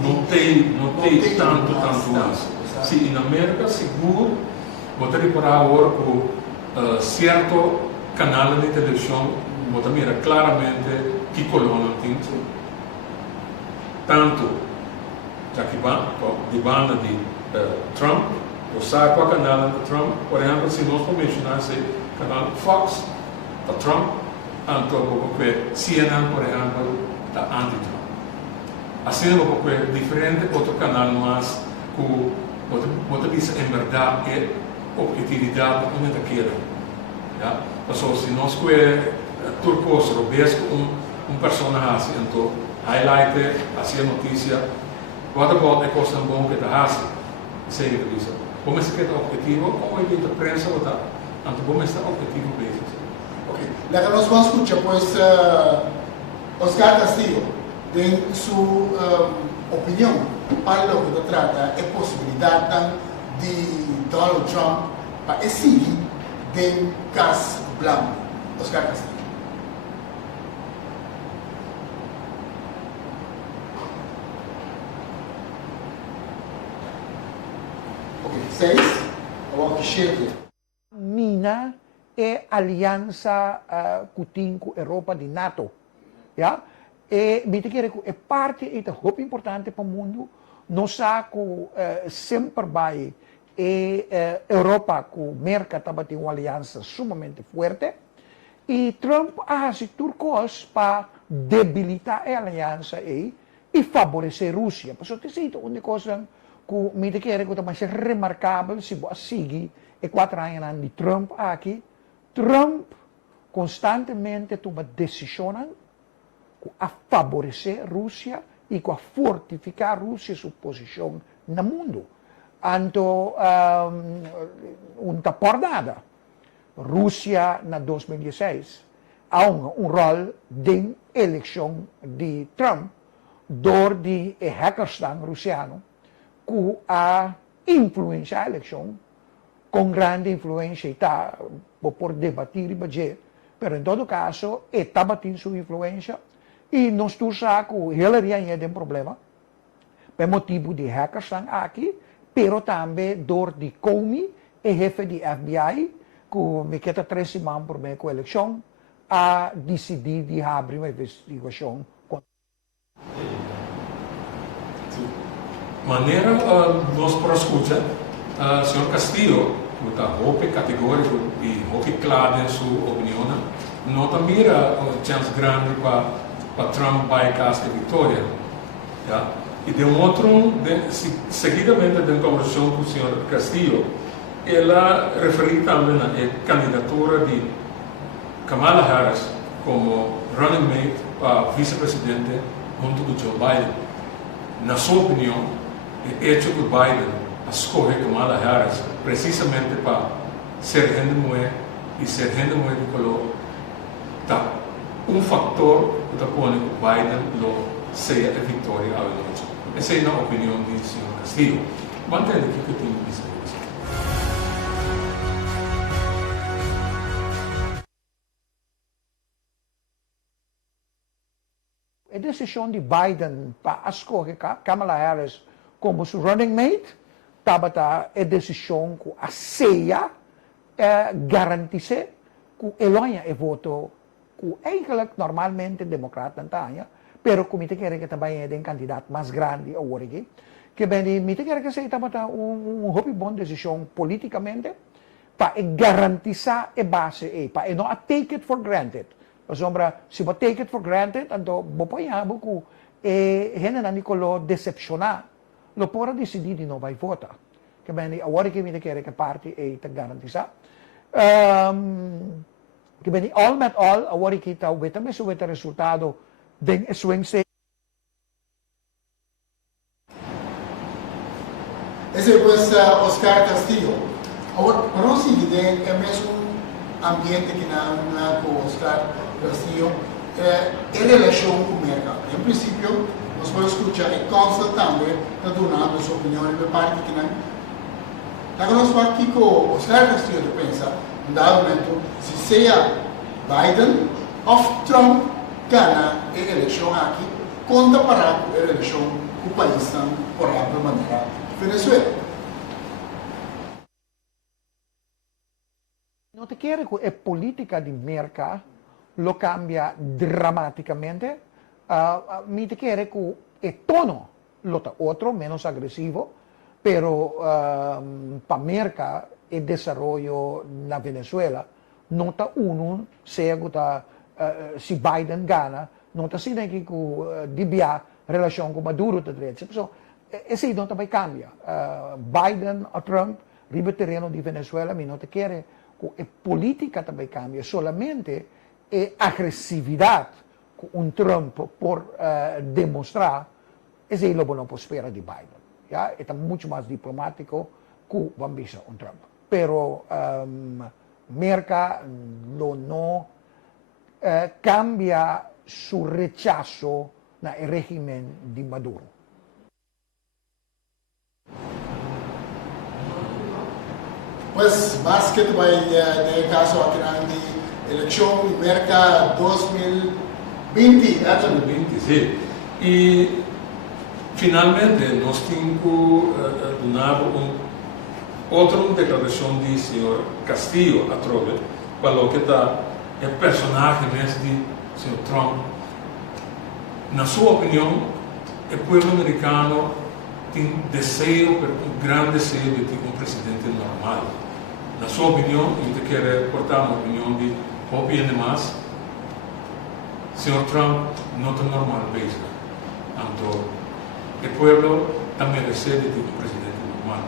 não tem tanto mais. Se na América seguro, vou reparar agora com certo canal de televisão, vou mira claramente que coluna tem tanto de banda de Trump usar qual canal do Trump, por exemplo, se nós vamos mencionar esse canal Fox da Trump, então CNN, por exemplo, da anti-Trump. Assim, vamos ver diferente outro canal, mas que você diz em verdade é objetividade onde está querendo. Ja? Então, se nós queremos turcos, robesco, personagem, então, highlight, assim a notícia, what about a coisa bom que está fazendo? Sei que isso. Como é que é o objetivo? Como é que a prensa está? Então, como é que é o objetivo básico? Ok. La que nós vamos escuchar, pues, Oscar Castillo, de su opinião, para o que trata a possibilidade de Donald Trump para seguir de caso blanco. Oscar Castillo. Ok, 6. O que chega. Mina é aliança com a Europa de NATO. Ja? E me que é parte é muito importante para o mundo. Nós sempre vai Europa com Merka tem uma aliança sumamente forte e Trump faz turcos para debilitar a aliança e favorecer a Rússia. Por isso, tem uma coisa que me que é mais remarcável se você seguir e 4 anos de Trump aqui. Trump constantemente toma decisões a favorecer a Rússia e a fortificar a Rússia sua posição no mundo. Então, por nada, Rússia, na 2016, há um rol de eleição de Trump, door de hackers russiano, que a influenciar a eleição, com grande influência, por debater e bater, mas em todo caso, está batendo sua influência, e nós todos sabemos que Hillary ainda tem um problema, por motivo de hackers aqui, pero também door de Comey, e jefe de FBI, que me queda 3 semanas por meio com a eleição, a decidir de abrir uma investigação. Maneira nós para escutar, Sr. Castillo, que está muito categórico e muito claro em sua opinião, não mira chance grande para Trump bypass a vitória. Ja? E de outro, seguidamente da conversação com o Sr. Castillo, ela referiu também à candidatura de Kamala Harris como running mate para vice-presidente junto com Joe Biden. Na sua opinião, o hecho que Biden escolhe Kamala Harris precisamente para ser gente mulher e ser gente mulher que colocou fator que está pondo que Biden seja a vitória à noite. Essa é a opinião do Sr. Castillo. Mantendo o que eu tenho a dizer. A decisão de Biden para escolher Kamala Harris como seu running mate, estava a decisão que a ceia garantir que ele é voto que eigenlijk normalmente democrata não pero como te quer que também é um candidato mais grande agora que bem me te quer que seja uma boa decisão politicamente para garantizar a base para não take it for granted. Sombra, se você take it for granted, então você pode que gente não nicolo decepcionar, lo pode decidir de não vai votar. Que bem agora que me te quer que parte é te garantizar. Que bem all met all agora que está o também sobre o resultado de swing state. Esse é pues Oscar Castillo. Agora, para nós seguir é mesmo ambiente que na com Oscar Castillo em relação com o mercado. Em princípio, nós vamos escutar e consta também está dando sua opinião de parte que não. Agora nós vamos aqui com Oscar Castillo de pensar, em dado momento, se seja Biden ou Trump ganha a eleição aqui, conta para a eleição que o país está por de maneira Venezuela. Não te quero que a política de Merka lo cambia dramaticamente. Me te quero que o tono lo está outro, menos agressivo, pero para Merka e desarrollo na Venezuela, não está se Biden gana, não está se que dibia relação com Maduro tá direito. So, esse não vai cambiar. Biden ou Trump, riba terreno de Venezuela, mas não quer que a política também cambia, solamente a agressividade que Trump por demonstrar, esse é o que espera de Biden. Ja? É muito mais diplomático que vamos Trump. Pero Merka não cambia su rechazo no régimen de Maduro. Pues más que de caso aquí en la elección Merka 2020. 2020, sí. Y finalmente nos tengo donado outra declaração de senhor Castillo a Trove, falou que é personagem mesmo de senhor Trump. Na sua opinião, o povo americano tem desejo, um grande desejo de ter presidente normal. Na sua opinião, eu quero cortar uma opinião de Hopi e demais, senhor Trump não está normal mesmo. Então, o povo também merece de ter presidente normal.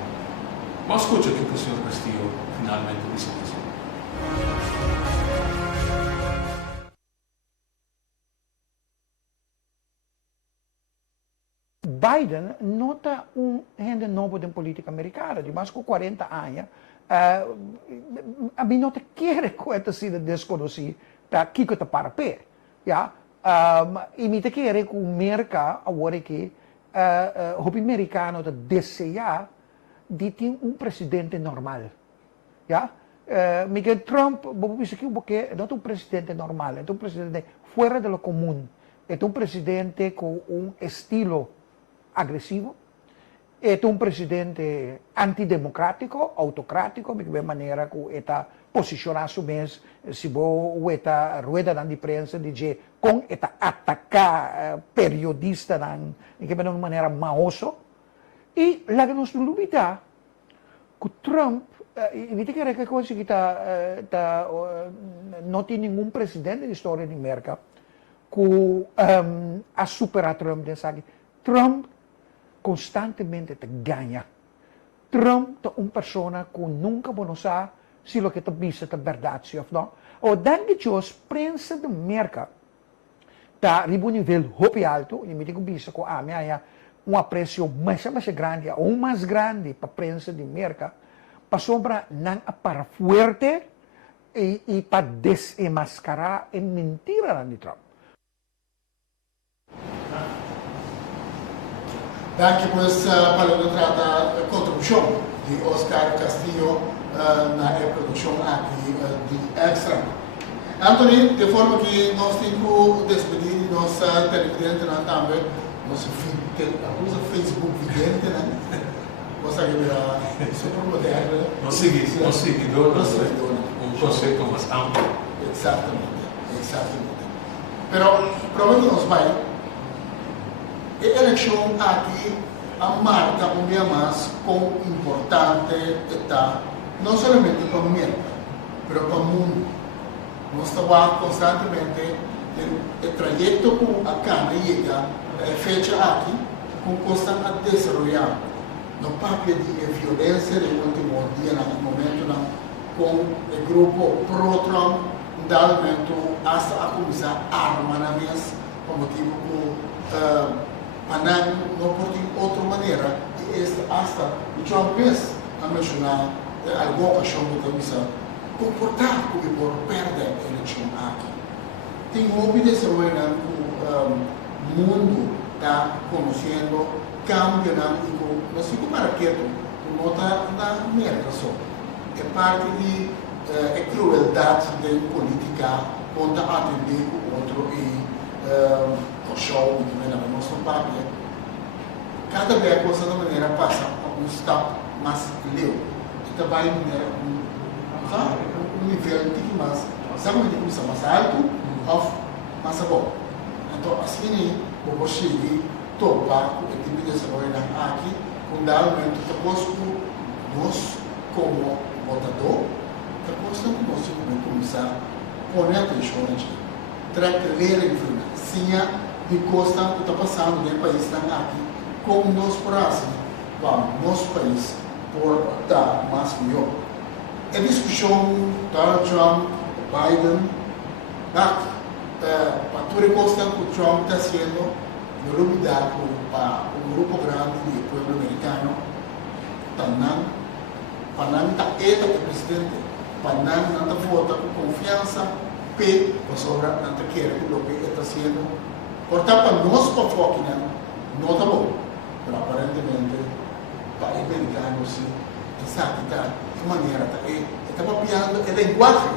Mas escuta o que o senhor Castillo finalmente disse. Biden não está gente novo da política americana, de mais de 40 anos. A mim não quer que esta seja desconhecida, que está para pé. E me quer que o Merka, agora que o americano deseja de ter presidente normal. Miguel Trump, porque não é presidente normal, é presidente fora do comum. É presidente com estilo agressivo, é presidente antidemocrático, autocrático, de que maneira que está posicionado mesmo, se você está rueda na imprensa, de com está atacar periodista de uma maneira maoso. E lá que nós dúvida que Trump, e que é coisa que não tem nenhum presidente da história de Merka que a superar Trump. Trump constantemente ganha. Trump é uma pessoa que nunca vai saber se o que está dizendo é verdade ou não. Ou danke Deus, prensa de Merka está em um nível muito alto, e me digo que um apreço mais grande, ou mais grande para a prensa de Merka, para não para forte e para desmascarar a mentira de Trump. Daqui pues para tratar a contribuição de Oscar Castillo na produção aqui de Extra. Anthony, de forma que nós temos que despedir nossa televidente também, nosso Facebook vidente, né? Você que super moderno. Nós seguidores, conceito mais amplo. Exatamente. Pero, provavelmente nós vai. A eleição aqui marca um dia mais quão importante está, não somente para o Merka, mas para o mundo. Nós estamos constantemente o trajeto que a Câmara chega, fecha aqui, com constante desenvolvimento. No papel de violência do último dia, no momento, com o grupo pro-Trump, dado momento, hasta a começar a armar na mesa, por motivo que não pode de outra maneira. E hasta o Trump a mencionar alguma ocasião que começa a comportar como por perder a eleição aqui. Tem uma obediência no mundo está conhecendo, cambiando, não sei como para quieto, não está na merda só. É parte de crueldade da política quando atender o outro e show que vem no nosso papel. Cada vez a coisa da maneira passa a stop mais leu. Então vai de maneira nível de mais, sabe onde começa mais alto ou mais bom. Então assim eu consigo topar o tipo de desenvolvimento aqui fundamentalmente, nós, como votador, nós temos que começar a poner atenção aqui. Tratar influência de coisa que está passando no país aqui, como nós próximos, nosso país, por estar mais melhor. A discussão Donald Trump, Biden, para toda a coisa que o Trump está sendo, no lugar para um grupo grande do povo americano, para não estar presidente, para não vota com confiança, para sobre não querer o que está sendo. Portanto, para nós, para focar, não está bom. Mas aparentemente, para os americanos, sim, sabe de maneira que está papiando a linguagem,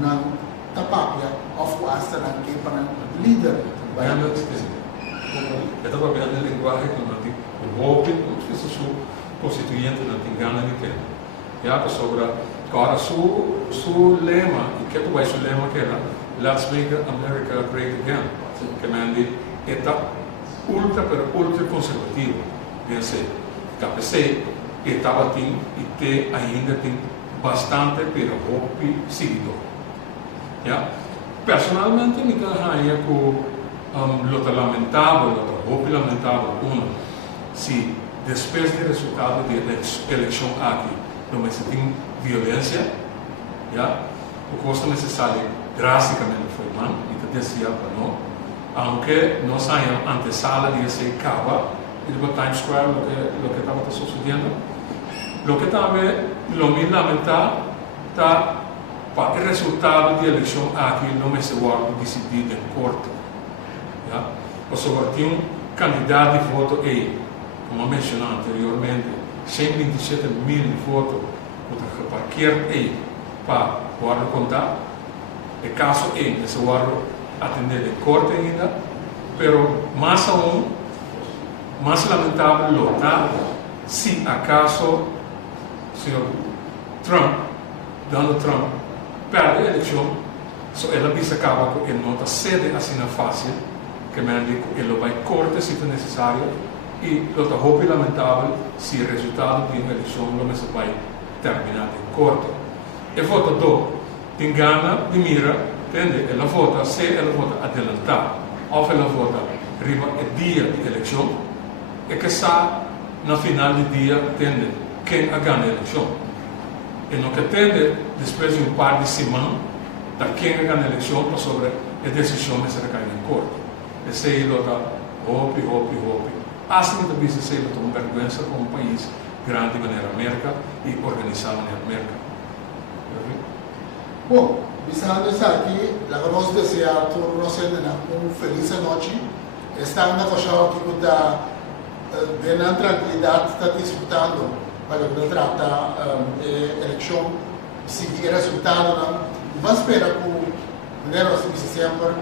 não está papiando a força que para o líder. Está papiando a linguagem que não tem o golpe, não se su constituinte não tem gana de ter. E a sobre agora su lema, e que tu vai su lema que era Let's make America great again, que mandi está ultra conservativo, bem sei, KPC estava tem e ainda tem bastante para golpe seguidor. Ja? Personalmente me ganha com lo lamentável, golpe lamentável, se depois do resultado da eleição aqui, não se tem violência, ja? O custo necessário drasticamente foi mal, e dizia para nós, aunque não saia antesala de esse cava, e depois Times Square, o que estava sucedendo, o que também me lamentar, está para o resultado da eleição aqui, não se vai decidir em corte. Ja? Ou seja, tinha um candidato de voto aí, como mencionei anteriormente, 127 mil votos, que parquear aí para guardar contar. E caso aí, esse guarda atender de corte ainda, mas mais lamentável lotar se acaso o senhor Donald Trump, perde a eleição, ela bisa acaba com ele não está cede assim na fácil, que me digo, ele vai corte se for necessário, e lo está lamentável se o resultado de uma eleição não se vai terminar em corte. E votador tem gana de mira, entende? Ela vota, se ela vota adelantar, ou ela vota arriba o dia de eleição, e que está no final do dia, entende? Quem a ganha a eleição. E não que entende, depois de par de semanas, da quem a ganha a eleição, para sobre a decisão que será cair em corte. E se ele está hope. Assim que também se ele está uma vergonha como um país grande de maneira Merka e organizado na Merka. Bom, visando isso aqui, nós desejamos uma feliz noite. Estamos na coisa aqui que está dando tranquilidade, está disputando para tratar a eleição, seguir o resultado. Vamos esperar que o 1 de setembro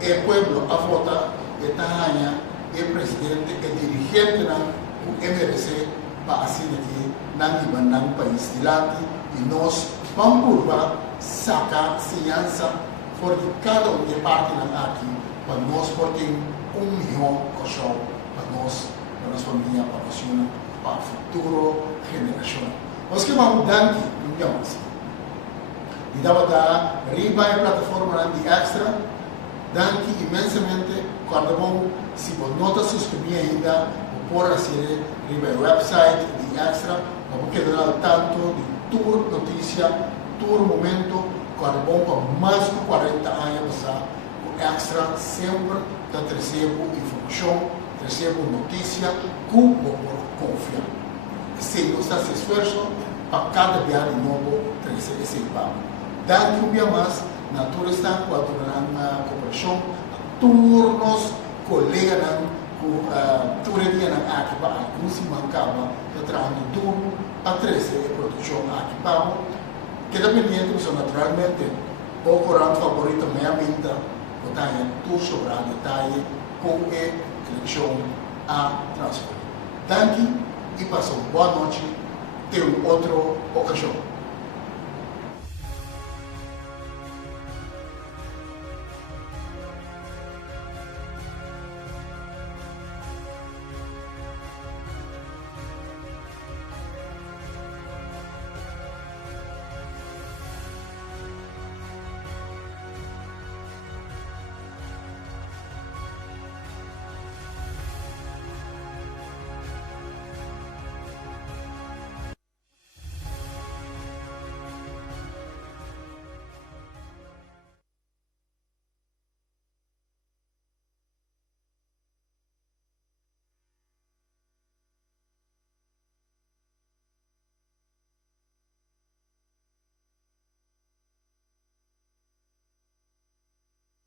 o povo a votar e ganhar o presidente e dirigente do MRC para assim que não país dilante e nós vamos sacar ciência porque cada um de parte aqui para nós porque milhão de pessoas para nós, para nossa família, para a nação, para a futura geração. Nós que vamos dar aqui, e dava da riba a plataforma de extra, danke imensamente quando bom se você não está subscrito ainda, pode fazer riba o website de extra, para quedar tanto de tour notícia, tour momento, quando bom para mais de 40 anos o extra sempre está recebendo informação, recebendo notícia, como por confiar. Se não está se esforço para cada dia de novo receber esse papo. Danke um dia mais, na tour está com a cooperação, turnos, colegas, tour dia na aqui para alguns se mancava, trabalhando duro, para trazer a produção aqui para que dependendo são naturalmente o corante favorito meia minta, botar tudo sobre a detalhe com a eleição a transporte. Danke e passou boa noite, tem outra ocasião.